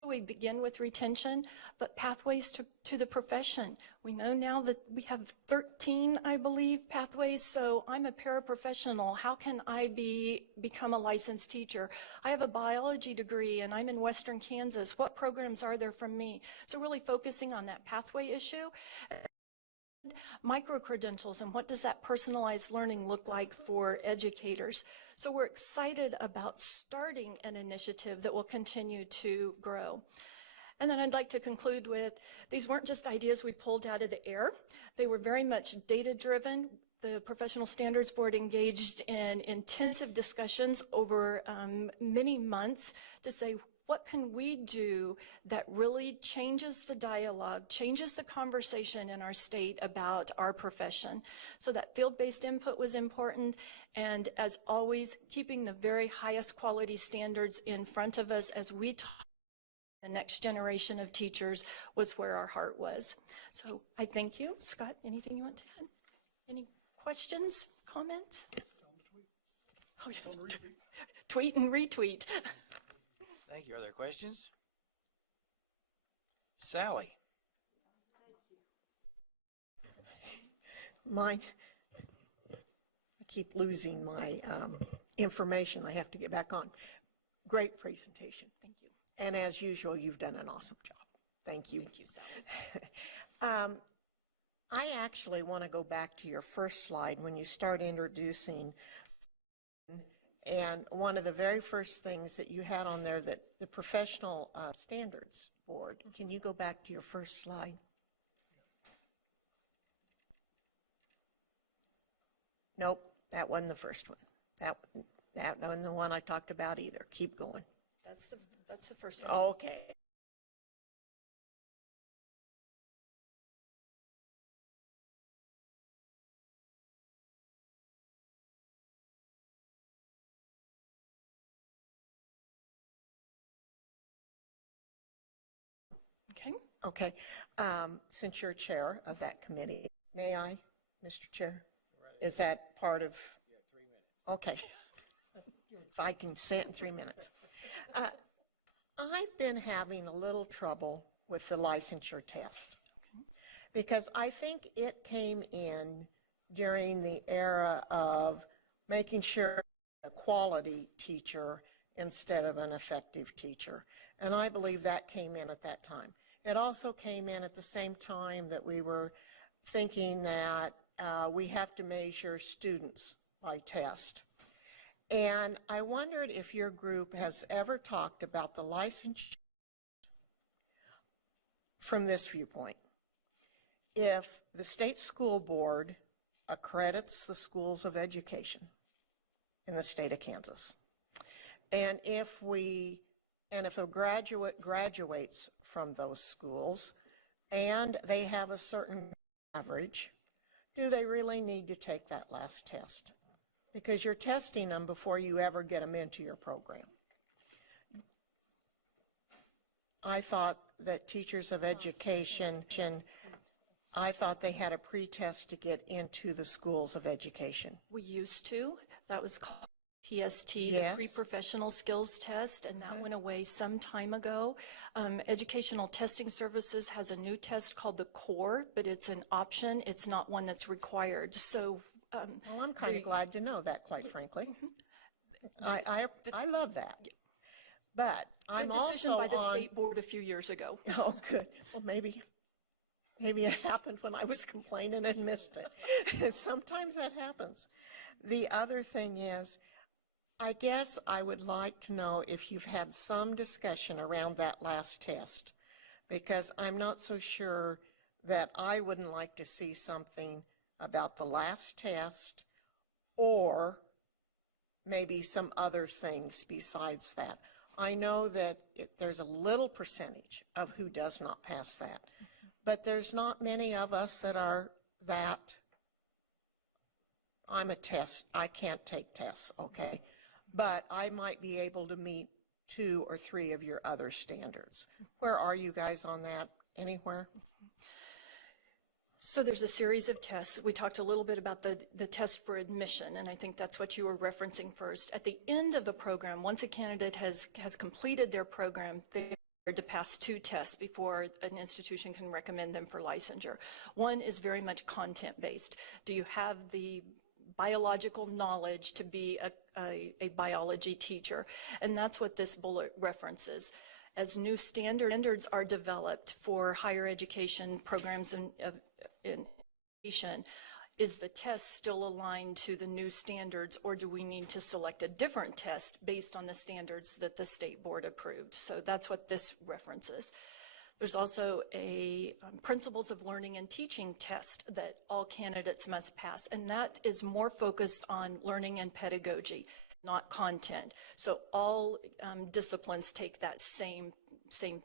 We begin with retention, but pathways to the profession. We know now that we have 13, I believe, pathways. So I'm a paraprofessional. How can I become a licensed teacher? I have a biology degree and I'm in Western Kansas. What programs are there from me? So really focusing on that pathway issue. Micro-credentials and what does that personalized learning look like for educators. So we're excited about starting an initiative that will continue to grow. And then I'd like to conclude with, these weren't just ideas we pulled out of the air. They were very much data-driven. The Professional Standards Board engaged in intensive discussions over many months to say, what can we do that really changes the dialogue, changes the conversation in our state about our profession? So that field-based input was important, and as always, keeping the very highest quality standards in front of us as we talk the next generation of teachers was where our heart was. So I thank you. Scott, anything you want to add? Any questions, comments? Oh, yes. Tweet and retweet. Thank you. Are there questions? Sally? Mine, I keep losing my information. I have to get back on. Great presentation. Thank you. And as usual, you've done an awesome job. Thank you. Thank you, Sally. I actually want to go back to your first slide when you start introducing. And one of the very first things that you had on there, that the Professional Standards Board, can you go back to your first slide? Nope, that wasn't the first one. That wasn't the one I talked about either. Keep going. That's the first one. Okay. Okay. Okay. Since you're chair of that committee, may I, Mr. Chair? Is that part of? Yeah, 3 minutes. Okay. If I can say it in 3 minutes. I've been having a little trouble with the licensure test because I think it came in during the era of making sure a quality teacher instead of an effective teacher. And I believe that came in at that time. It also came in at the same time that we were thinking that we have to measure students by test. And I wondered if your group has ever talked about the licensure from this viewpoint. If the state school board accredits the schools of education in the state of Kansas, and if a graduate graduates from those schools and they have a certain average, do they really need to take that last test? Because you're testing them before you ever get them into your program. I thought that teachers of education, I thought they had a pretest to get into the schools of education. We used to. That was called PST, the Yes. Pre-Professional Skills Test, and that went away some time ago. Educational Testing Services has a new test called the CORE, but it's an option. It's not one that's required. So, well, I'm kind of glad to know that, quite frankly. I love that. But I'm also the decision by the state board a few years ago. Oh, good. Well, maybe it happened when I was complaining and missed it. Sometimes that happens. The other thing is, I guess I would like to know if you've had some discussion around that last test, because I'm not so sure that I wouldn't like to see something about the last test or maybe some other things besides that. I know that there's a little percentage of who does not pass that, but there's not many of us that are that. I'm a test, I can't take tests, okay? But I might be able to meet 2 or 3 of your other standards. Where are you guys on that? Anywhere? So there's a series of tests. We talked a little bit about the test for admission, and I think that's what you were referencing first. At the end of the program, once a candidate has completed their program, they are to pass 2 tests before an institution can recommend them for licensure. One is very much content-based. Do you have the biological knowledge to be a biology teacher? And that's what this bullet references. As new standards are developed for higher education programs in education, is the test still aligned to the new standards, or do we need to select a different test based on the standards that the state board approved? So that's what this references. There's also a Principles of Learning and Teaching test that all candidates must pass, and that is more focused on learning and pedagogy, not content. So all disciplines take that same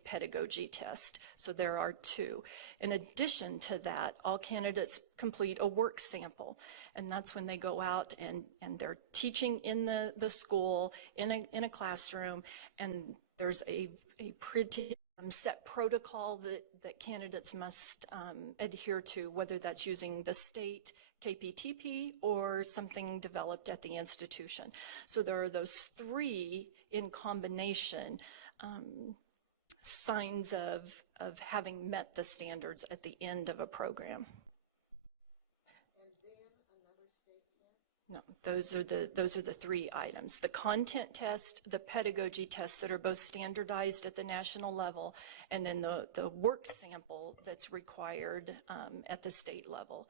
pedagogy test. So there are 2. In addition to that, all candidates complete a work sample, and that's when they go out and they're teaching in the school, in a classroom, and there's a pretty set protocol that candidates must adhere to, whether that's using the state KPTP or something developed at the institution. So there are those 3 in combination signs of having met the standards at the end of a program. No, those are the 3 items: the content test, the pedagogy test that are both standardized at the national level, and then the work sample that's required at the state level.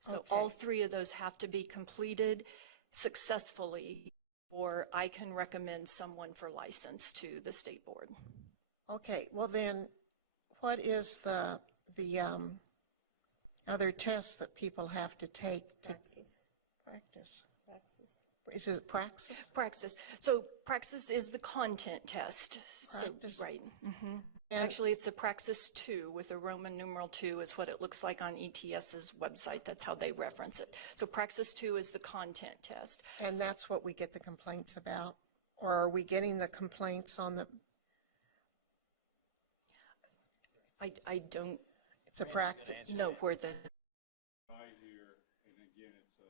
So Okay. all 3 of those have to be completed successfully, or I can recommend someone for license to the state board. Okay, well then, what is the other tests that people have to take to practice? Is it praxis? Praxis. So praxis is the content test. Practice. So, right. Actually, it's a praxis 2 with a Roman numeral 2 is what it looks like on ETS's website. That's how they reference it. So praxis 2 is the content test. And that's what we get the complaints about? Or are we getting the complaints on the? I don't. It's a practice. know where the. I hear, and again, it's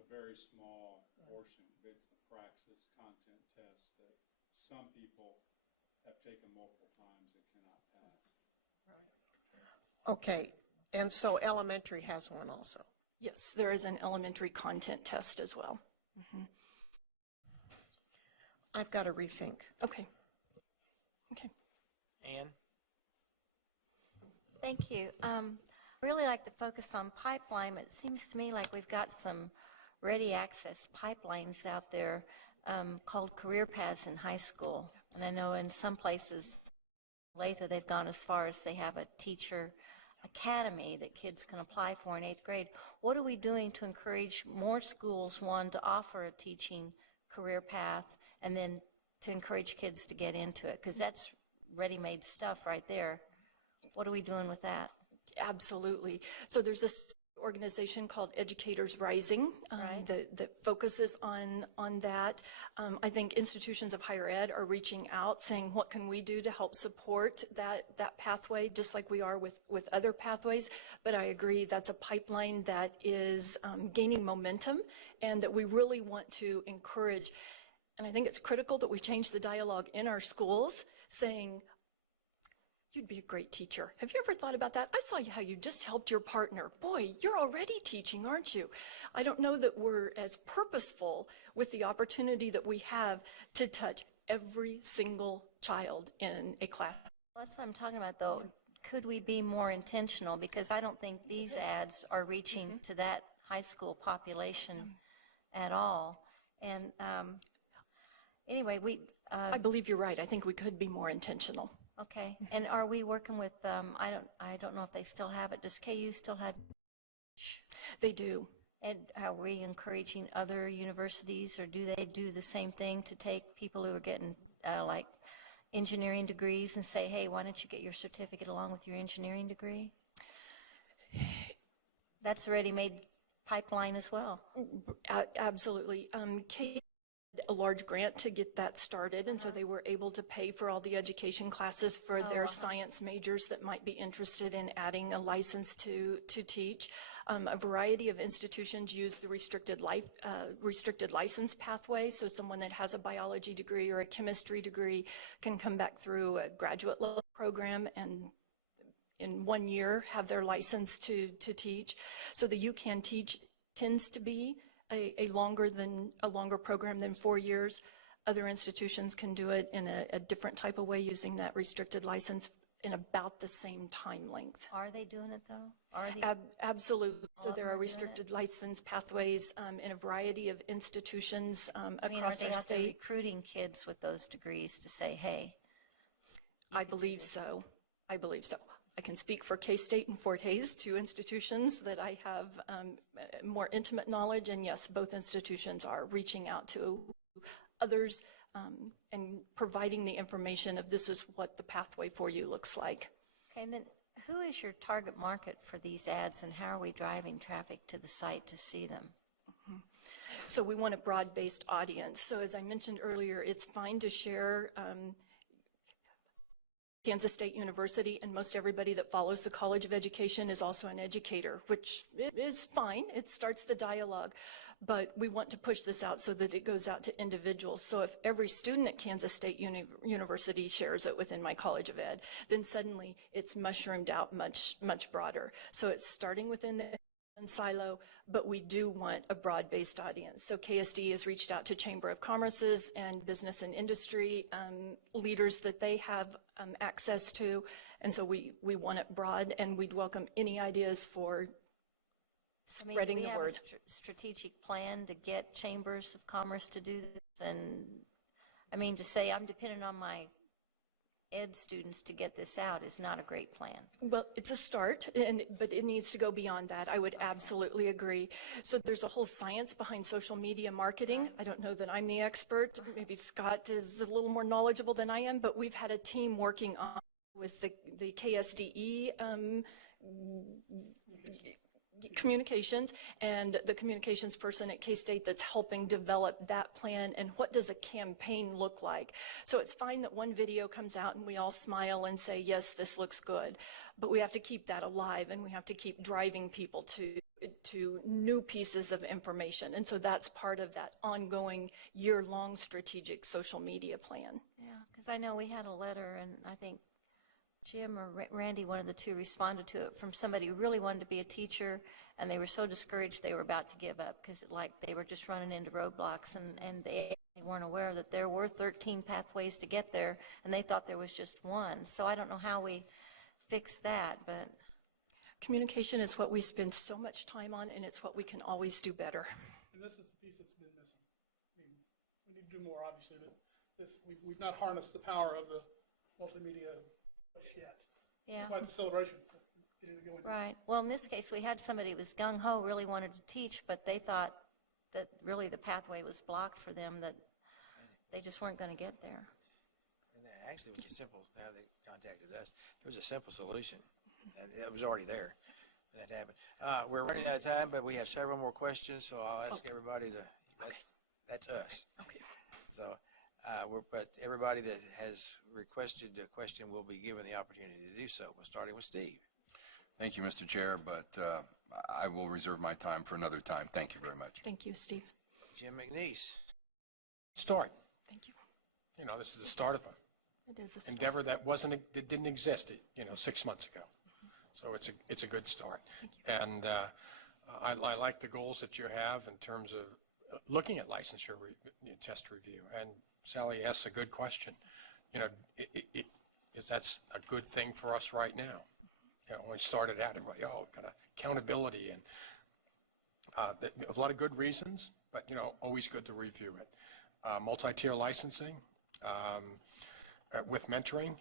a very small portion, but it's the praxis content test that some people have taken multiple times and cannot pass. Okay, and so elementary has one also? Yes, there is an elementary content test as well. I've got to rethink. Okay. Okay. Ann? Thank you. I really like to focus on pipeline. It seems to me like we've got some ready access pipelines out there called career paths in high school. And I know in some places Latha, they've gone as far as they have a teacher academy that kids can apply for in 8th grade. What are we doing to encourage more schools, one, to offer a teaching career path, and then to encourage kids to get into it? Because that's ready-made stuff right there. What are we doing with that? Absolutely. So there's this organization called Educators Rising Right. that focuses on that. I think institutions of higher ed are reaching out saying, what can we do to help support that pathway, just like we are with other pathways. But I agree, that's a pipeline that is gaining momentum and that we really want to encourage. And I think it's critical that we change the dialogue in our schools saying, you'd be a great teacher. Have you ever thought about that? I saw how you just helped your partner. Boy, you're already teaching, aren't you? I don't know that we're as purposeful with the opportunity that we have to touch every single child in a class. Well, that's what I'm talking about, though. Could we be more intentional? Because I don't think these ads are reaching to that high school population at all. And anyway, I believe you're right. I think we could be more intentional. Okay, and are we working with, I don't know if they still have it. Does KU still have? They do. And are we encouraging other universities, or do they do the same thing to take people who are getting like engineering degrees and say, hey, why don't you get your certificate along with your engineering degree? That's a ready-made pipeline as well. Absolutely. KU a large grant to get that started, and so they were able to pay for all the education classes for their science majors that might be interested in adding a license to teach. A variety of institutions use the restricted license pathway, so someone that has a biology degree or a chemistry degree can come back through a graduate level program and in 1 year have their license to teach. So the You Can Teach tends to be a longer program than 4 years. Other institutions can do it in a different type of way using that restricted license in about the same time length. Are they doing it though? Absolutely. So there are restricted license pathways in a variety of institutions across our Are they state. recruiting kids with those degrees to say, hey? I believe so. I believe so. I can speak for K-State and Fort Hays, two institutions that I have more intimate knowledge, and yes, both institutions are reaching out to others and providing the information of this is what the pathway for you looks like. Okay, and then who is your target market for these ads, and how are we driving traffic to the site to see them? So we want a broad-based audience. So as I mentioned earlier, it's fine to share Kansas State University, and most everybody that follows the College of Education is also an educator, which is fine. It starts the dialogue, but we want to push this out so that it goes out to individuals. So if every student at Kansas State University shares it within my College of Ed, then suddenly it's mushroomed out much broader. So it's starting within the silo, but we do want a broad-based audience. So KSDE has reached out to Chamber of Commerce's and business and industry leaders that they have access to, and so we want it broad, and we'd welcome any ideas for spreading the word. Do we have a strategic plan to get chambers of commerce to do this? And to say I'm dependent on my ed students to get this out is not a great plan. Well, it's a start, but it needs to go beyond that. I would absolutely agree. So there's a whole science behind social media marketing. I don't know that I'm the expert. Maybe Scott is a little more knowledgeable than I am, but we've had a team working on with the KSDE communications and the communications person at K-State that's helping develop that plan and what does a campaign look like. So it's fine that one video comes out and we all smile and say, yes, this looks good, but we have to keep that alive and we have to keep driving people to new pieces of information. And so that's part of that ongoing year-long strategic social media plan. Yeah, because I know we had a letter, and I think Jim or Randy, one of the two, responded to it from somebody who really wanted to be a teacher, and they were so discouraged they were about to give up because they were just running into roadblocks, and they weren't aware that there were 13 pathways to get there, and they thought there was just one. So I don't know how we fix that, but communication is what we spend so much time on, and it's what we can always do better. And this is the piece that's been missing. We need to do more, obviously. We've not harnessed the power of the multimedia yet. Yeah. Quite the celebration. You know, going- Right. Well, in this case, we had somebody who was gung-ho, really wanted to teach, but they thought that really the pathway was blocked for them, that they just weren't going to get there. And actually, it was a simple, now they contacted us, there was a simple solution. And it was already there. That happened. We're running out of time, but we have several more questions, so I'll ask everybody to, that's us. Okay. So, but everybody that has requested a question will be given the opportunity to do so. We're starting with Steve. Thank you, Mr. Chair, but I will reserve my time for another time. Thank you very much. Thank you, Steve. Jim McNeese. Start. Thank you. You know, this is the start of It is a an start. endeavor that didn't exist, 6 months ago. So it's a good start. And I like the goals that you have in terms of looking at licensure test review. And Sally asks a good question. You know, is that a good thing for us right now? You know, when we started out, everybody, kind of accountability and a lot of good reasons, but, always good to review it. Multi-tier licensing with mentoring,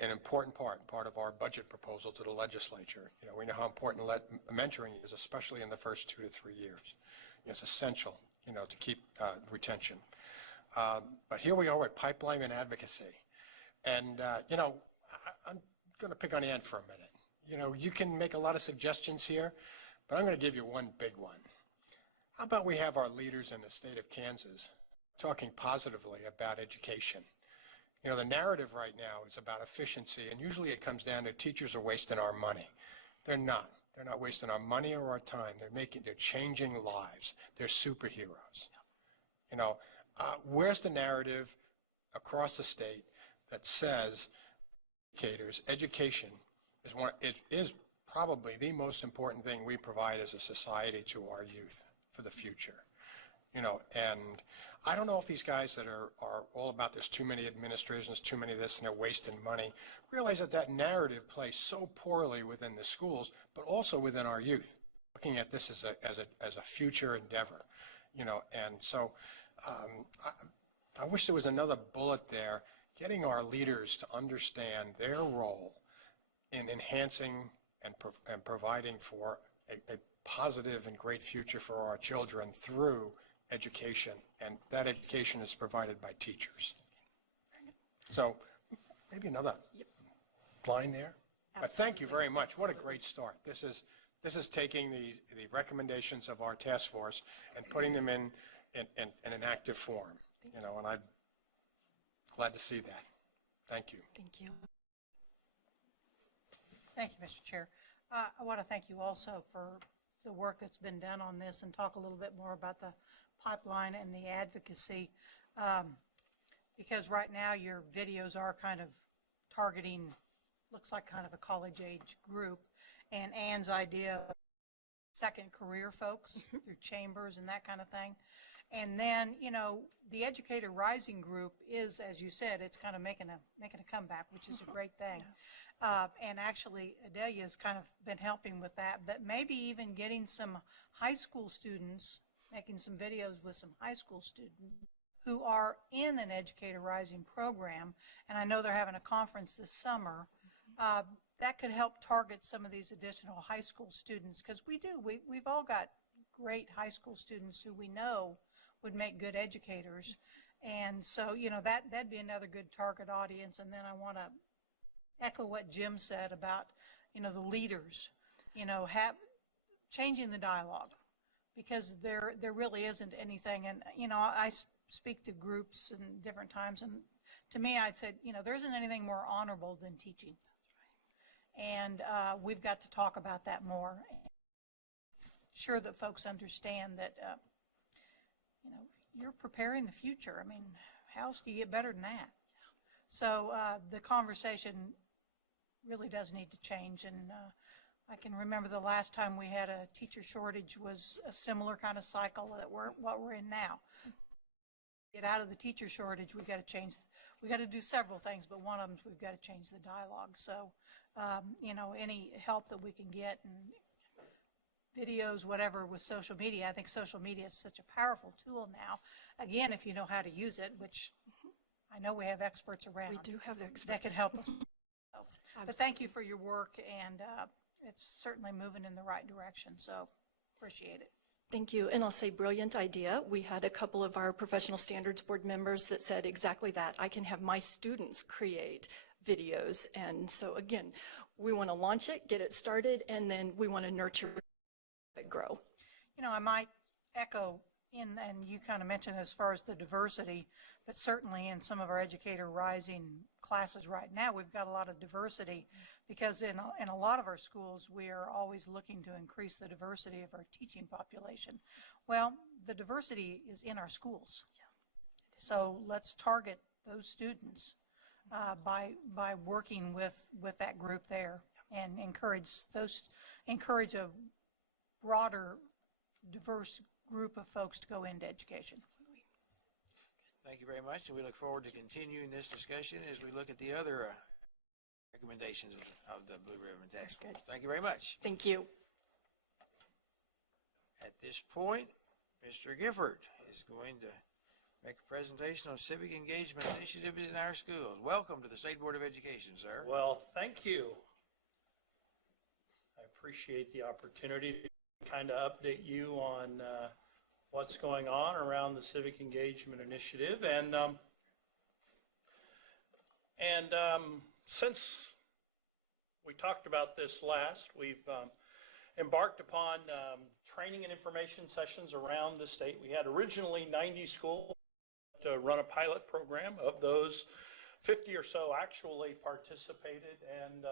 an important part of our budget proposal to the legislature. We know how important mentoring is, especially in the first 2 to 3 years. It's essential, to keep retention. But here we are with pipeline and advocacy. And, I'm going to pick on Ann for a minute. You can make a lot of suggestions here, but I'm going to give you one big one. How about we have our leaders in the state of Kansas talking positively about education? The narrative right now is about efficiency, and usually it comes down to teachers are wasting our money. They're not. They're not wasting our money or our time. They're changing lives. They're superheroes. Where's the narrative across the state that says education is probably the most important thing we provide as a society to our youth for the future? And I don't know if these guys that are all about there's too many administrators, too many of this, and they're wasting money, realize that narrative plays so poorly within the schools, but also within our youth, looking at this as a future endeavor, and so I wish there was another bullet there, getting our leaders to understand their role in enhancing and providing for a positive and great future for our children through education, and that education is provided by teachers. So maybe another line there. But thank you very much. What a great start. This is taking the recommendations of our task force and putting them in an active form, and I'm glad to see that. Thank you. Thank you. Thank you, Mr. Chair. I want to thank you also for the work that's been done on this and talk a little bit more about the pipeline and the advocacy, because right now your videos are kind of targeting, looks like kind of a college age group, and Ann's idea of second career folks through chambers and that kind of thing. And then, the Educator Rising group is, as you said, it's kind of making a comeback, which is a great thing. And actually, Adelia's kind of been helping with that, but maybe even getting some high school students, making some videos with some high school students who are in an Educator Rising program, and I know they're having a conference this summer, that could help target some of these additional high school students, because we've all got great high school students who we know would make good educators, and so, that'd be another good target audience. And then I want to echo what Jim said about, the leaders, changing the dialogue, because there really isn't anything. And, I speak to groups and different times, and to me, I'd said, there isn't anything more honorable than teaching. And we've got to talk about that more. Sure that folks understand that, you're preparing the future. I mean, how else do you get better than that? So the conversation really does need to change. And I can remember the last time we had a teacher shortage was a similar kind of cycle that what we're in now. Get out of the teacher shortage, we got to do several things, but one of them is we've got to change the dialogue. So, any help that we can get, and videos, whatever, with social media. I think social media is such a powerful tool now. Again, if you know how to use it, which I know we have experts around. We do have experts. That can help us But thank you for your work, and it's certainly moving in the right direction, so appreciate it. Thank you. And I'll say brilliant idea. We had a couple of our professional standards board members that said exactly that. I can have my students create videos. And so again, we want to launch it, get it started, and then we want to nurture it, grow. You know, I might echo and you kind of mentioned as far as the diversity, but certainly in some of our Educator Rising classes right now, we've got a lot of diversity because in a lot of our schools, we are always looking to increase the diversity of our teaching population. Well, the diversity is in our schools. So let's target those students by working with that group there and encourage a broader, diverse group of folks to go into education. Thank you very much, and we look forward to continuing this discussion as we look at the other recommendations of the Blue Ribbon Task Force. Thank you very much. Thank you. At this point, Mr. Gifford is going to make a presentation on civic engagement initiatives in our schools. Welcome to the State Board of Education, sir. Well, thank you. I appreciate the opportunity to kind of update you on what's going on around the Civic Engagement Initiative. And since we talked about this last, we've embarked upon training and information sessions around the state. We had originally 90 schools to run a pilot program. Of those, 50 or so actually participated, and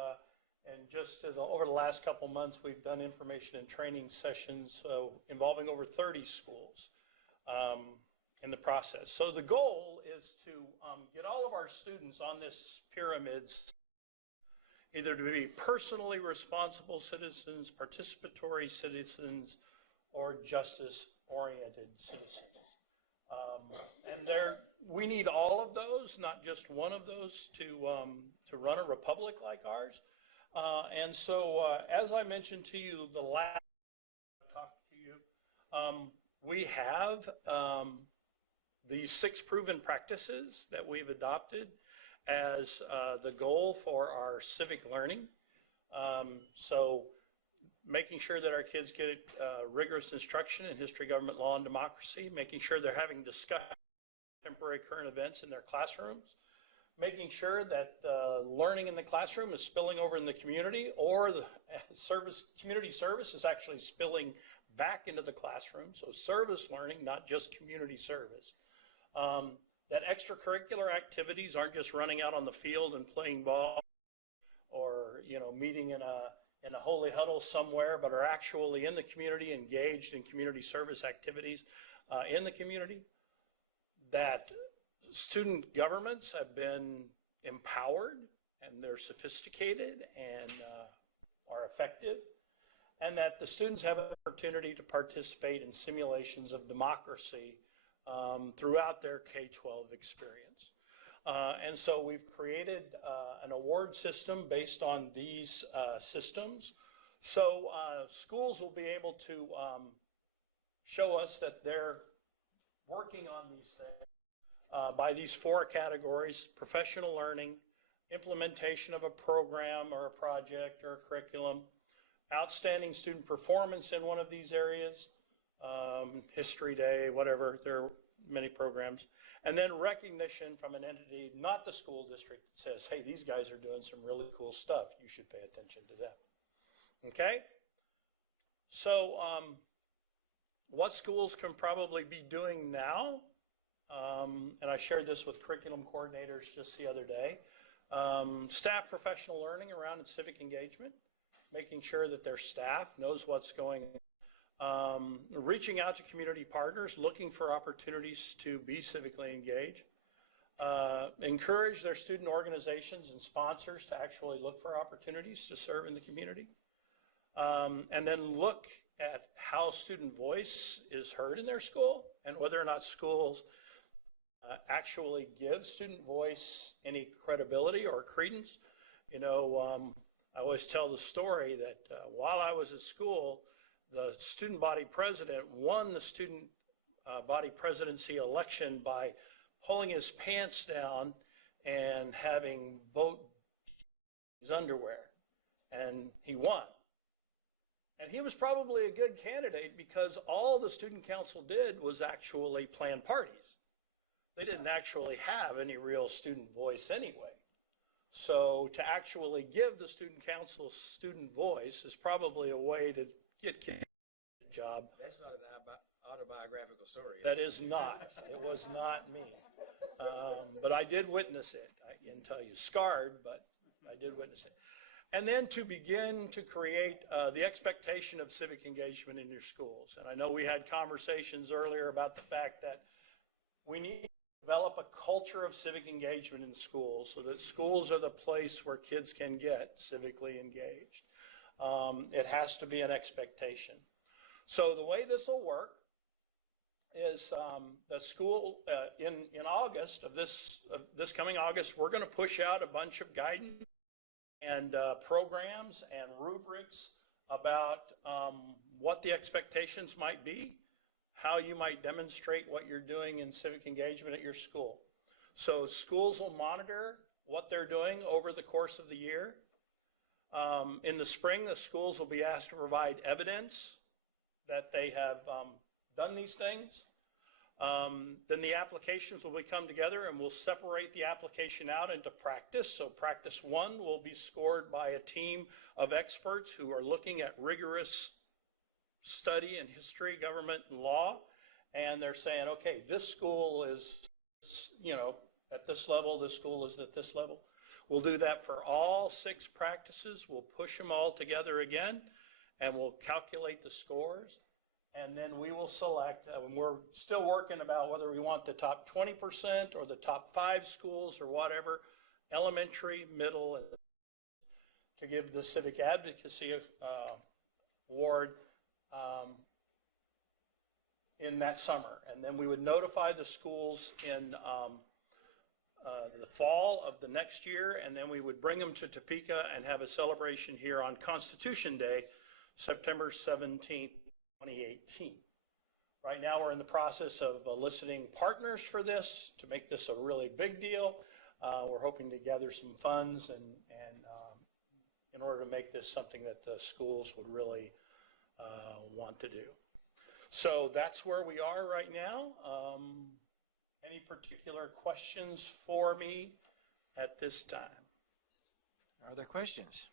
just over the last couple months, we've done information and training sessions involving over 30 schools in the process. So the goal is to get all of our students on this pyramid, either to be personally responsible citizens, participatory citizens, or justice-oriented citizens. And we need all of those, not just one of those, to run a republic like ours. And so, as I mentioned to you the last time I talked to you, we have these 6 proven practices that we've adopted as the goal for our civic learning. So, making sure that our kids get rigorous instruction in history, government, law, and democracy, making sure they're having discussion contemporary current events in their classrooms, making sure that learning in the classroom is spilling over in the community, or the community service is actually spilling back into the classroom. So service learning, not just community service. That extracurricular activities aren't just running out on the field and playing ball, or meeting in a holy huddle somewhere, but are actually in the community, engaged in community service activities in the community. That student governments have been empowered, and they're sophisticated and are effective, and that the students have an opportunity to participate in simulations of democracy throughout their K-12 experience. And so we've created an award system based on these systems. So schools will be able to show us that they're working on these things by these 4 categories: professional learning, implementation of a program or a project or a curriculum, outstanding student performance in one of these areas, History Day, whatever, there are many programs, and then recognition from an entity, not the school district, that says, hey, these guys are doing some really cool stuff, you should pay attention to them. Okay? So what schools can probably be doing now, and I shared this with curriculum coordinators just the other day, staff professional learning around civic engagement, making sure that their staff knows what's going on, reaching out to community partners, looking for opportunities to be civically engaged, encourage their student organizations and sponsors to actually look for opportunities to serve in the community, and then look at how student voice is heard in their school and whether or not schools actually give student voice any credibility or credence. I always tell the story that while I was at school, the student body president won the student body presidency election by pulling his pants down and having vote his underwear, and he won. And he was probably a good candidate because all the student council did was actually plan parties. They didn't actually have any real student voice anyway. So to actually give the student council student voice is probably a way to get kids a job. That's not an autobiographical story. That is not. It was not me. But I did witness it. I can tell you, scarred, but I did witness it. And then to begin to create the expectation of civic engagement in your schools. And I know we had conversations earlier about the fact that we need to develop a culture of civic engagement in schools so that schools are the place where kids can get civically engaged. It has to be an expectation. So the way this will work is the school in August of this coming August, we're going to push out a bunch of guidance and programs and rubrics about what the expectations might be, how you might demonstrate what you're doing in civic engagement at your school. So schools will monitor what they're doing over the course of the year. In the spring, the schools will be asked to provide evidence that they have done these things. Then the applications will come together and we'll separate the application out into practice. So practice 1 will be scored by a team of experts who are looking at rigorous study in history, government, and law. And they're saying, okay, this school is, at this level, this school is at this level. We'll do that for all 6 practices. We'll push them all together again and we'll calculate the scores. And then we will select, and we're still working about whether we want the top 20% or the top 5 schools or whatever, elementary, middle, and to give the Civic Advocacy Award in that summer. And then we would notify the schools in the fall of the next year, and then we would bring them to Topeka and have a celebration here on Constitution Day, September 17th. 2018. Right now we're in the process of eliciting partners for this to make this a really big deal. We're hoping to gather some funds and in order to make this something that the schools would really want to do. So that's where we are right now. Any particular questions for me at this time? Are there questions?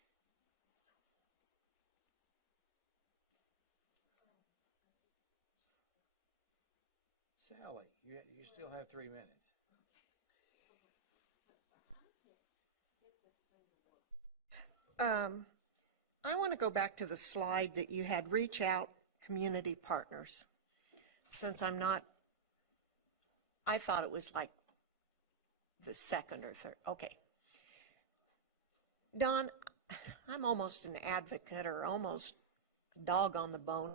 Sally, you still have 3 minutes. I want to go back to the slide that you had, reach out community partners. Since I'm not, I thought it was like the second or third. Okay. Don, I'm almost an advocate or almost a dog on the bone,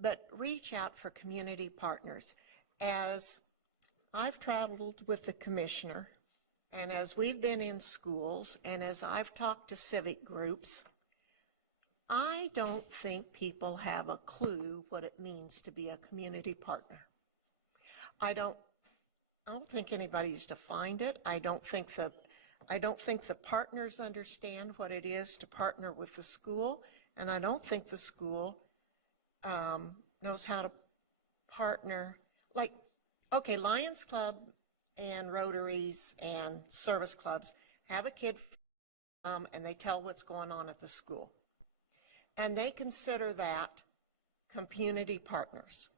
but reach out for community partners. As I've traveled with the commissioner, and as we've been in schools, and as I've talked to civic groups, I don't think people have a clue what it means to be a community partner. I don't think anybody's defined it. I don't think the partners understand what it is to partner with the school, and I don't think the school knows how to partner. Like, okay, Lions Club and Rotaries and service clubs have a kid and they tell what's going on at the school. And they consider that community partners.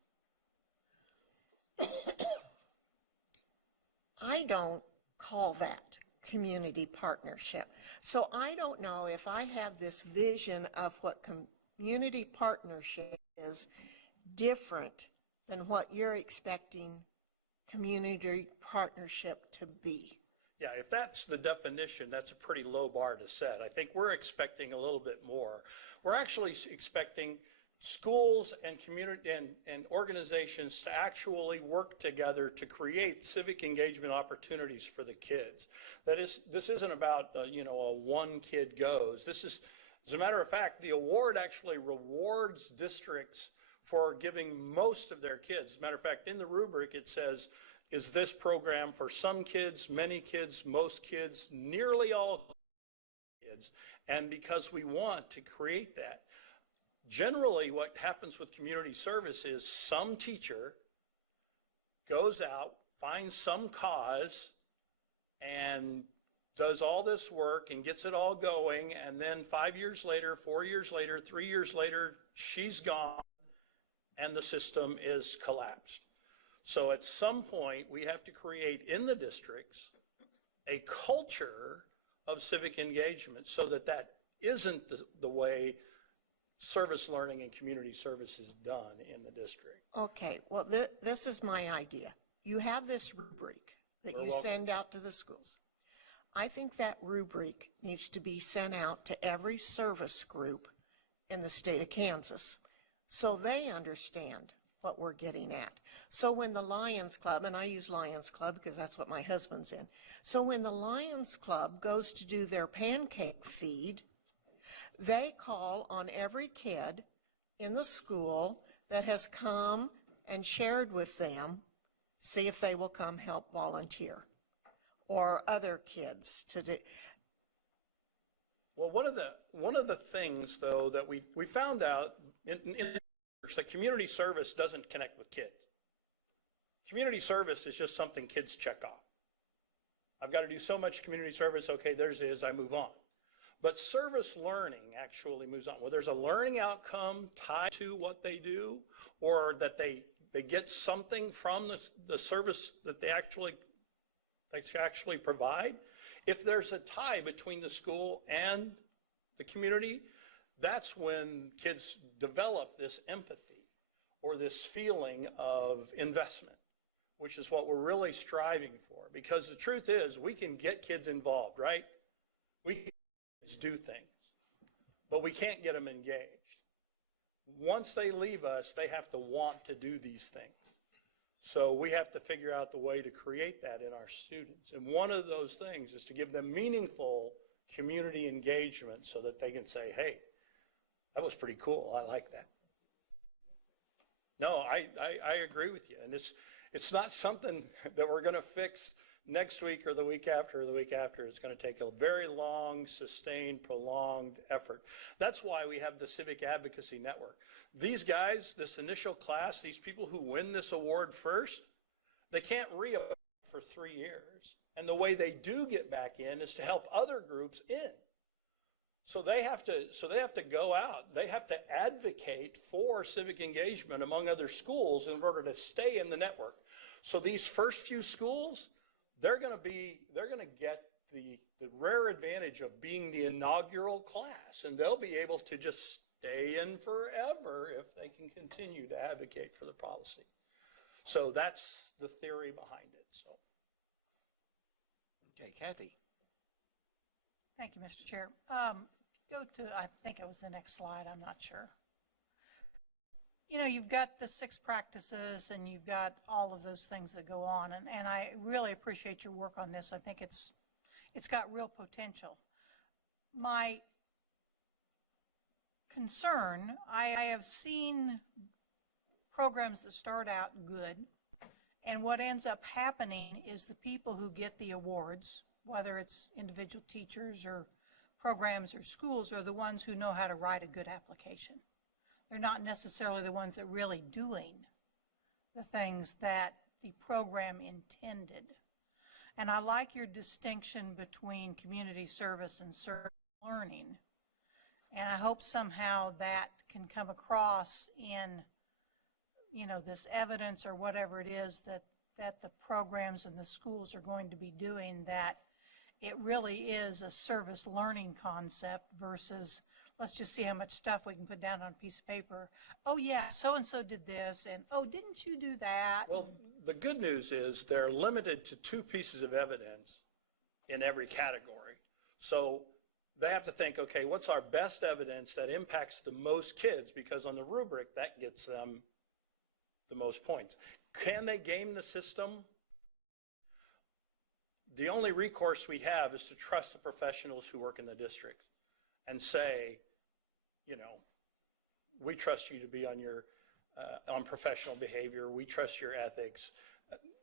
I don't call that community partnership. So I don't know if I have this vision of what community partnership is different than what you're expecting community partnership to be. Yeah, if that's the definition, that's a pretty low bar to set. I think we're expecting a little bit more. We're actually expecting schools and community and organizations to actually work together to create civic engagement opportunities for the kids. That is, this isn't about a one kid goes. This is, as a matter of fact, the award actually rewards districts for giving most of their kids. As a matter of fact, in the rubric it says, is this program for some kids, many kids, most kids, nearly all kids, and because we want to create that. Generally, what happens with community service is some teacher goes out, finds some cause, and does all this work and gets it all going, and then 5 years later, 4 years later, 3 years later, she's gone, and the system is collapsed. So at some point, we have to create in the districts a culture of civic engagement so that that isn't the way service learning and community service is done in the district. Okay, well, this is my idea. You have this rubric that you send out to the schools. I think that rubric needs to be sent out to every service group in the state of Kansas so they understand what we're getting at. So when the Lions Club, and I use Lions Club because that's what my husband's in, so when the Lions Club goes to do their pancake feed, they call on every kid in the school that has come and shared with them, see if they will come help volunteer, or other kids to do. Well, one of the things, though, that we found out in that community service doesn't connect with kids. Community service is just something kids check off. I've got to do so much community service, okay, there's it is, I move on. But service learning actually moves on. Well, there's a learning outcome tied to what they do, or that they get something from the service that they actually provide. If there's a tie between the school and the community, that's when kids develop this empathy or this feeling of investment, which is what we're really striving for. Because the truth is, we can get kids involved, right? We can get kids do things, but we can't get them engaged. Once they leave us, they have to want to do these things. So we have to figure out the way to create that in our students. And one of those things is to give them meaningful community engagement so that they can say, hey, that was pretty cool. I like that. No, I agree with you. And it's not something that we're going to fix next week or the week after or the week after. It's going to take a very long, sustained, prolonged effort. That's why we have the Civic Advocacy Network. These guys, this initial class, these people who win this award first, they can't re-apply for 3 years. And the way they do get back in is to help other groups in. So they have to go out. They have to advocate for civic engagement among other schools in order to stay in the network. So these first few schools, they're going to get the rare advantage of being the inaugural class, and they'll be able to just stay in forever if they can continue to advocate for the policy. So that's the theory behind it. So. Okay, Kathy. Thank you, Mr. Chair. Go to, I think it was the next slide, I'm not sure. You know, you've got the 6 practices and you've got all of those things that go on, and I really appreciate your work on this. I think it's got real potential. My concern, I have seen programs that start out good, and what ends up happening is the people who get the awards, whether it's individual teachers or programs or schools, are the ones who know how to write a good application. They're not necessarily the ones that are really doing the things that the program intended. And I like your distinction between community service and service learning. And I hope somehow that can come across in, you know, this evidence or whatever it is that the programs and the schools are going to be doing, that it really is a service learning concept versus let's just see how much stuff we can put down on a piece of paper. Oh yeah, so-and-so did this, and oh, didn't you do that? Well, the good news is they're limited to 2 pieces of evidence in every category. So they have to think, okay, what's our best evidence that impacts the most kids? Because on the rubric, that gets them the most points. Can they game the system? The only recourse we have is to trust the professionals who work in the district and say, you know, we trust you to be on your on professional behavior. We trust your ethics.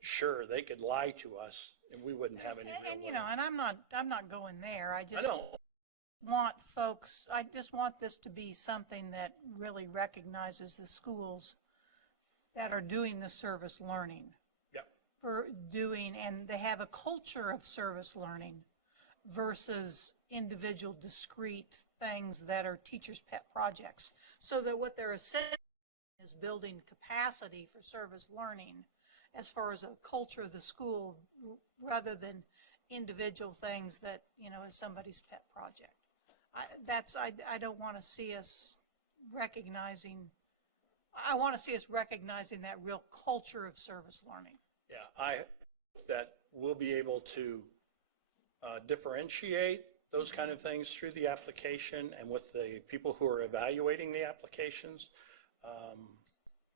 Sure, they could lie to us, and we wouldn't have any. And you know, and I'm not going there. I know. want folks, I just want this to be something that really recognizes the schools that are doing the service learning. Yep. For doing, and they have a culture of service learning versus individual discrete things that are teachers' pet projects. So that what they're essentially is building capacity for service learning as far as a culture of the school rather than individual things that, you know, is somebody's pet project. I don't want to see us recognizing, I want to see us recognizing that real culture of service learning. Yeah, I hope that we'll be able to differentiate those kind of things through the application and with the people who are evaluating the applications,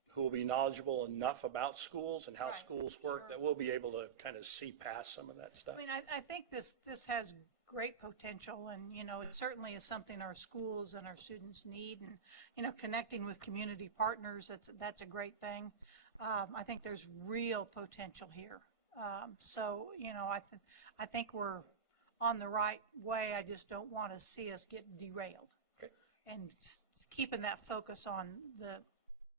who will be knowledgeable enough about schools and how schools work, that we'll be able to kind of see past some of that stuff. I mean, I think this has great potential, and, you know, it certainly is something our schools and our students need, and, you know, connecting with community partners, that's a great thing. I think there's real potential here. So, you know, I think we're on the right way. I just don't want to see us get derailed. Okay. And keeping that focus on the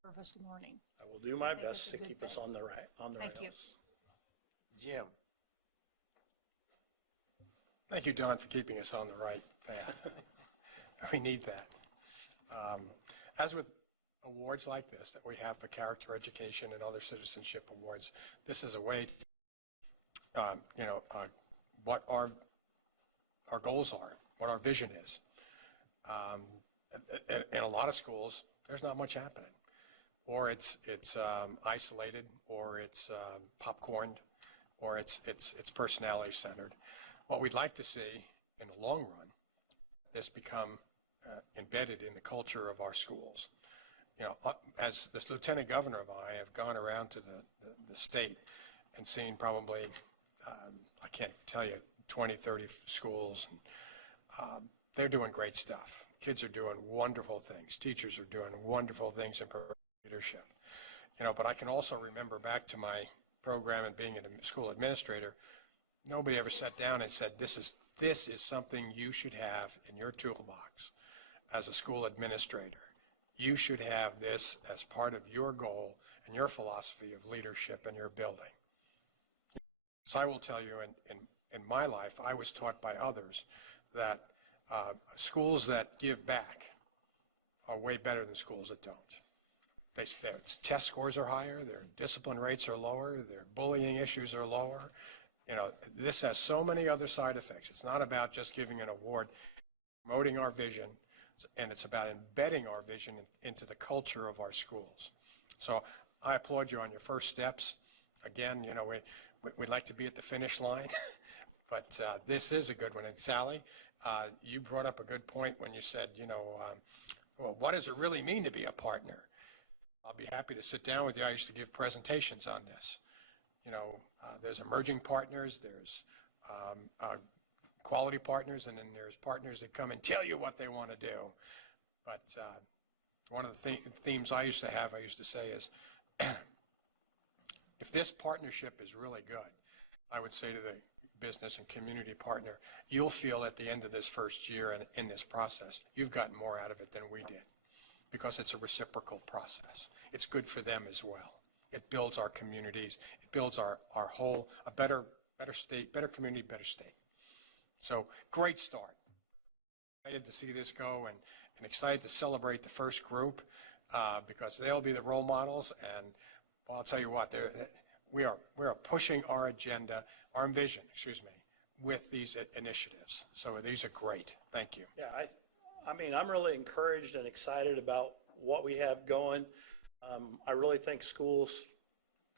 service learning. I will do my I think best it's a to good keep us thing. on the right Thank you. rails. Jim? Thank you, Don, for keeping us on the right path. We need that. As with awards like this that we have for character education and other citizenship awards, this is a way to, what our goals are, what our vision is. In a lot of schools, there's not much happening. Or it's isolated, or it's popcorned, or it's personality centered. What we'd like to see in the long run, this become embedded in the culture of our schools. You know, as this lieutenant governor of I have gone around to the state and seen probably, I can't tell you, 20, 30 schools. And, they're doing great stuff. Kids are doing wonderful things. Teachers are doing wonderful things in leadership. You know, but I can also remember back to my program and being a school administrator, nobody ever sat down and said, this is something you should have in your toolbox as a school administrator. You should have this as part of your goal and your philosophy of leadership in your building. So I will tell you, in my life, I was taught by others that schools that give back are way better than schools that don't. Their test scores are higher, their discipline rates are lower, their bullying issues are lower. You know, this has so many other side effects. It's not about just giving an award, promoting our vision, and it's about embedding our vision into the culture of our schools. So I applaud you on your first steps. Again, you know, we'd like to be at the finish line, but this is a good one. And Sally, you brought up a good point when you said, you know, well, what does it really mean to be a partner? I'll be happy to sit down with you. I used to give presentations on this. You know, there's emerging partners, there's quality partners, and then there's partners that come and tell you what they want to do. But one of the themes I used to say is, if this partnership is really good, I would say to the business and community partner, you'll feel at the end of this first year and in this process, you've gotten more out of it than we did, because it's a reciprocal process. It's good for them as well. It builds our communities. It builds our whole, a better state, better community, better state. So great start. Excited to see this go, and excited to celebrate the first group because they'll be the role models. And well, I'll tell you what, we are pushing our agenda, our vision, with these initiatives. So these are great. Thank you. Yeah, I mean, I'm really encouraged and excited about what we have going. I really think schools,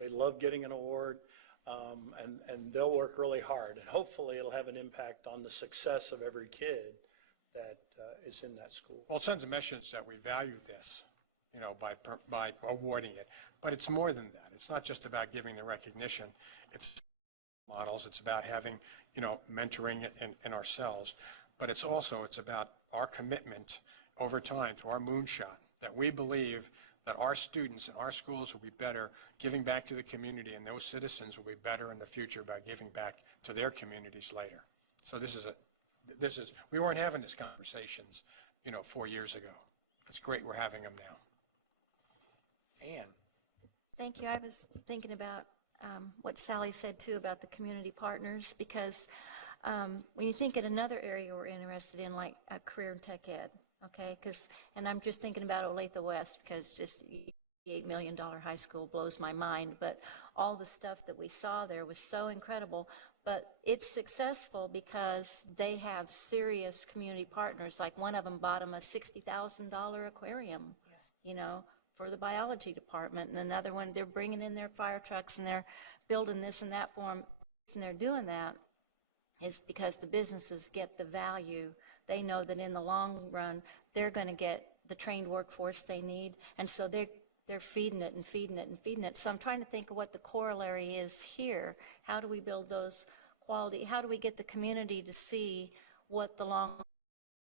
they love getting an award, and they'll work really hard. And hopefully it'll have an impact on the success of every kid that is in that school. Well, it sends a message that we value this, you know, by awarding it. But it's more than that. It's not just about giving the recognition. It's models. It's about having, you know, mentoring in ourselves. But it's about our commitment over time to our moonshot, that we believe that our students and our schools will be better giving back to the community, and those citizens will be better in the future by giving back to their communities later. So this is we weren't having these conversations, 4 years ago. It's great we're having them now. Ann? Thank you. I was thinking about what Sally said too about the community partners, because when you think in another area we're interested in, like career and tech ed, okay, and I'm just thinking about Olathe West, because just the $8 million high school blows my mind, but all the stuff that we saw there was so incredible. But it's successful because they have serious community partners. Like one of them bought them a $60,000 aquarium, for the biology department, and another one, they're bringing in their fire trucks and they're building this and that for them. And they're doing that is because the businesses get the value. They know that in the long run, they're going to get the trained workforce they need, and so they're feeding it and feeding it and feeding it. So I'm trying to think of what the corollary is here. How do we build those quality? How do we get the community to see what the long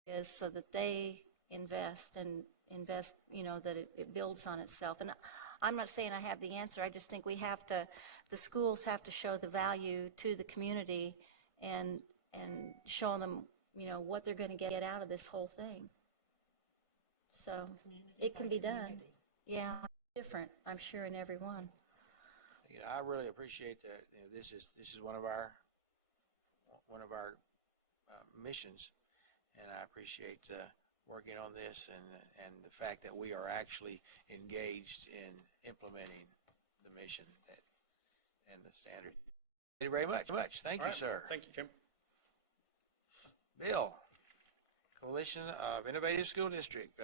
is so that they invest, that it builds on itself? And I'm not saying I have the answer. I just think the schools have to show the value to the community and show them, what they're going to get out of this whole thing. So it can be done. Yeah, different, I'm sure, in every one. I really appreciate that. This is one of our missions, and I appreciate working on this and the fact that we are actually engaged in implementing the mission and the standard. Thank you very much. Thank you, sir. Thank you, Jim. Bill, Coalition of Innovative School District,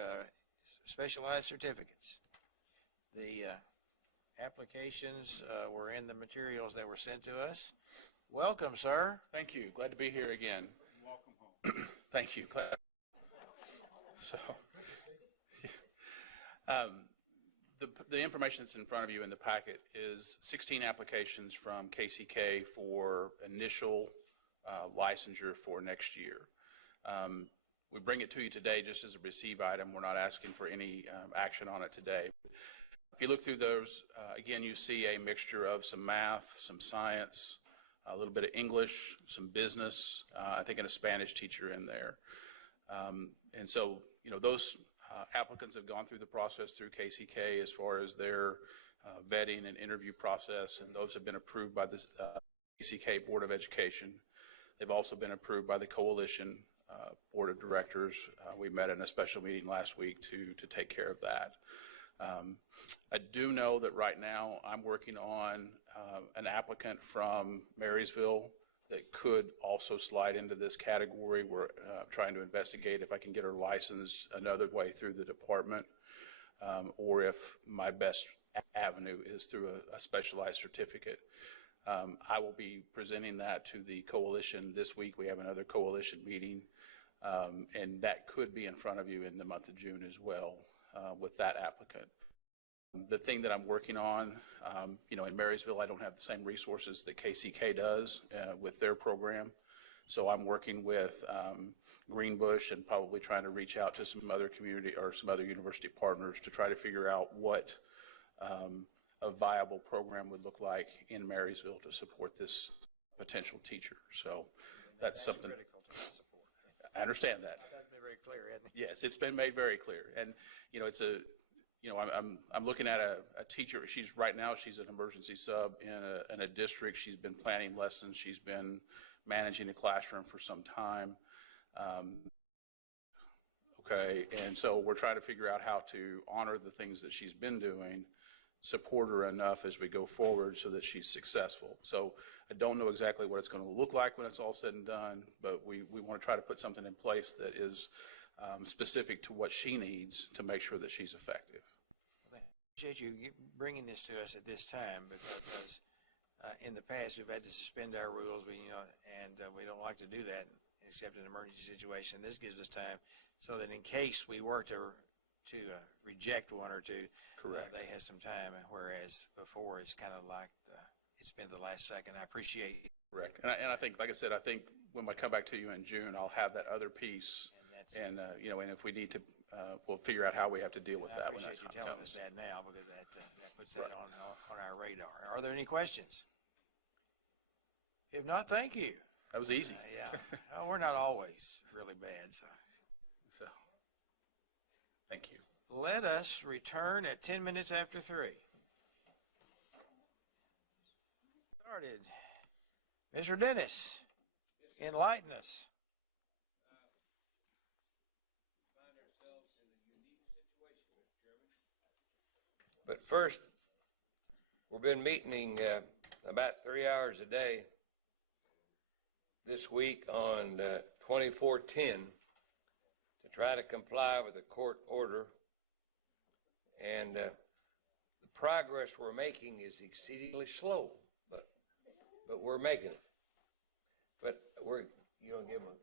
specialized certificates. The applications were in the materials that were sent to us. Welcome, sir. Thank you. Glad to be here again. Welcome home. Thank you. Glad. So, the information that's in front of you in the packet is 16 applications from KCK for initial licensure for next year. We bring it to you today just as a receive item. We're not asking for any action on it today. If you look through those, again, you see a mixture of some math, some science, a little bit of English, some business, I think, and a Spanish teacher in there. And so, those applicants have gone through the process through KCK as far as their vetting and interview process, and those have been approved by the KCK Board of Education. They've also been approved by the Coalition Board of Directors. We met in a special meeting last week to take care of that. I do know that right now I'm working on an applicant from Marysville that could also slide into this category. We're trying to investigate if I can get her licensed another way through the department, or if my best avenue is through a specialized certificate. I will be presenting that to the coalition this week. We have another coalition meeting, and that could be in front of you in the month of June as well with that applicant. The thing that I'm working on, in Marysville, I don't have the same resources that KCK does with their program. So I'm working with Greenbush and probably trying to reach out to some other community or some other university partners to try to figure out what a viable program would look like in Marysville to support this potential teacher. So that's something critical to support. I understand that. That's been very clear, hasn't it? Yes, it's been made very clear. And, I'm looking at a teacher. Right now she's an emergency sub in a district. She's been planning lessons. She's been managing a classroom for some time. Okay, and so we're trying to figure out how to honor the things that she's been doing, support her enough as we go forward so that she's successful. So I don't know exactly what it's going to look like when it's all said and done, but we want to try to put something in place that is specific to what she needs to make sure that she's effective. Well, I appreciate you bringing this to us at this time, because in the past we've had to suspend our rules, and we don't like to do that except in an emergency situation. This gives us time so that in case we were to reject one or two, correct, they have some time, whereas before it's kind of like it's been the last second. I appreciate it. Correct. And I think, like I said, I think when I come back to you in June, I'll have that other piece. And if we need to, we'll figure out how we have to deal with that when that I appreciate you time telling comes. us that now, because that puts that on our radar. Are there any questions? If not, thank you. That was easy. Yeah. Well, we're not always really bad, so. So, thank you. Let us return at 10 minutes after 3. Started. Mr. Dennis, enlighten us. But first, we've been meeting about 3 hours a day this week on 2410 to try to comply with the court order. And the progress we're making is exceedingly slow, but we're making it. But you gonna give them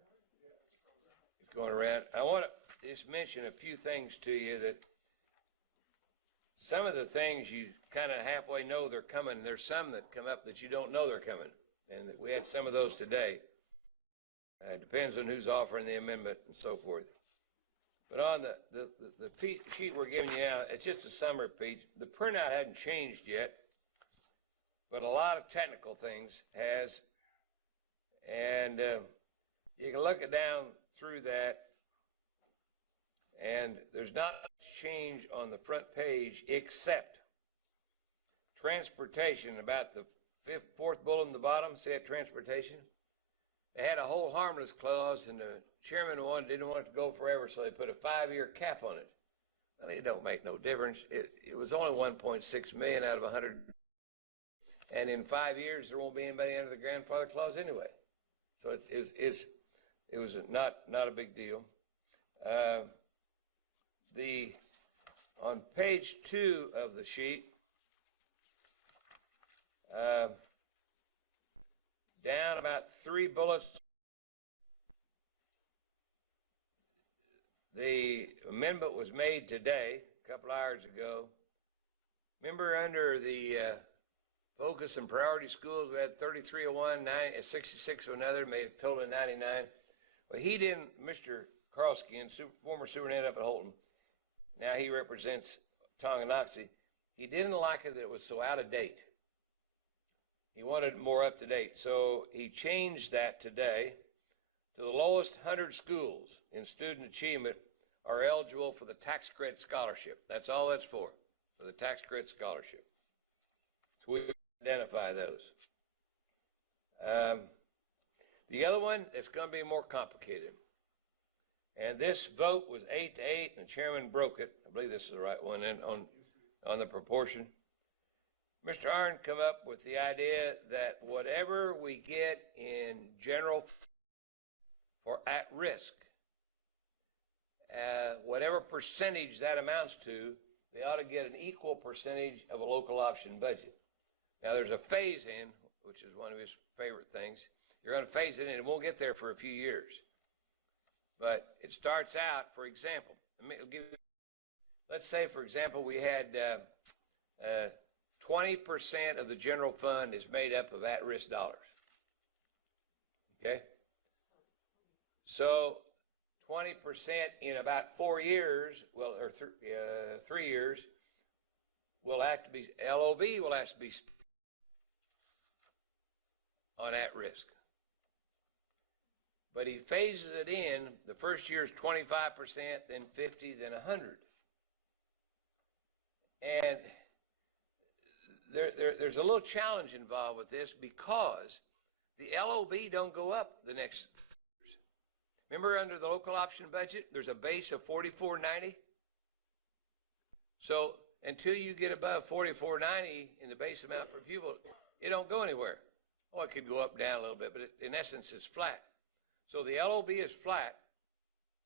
going around. I want to just mention a few things to you that some of the things you kind of halfway know they're coming. There's some that come up that you don't know they're coming. And we had some of those today. It depends on who's offering the amendment and so forth. But on the sheet we're giving you now, it's just a summary page. The printout hadn't changed yet, but a lot of technical things has. And you can look it down through that. And there's not much change on the front page except transportation, about the fourth bullet in the bottom, see that transportation? They had a hold harmless clause, and the chairman didn't want it to go forever, so they put a 5-year cap on it. Well, it don't make no difference. It was only 1.6 million out of 100, and in 5 years there won't be anybody under the grandfather clause anyway. So it was not a big deal. On page 2 of the sheet, down about 3 bullets, the amendment was made today, a couple hours ago. Remember, under the focus and priority schools, we had 3301, 66 of another, made a total of 99. Well, he didn't, Mr. Karlsky, former superintendent up at Holton, now he represents Tonganoxie. He didn't like it that it was so out of date. He wanted it more up to date. So he changed that today to the lowest 100 schools in student achievement are eligible for the tax credit scholarship. That's all that's for the tax credit scholarship. So we identify those. The other one, it's going to be more complicated. And this vote was 8-8, and the chairman broke it. I believe this is the right one on the proportion. Mr. Arnn come up with the idea that whatever we get in general for at-risk, whatever percentage that amounts to, they ought to get an equal percentage of a local option budget. Now, there's a phase-in, which is one of his favorite things. You're going to phase it in. It won't get there for a few years. But it starts out, for example, let's say, for example, we had 20% of the general fund is made up of at-risk dollars. Okay? So 20% in about 4 years, well, or 3 years, will have to be, LOB will have to be spent on at-risk. But he phases it in. The first year is 25%, then 50, then 100. And there's a little challenge involved with this because the LOB don't go up the next years. Remember, under the local option budget, there's a base of $44.90. So until you get above $44.90 in the base amount per pupil, it don't go anywhere. Oh, it could go up, down a little bit, but in essence, it's flat. So the LOB is flat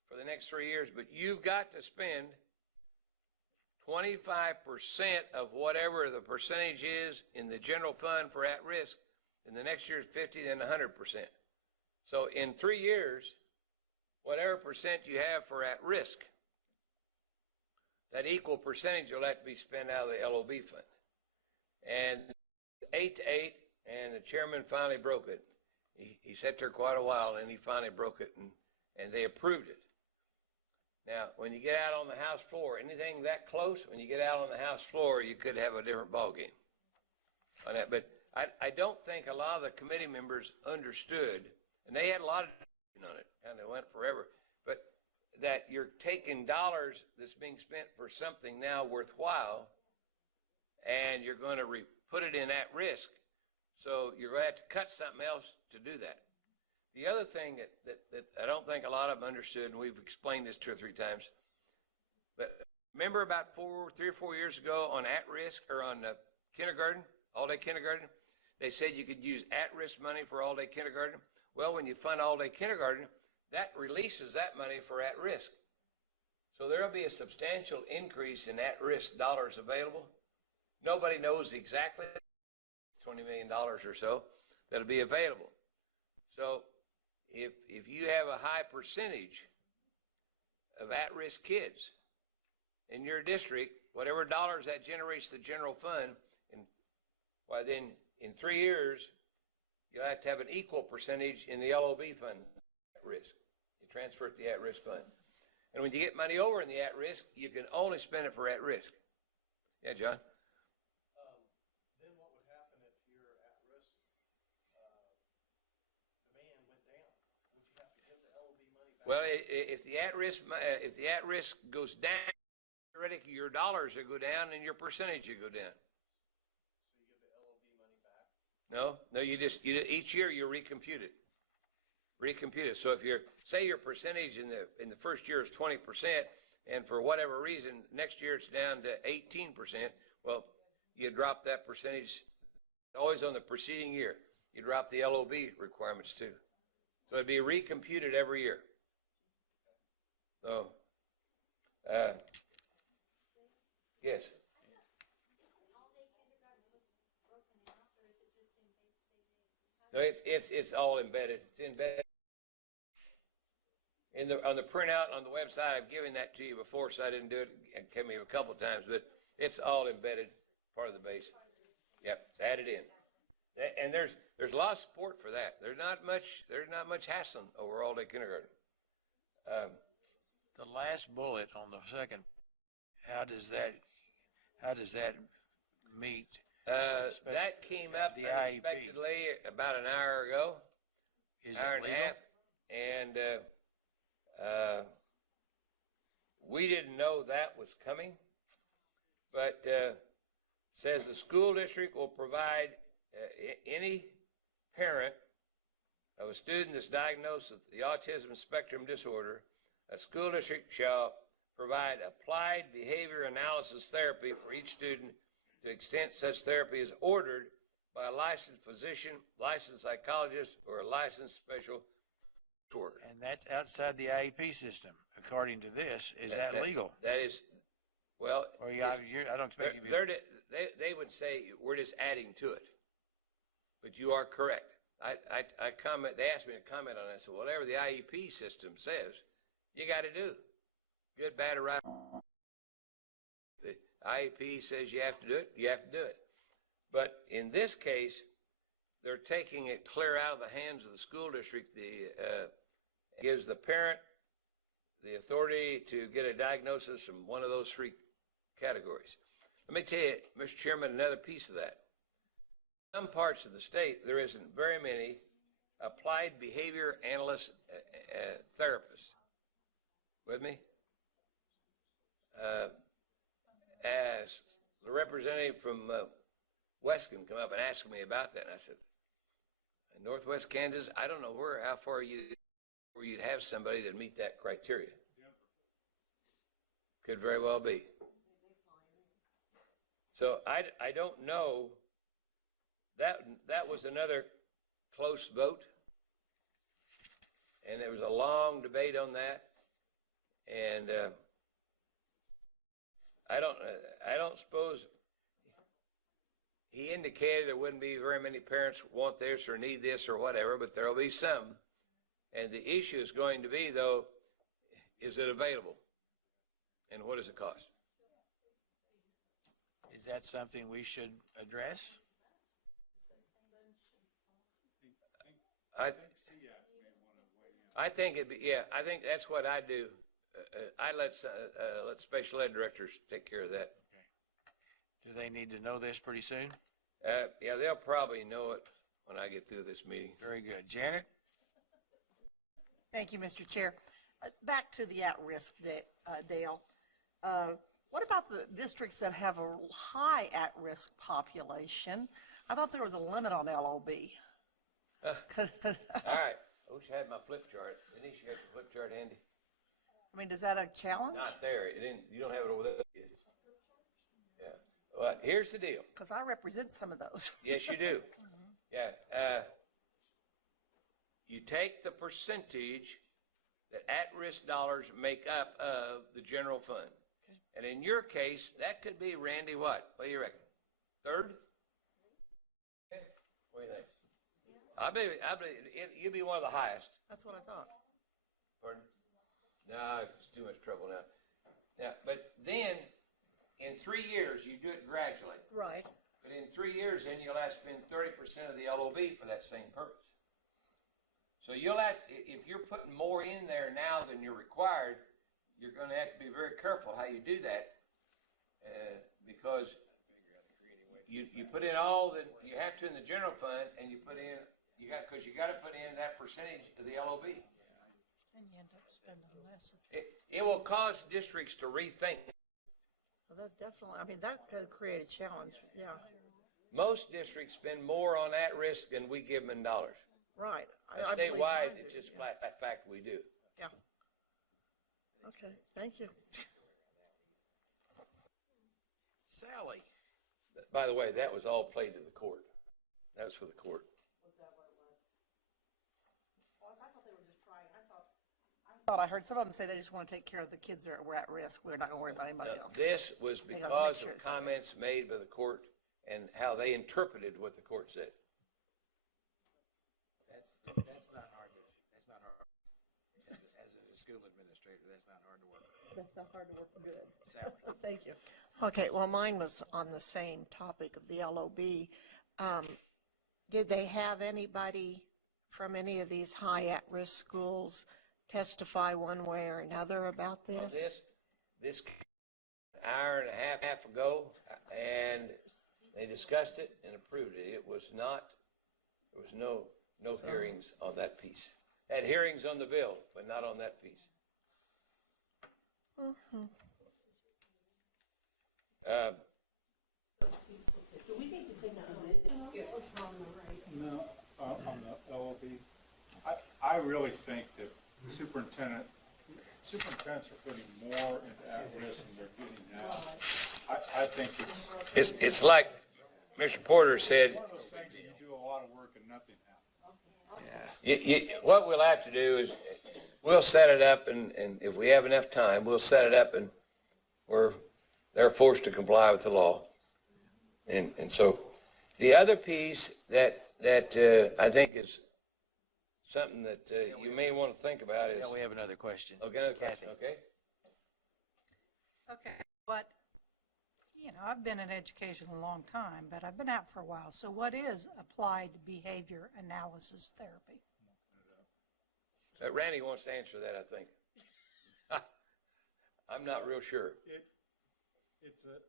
for the next 3 years, but you've got to spend 25% of whatever the percentage is in the general fund for at-risk. In the next year's 50, then 100%. So in 3 years, whatever percent you have for at-risk, that equal percentage will have to be spent out of the LOB fund. And 8-8, and the chairman finally broke it. He sat there quite a while, and he finally broke it, and they approved it. Now, when you get out on the House floor, anything that close, when you get out on the House floor, you could have a different ballgame on that. But I don't think a lot of the committee members understood, and they had a lot of on it, and it went forever. But that you're taking dollars that's being spent for something now worthwhile, and you're going to put it in at risk. So you're going to have to cut something else to do that. The other thing that I don't think a lot of them understood, and we've explained this 2 or 3 times, but remember about 3 or 4 years ago on at-risk or on kindergarten, all-day kindergarten, they said you could use at-risk money for all-day kindergarten. Well, when you fund all-day kindergarten, that releases that money for at-risk. So there will be a substantial increase in at-risk dollars available. Nobody knows exactly, $20 million or so, that'll be available. So if you have a high percentage of at-risk kids in your district, whatever dollars that generates the general fund, well, then in 3 years, you'll have to have an equal percentage in the LOB fund at risk. You transfer it to the at-risk fund. And when you get money over in the at-risk, you can only spend it for at-risk. Yeah, John? Then what would happen if your at-risk demand went down? Would you have to give the LOB money back? Well, if the at-risk goes down, theoretically your dollars will go down and your percentage will go down. So you give the LOB money back? No, each year you recompute it. So if say your percentage in the first year is 20%, and for whatever reason next year it's down to 18%, well, you drop that percentage always on the preceding year. You drop the LOB requirements too. So it'd be recomputed every year. So, yes. No, it's all embedded. It's embedded on the printout on the website. I've given that to you before, so I didn't do it. It came to me a couple of times, but it's all embedded, part of the base. Yep, it's added in, and there's a lot of support for that. There's not much hassling over all-day kindergarten. The last bullet on the second, how does that meet? That came up the IEP. unexpectedly about an hour ago, Is hour it and a legal? half, and we didn't know that was coming, but says the school district will provide any parent of a student that's diagnosed with the autism spectrum disorder, a school district shall provide applied behavior analysis therapy for each student to the extent such therapy is ordered by a licensed physician, licensed psychologist, or a licensed special worker. And that's outside the IEP system, according to this. Is that legal? That is, well, Or I don't expect you to be. they would say we're just adding to it, but you are correct. I comment. They asked me to comment on that. I said, whatever the IEP system says, you got to do. Good, bad, or right. The IEP says you have to do it. You have to do it. But in this case, they're taking it clear out of the hands of the school district. Gives the parent the authority to get a diagnosis from one of those 3 categories. Let me tell you, Mr. Chairman, another piece of that. In some parts of the state, there isn't very many applied behavior analyst therapists. With me? As the representative from Weston come up and asked me about that, and I said, in Northwest Kansas, I don't know how far where you'd have somebody that meet that criteria. Could very well be. So I don't know. That was another close vote, and there was a long debate on that, and I don't suppose he indicated there wouldn't be very many parents who want this or need this or whatever, but there will be some. And the issue is going to be, though, is it available? And what does it cost? Is that something we should address? I think I think that's what I do. I let special ed directors take care of that. Do they need to know this pretty soon? Yeah, they'll probably know it when I get through this meeting. Very good. Janet? Thank you, Mr. Chair. Back to the at-risk, Dale. What about the districts that have a high at-risk population? I thought there was a limit on LOB. All right. I wish I had my flip chart. Denise, you got the flip chart handy? I mean, is that a challenge? Not there. You don't have it over there. Yeah. Well, here's the deal. Because I represent some of those. Yes, you do. Yeah. You take the percentage that at-risk dollars make up of the general fund. And in your case, that could be, Randy, what? What do you reckon? Third? What do you think? I believe you'll be one of the highest. That's what I thought. Pardon? No, it's too much trouble now. Yeah, but then in 3 years, you do it gradually. Right. But in 3 years, then you'll have to spend 30% of the LOB for that same purpose. So you'll have, if you're putting more in there now than you're required, you're going to have to be very careful how you do that, because you put in all that you have to in the general fund, and you put in because you got to put in that percentage of the LOB. And you end up spending less. It will cause districts to rethink. Well, that definitely, I mean, that could create a challenge, yeah. Most districts spend more on at-risk than we give them in dollars. Right. Statewide, it's just flat fact we do. Yeah. Okay, thank you. Sally. By the way, that was all played to the court. That was for the court. I thought I heard some of them say they just want to take care of the kids that were at risk. We're not going to worry about anybody else. This was They gotta because make sure of it's okay. comments made by the court and how they interpreted what the court said. That's not hard to, that's not hard. As a school administrator, that's not hard to work. That's not hard to work good. Sally. Thank you. Okay, well, mine was on the same topic of the LOB. Did they have anybody from any of these high at-risk schools testify one way or another about this? This an hour and a half ago, and they discussed it and approved it. It was not, there was no hearings on that piece. Had hearings on the bill, but not on that piece. Do we need to take a position? It was on the right. No, on the LOB. I really think that superintendents are putting more into at-risk than they're getting now. I think It's like Mr. Porter said, one of those things that you do a lot of work and nothing happens. what we'll have to do is, we'll set it up, and if we have enough time, we'll set it up, and they're forced to comply with the law. And so, the other piece that I think is something that you may want to think about is. Yeah, we have another question. Okay, another question, okay? Okay, but, you know, I've been in education a long time, but I've been out for a while. So what is applied behavior analysis therapy? Randy wants to answer that, I think. I'm not real sure. It's a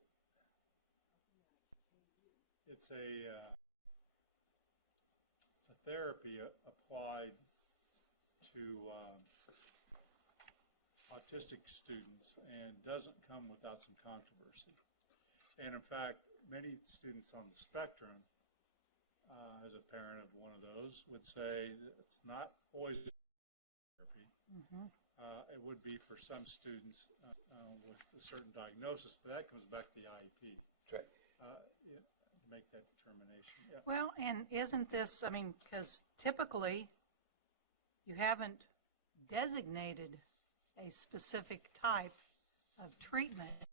therapy applied to autistic students and doesn't come without some controversy. And in fact, many students on the spectrum, as a parent of one of those, would say that it's not always therapy. It would be for some students with a certain diagnosis, but that comes back to the IEP. That's right. Make that determination. Yeah. Well, and isn't this, I mean, because typically you haven't designated a specific type of treatment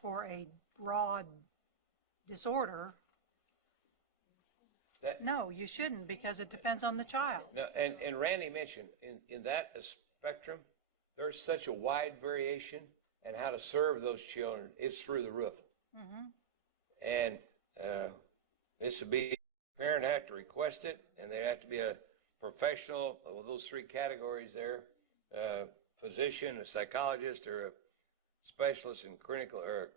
for a broad disorder. No, you shouldn't, because it depends on the child. No, and Randy mentioned, in that spectrum, there's such a wide variation, and how to serve those children is through the roof. And this would be, the parent have to request it, and there have to be a professional of those three categories there, physician, a psychologist, or a specialist in clinical, or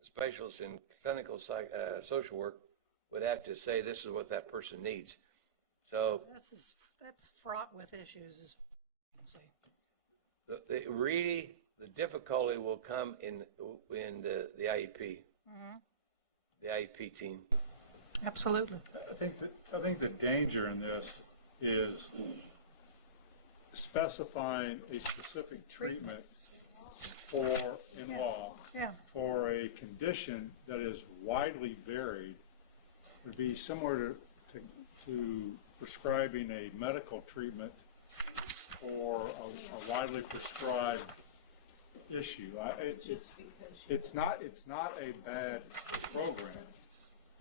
specialist in clinical social work would have to say this is what that person needs. So That's fraught with issues. see. Really, the difficulty will come in the IEP, the IEP team. Absolutely. I think the danger in this is specifying a specific treatment for, in law, Yeah. for a condition that is widely varied would be similar to prescribing a medical treatment for a widely prescribed issue. It's not a bad program,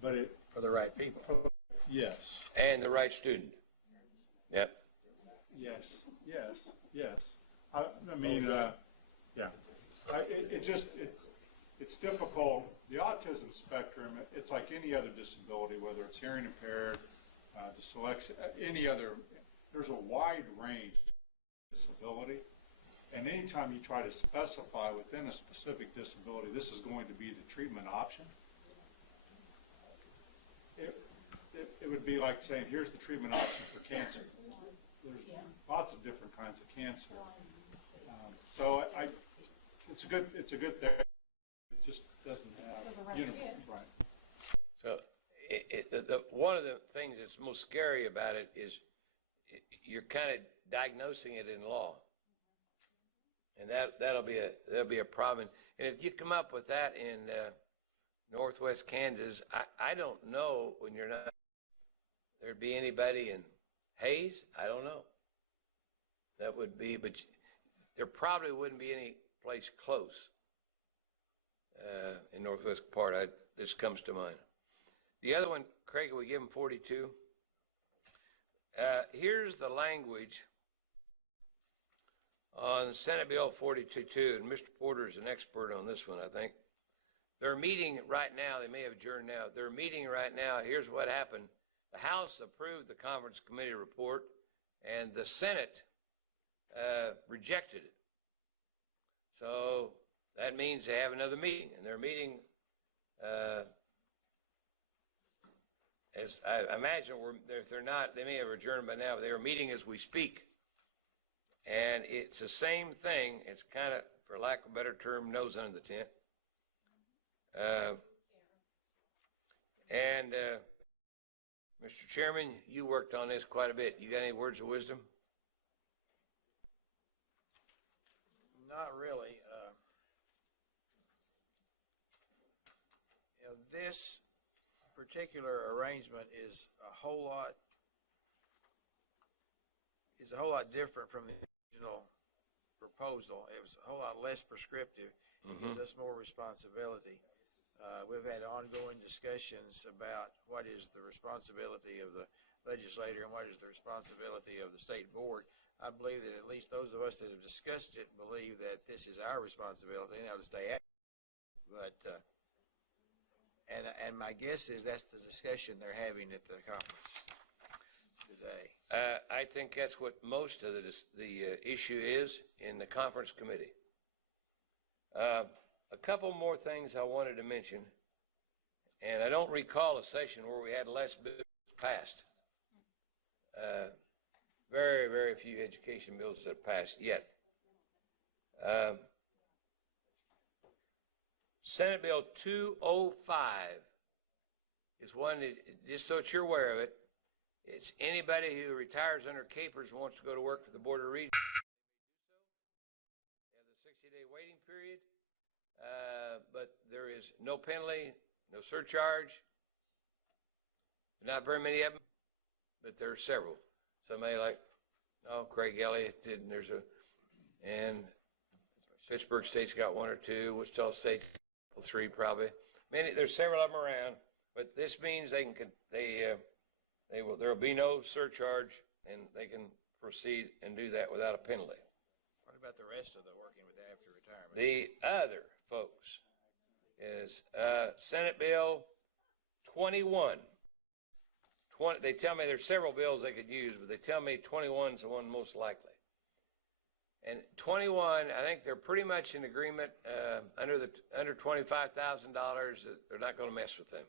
but it. For the right people. Yes. And the right student. Yep. Yes, I mean, yeah. It's difficult. The autism spectrum, it's like any other disability, whether it's hearing impaired, dyslexia, any other, there's a wide range of disability. And anytime you try to specify within a specific disability, this is going to be the treatment option, it would be like saying, here's the treatment option for cancer. There's lots of different kinds of cancer. So it's a good thing. It just doesn't have uniform, right. So one of the things that's most scary about it is you're kind of diagnosing it in law. And that'll be a problem. And if you come up with that in Northwest Kansas, I don't know when you're not, there'd be anybody in Hayes, I don't know. That would be, but there probably wouldn't be any place close in Northwest part. This comes to mind. The other one, Craig, we give him 42. Here's the language on Senate Bill 42, and Mr. Porter is an expert on this one, I think. They're meeting right now. They may have adjourned now. They're meeting right now. Here's what happened. The House approved the conference committee report, and the Senate rejected it. So that means they have another meeting, and they're meeting, as I imagine, if they're not, they may have adjourned by now, but they are meeting as we speak. And it's the same thing. It's kind of, for lack of a better term, nose under the tent. Mr. Chairman, you worked on this quite a bit. You got any words of wisdom? Not really. This particular arrangement is a whole lot different from the original proposal. It was a whole lot less prescriptive. It gives us more responsibility. We've had ongoing discussions about what is the responsibility of the legislator and what is the responsibility of the state board. I believe that at least those of us that have discussed it believe that this is our responsibility and to stay active. But and my guess is that's the discussion they're having at the conference today. I think that's what most of the issue is in the conference committee. A couple more things I wanted to mention, and I don't recall a session where we had less bills passed. Very, very few education bills that have passed yet. Senate Bill 205 is one that, just so that you're aware of it, it's anybody who retires under capers and wants to go to work for the Board of Regents. They have the 60-day waiting period, but there is no penalty, no surcharge. Not very many of them, but there are several. Somebody like, Craig Elliott did, and Pittsburgh State's got one or two, Wichita State's 3 probably. There's several of them around, but this means there will be no surcharge, and they can proceed and do that without a penalty. What about the rest of the working with after retirement? The other, folks, is Senate Bill 21. They tell me there's several bills they could use, but they tell me 21 is the one most likely. And 21, I think they're pretty much in agreement under $25,000 that they're not going to mess with them.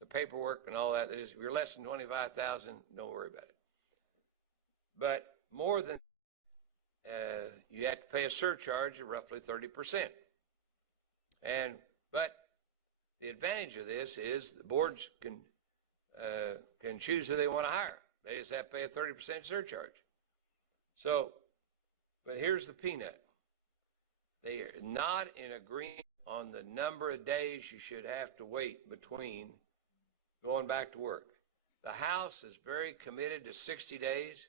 The paperwork and all that, if you're less than $25,000, don't worry about it. But more than, you have to pay a surcharge of roughly 30%. But the advantage of this is the boards can choose who they want to hire. They just have to pay a 30% surcharge. So, but here's the peanut. They are not in agreement on the number of days you should have to wait between going back to work. The House is very committed to 60 days,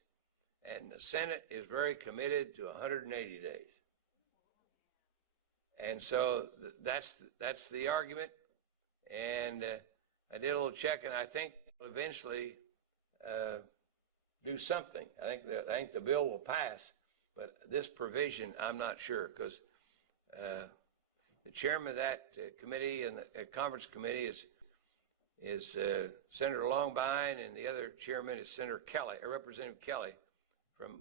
and the Senate is very committed to 180 days. And so that's the argument. And I did a little checking. I think we'll eventually do something. I think the bill will pass, but this provision, I'm not sure, because the chairman of that committee and the conference committee is Senator Longbine, and the other chairman is Senator Kelly, or Representative Kelly from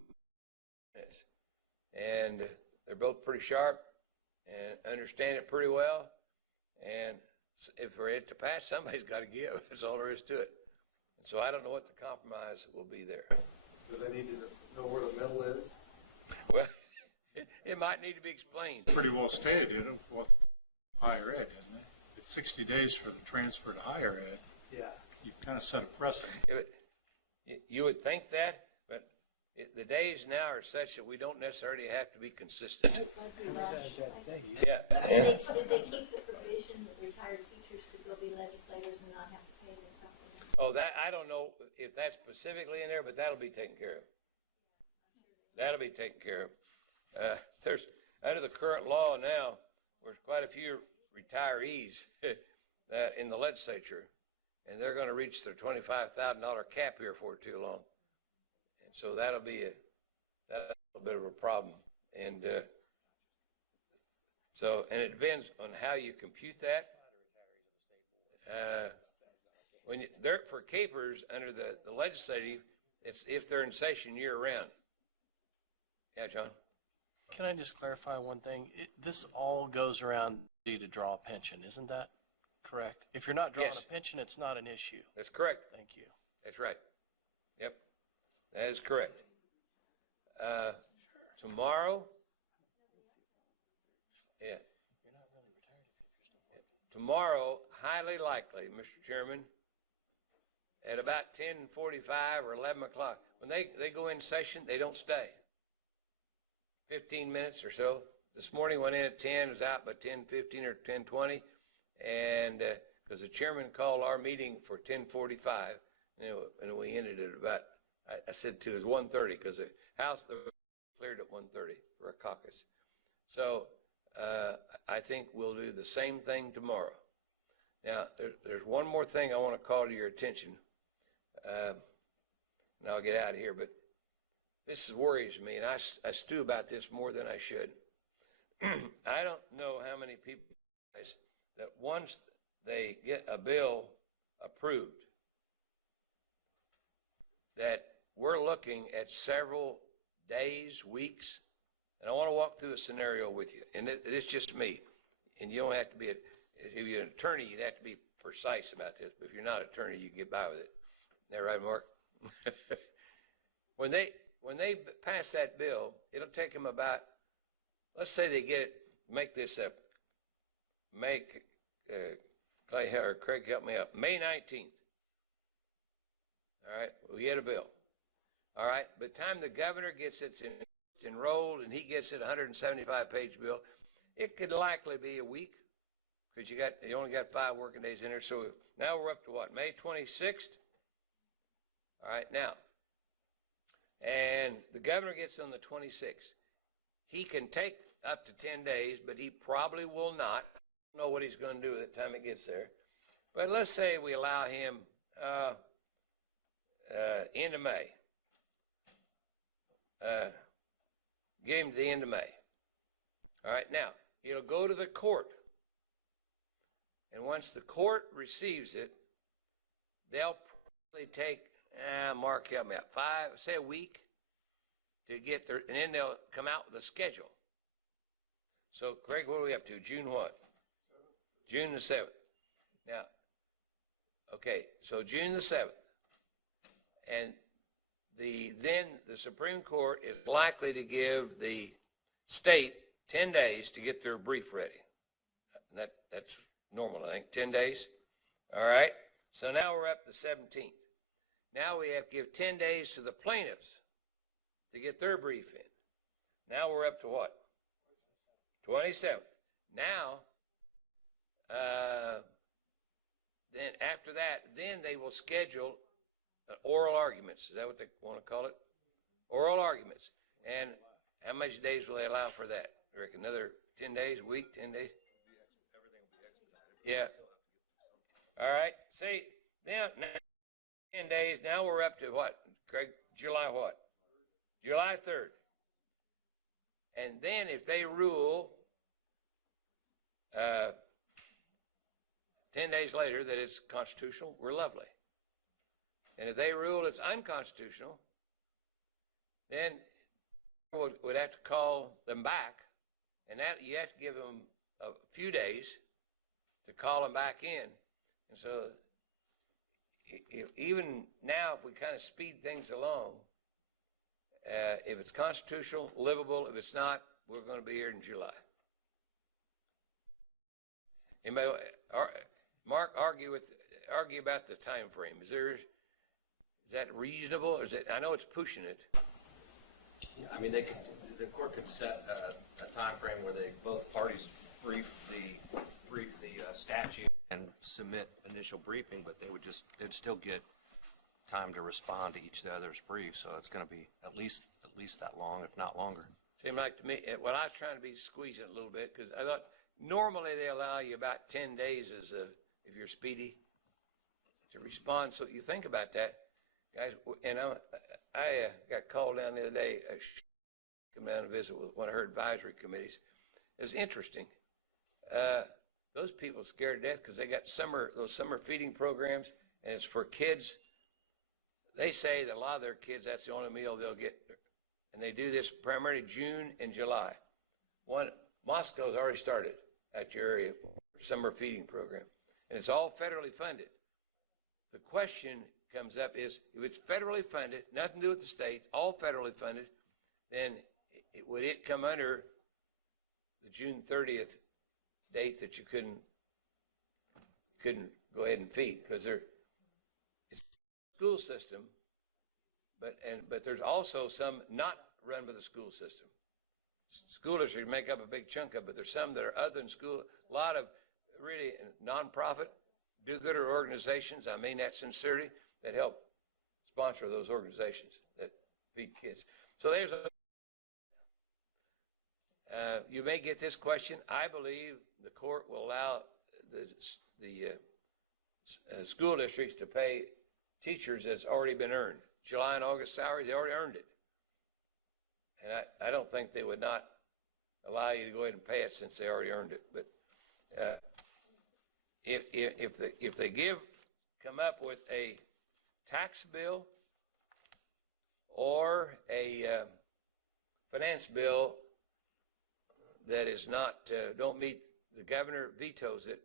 and they're both pretty sharp and understand it pretty well. And if for it to pass, somebody's got to give. That's all there is to it. And so I don't know what the compromise will be there. Do they need to know where the middle is? Well, it might need to be explained. Pretty well stated with higher ed, isn't it? It's 60 days for the transfer to higher ed. Yeah. You've kind of set a precedent. You would think that, but the days now are such that we don't necessarily have to be consistent. Yeah. Did they keep the provision that retired teachers could go be legislators and not have to pay this supplement? Oh, that, I don't know if that's specifically in there, but that'll be taken care of. That'll be taken care of. There's, under the current law now, there's quite a few retirees that in the legislature, and they're going to reach their $25,000 cap here for too long. And so that'll be that's a little bit of a problem. And and it depends on how you compute that. When they're for capers under the legislative, it's if they're in session year round. Yeah, John? Can I just clarify one thing? This all goes around to draw a pension, isn't that correct? If you're not drawing Yes. a pension, it's not an issue. That's correct. Thank you. That's right. Yep. That is correct. Tomorrow, tomorrow, highly likely, Mr. Chairman, at about 10:45 or 11 o'clock, when they go in session, they don't stay. 15 minutes or so. This morning went in at 10, was out by 10:15 or 10:20, and because the chairman called our meeting for 10:45, and we ended at about, I said to it was 1:30 because the House cleared at 1:30 for a caucus. So I think we'll do the same thing tomorrow. Now, there's one more thing I want to call to your attention, and I'll get out of here, but this worries me, and I stew about this more than I should. I don't know how many people realize that once they get a bill approved, that we're looking at several days, weeks, and I want to walk through a scenario with you. And it's just me, and you don't have to be, if you're an attorney, you'd have to be precise about this, but if you're not an attorney, you can get by with it. Is that right, Mark? When they pass that bill, it'll take them about, let's say they get it, make this up, Clay or Craig help me up, May 19th. All right, we get a bill. All right, by the time the governor gets it enrolled and he gets it 175-page bill, it could likely be a week because you only got 5 working days in there. So now we're up to what, May 26th? All right, now, and the governor gets on the 26th. He can take up to 10 days, but he probably will not know what he's going to do at the time it gets there. But let's say we allow him end of May. Get him to the end of May. All right, now, it'll go to the court. And once the court receives it, they'll probably take, Mark, help me out, 5, say a week to get there, and then they'll come out with a schedule. So, Craig, what are we up to? June what? June the 7th. Now, okay, so June the 7th. And then the Supreme Court is likely to give the state 10 days to get their brief ready. That's normal, I think, 10 days. All right, so now we're up to 17th. Now we have to give 10 days to the plaintiffs to get their brief in. Now we're up to what? 27th. Now, then after that, then they will schedule oral arguments. Is that what they want to call it? Oral arguments. And how many days will they allow for that? I reckon another 10 days, a week, 10 days? Yeah. All right. See, now 10 days, now we're up to what, Craig? July what? July 3rd. And then if they rule 10 days later that it's constitutional, we're lovely. And if they rule it's unconstitutional, then would have to call them back, and that you have to give them a few days to call them back in. And so even now, if we kind of speed things along, if it's constitutional, livable. If it's not, we're going to be here in July. Anybody, Mark, argue about the time frame. Is that reasonable? Is it? I know it's pushing it. Yeah, I mean, the court could set a time frame where both parties brief the statute and submit initial briefing, but they'd still get time to respond to each other's brief. So it's going to be at least that long, if not longer. Seemed like to me. Well, I was trying to be squeezing it a little bit because I thought normally they allow you about 10 days if you're speedy to respond. So you think about that, guys. And I got called down the other day. Come down to visit with one of her advisory committees. It was interesting. Those people are scared to death because they got those summer feeding programs, and it's for kids. They say that a lot of their kids, that's the only meal they'll get. And they do this primarily June and July. Moscow's already started at your area for summer feeding program. And it's all federally funded. The question comes up is, if it's federally funded, nothing to do with the state, all federally funded, then would it come under the June 30th date that you couldn't go ahead and feed? Because it's a school system, but there's also some not run by the school system. School districts make up a big chunk of it, but there's some that are other than school. A lot of really nonprofit, do-gooder organizations, I mean that sincerely, that help sponsor those organizations that feed kids. So there's you may get this question. I believe the court will allow the school districts to pay teachers that's already been earned. July and August salaries, they already earned it. And I don't think they would not allow you to go ahead and pay it since they already earned it. But if they come up with a tax bill or a finance bill that is not, don't meet, the governor vetoes it,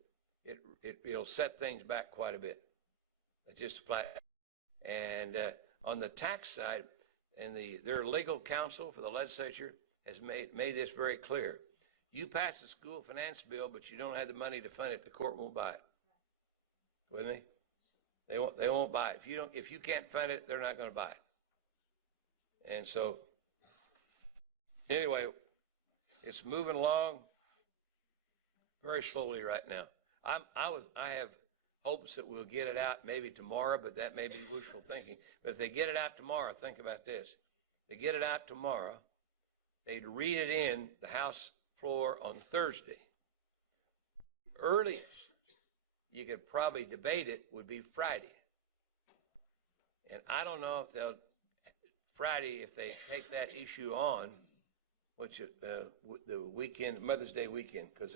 it'll set things back quite a bit. It just apply. And on the tax side, and their legal counsel for the legislature has made this very clear. You pass a school finance bill, but you don't have the money to fund it, the court won't buy it. With me? They won't buy it. If you can't fund it, they're not going to buy it. And so, anyway, it's moving along very slowly right now. I have hopes that we'll get it out maybe tomorrow, but that may be wishful thinking. But if they get it out tomorrow, think about this. They get it out tomorrow, they'd read it in the House floor on Thursday. Earliest you could probably debate it would be Friday. And I don't know if Friday, if they take that issue on, which the weekend, Mother's Day weekend, because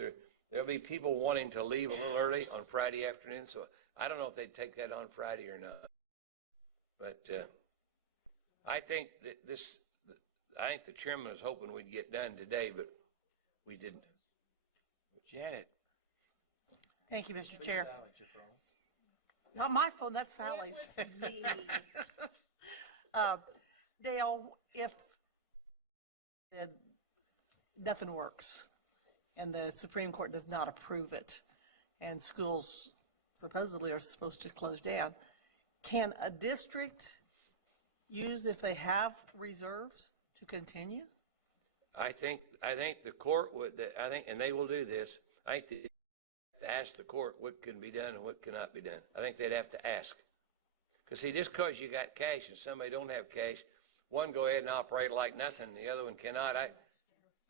there'll be people wanting to leave a little early on Friday afternoon, so I don't know if they'd take that on Friday or not. But I think that I think the chairman was hoping we'd get done today, but we didn't. Janet. Thank you, Mr. Chair. Not my phone, that's Sally's. Dale, if nothing works and the Supreme Court does not approve it and schools supposedly are supposed to close down, can a district use, if they have reserves, to continue? I think the court would, and they will do this, I think they have to ask the court what can be done and what cannot be done. I think they'd have to ask. Because see, just because you got cash and somebody don't have cash, one go ahead and operate like nothing, the other one cannot. I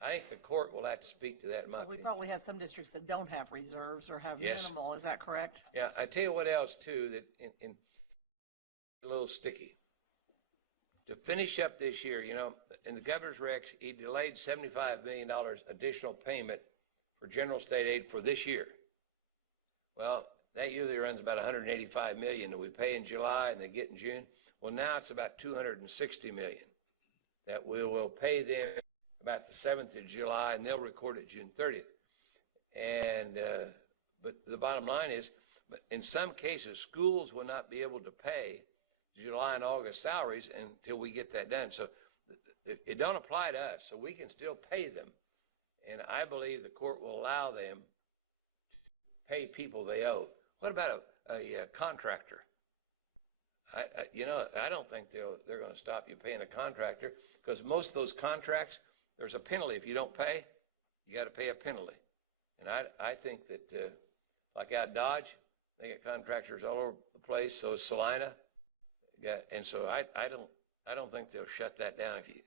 think the court will have to speak to that in my We opinion. probably have some districts that don't have reserves or have Yes. minimal, is that correct? Yeah, I tell you what else too, that in a little sticky. To finish up this year, you know, in the governor's recs, he delayed $75 million additional payment for general state aid for this year. Well, that usually runs about $185 million that we pay in July and they get in June. Well, now it's about $260 million that we will pay them about the 7th of July, and they'll record it June 30th. And but the bottom line is, but in some cases, schools will not be able to pay July and August salaries until we get that done. So it don't apply to us, so we can still pay them. And I believe the court will allow them to pay people they owe. What about a contractor? I don't think they're going to stop you paying a contractor, because most of those contracts, there's a penalty. If you don't pay, you got to pay a penalty. And I think that, like out Dodge, they got contractors all over the place. So is Salina. And so I don't think they'll shut that down if you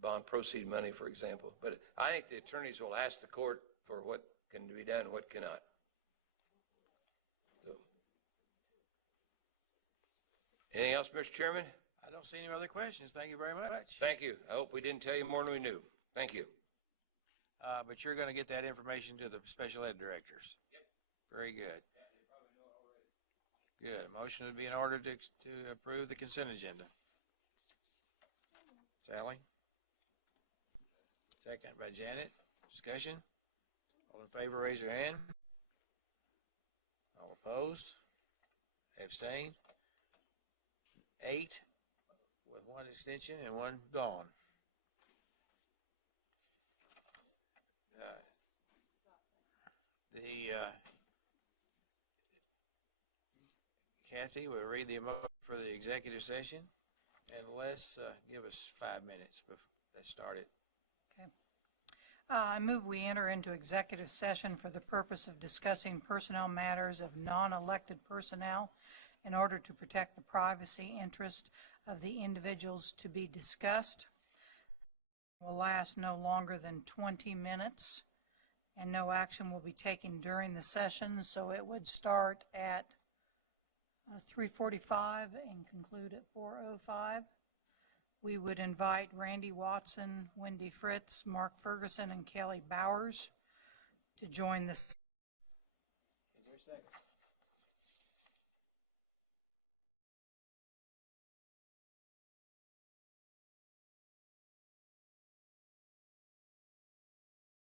bond proceed money, for example. But I think the attorneys will ask the court for what can be done and what cannot. So. Anything else, Mr. Chairman? I don't see any other questions. Thank you very much. Thank you. I hope we didn't tell you more than we knew. Thank you. But you're going to get that information to the special ed directors. Yep. Very good. Yeah, they probably know it already. Good. Motion would be in order to approve the consent agenda. Sally? Second by Janet. Discussion? All in favor, raise your hand. All opposed? Abstain? 8 with 1 extension and 1 gone. Kathy will read the motion for the executive session, and Les, give us 5 minutes before that started. Okay. I move we enter into executive session for the purpose of discussing personnel matters of non-elected personnel in order to protect the privacy interest of the individuals to be discussed. It will last no longer than 20 minutes, and no action will be taken during the session, so it would start at 3:45 and conclude at 4:05. We would invite Randy Watson, Wendy Fritz, Mark Ferguson, and Kelly Bowers to join this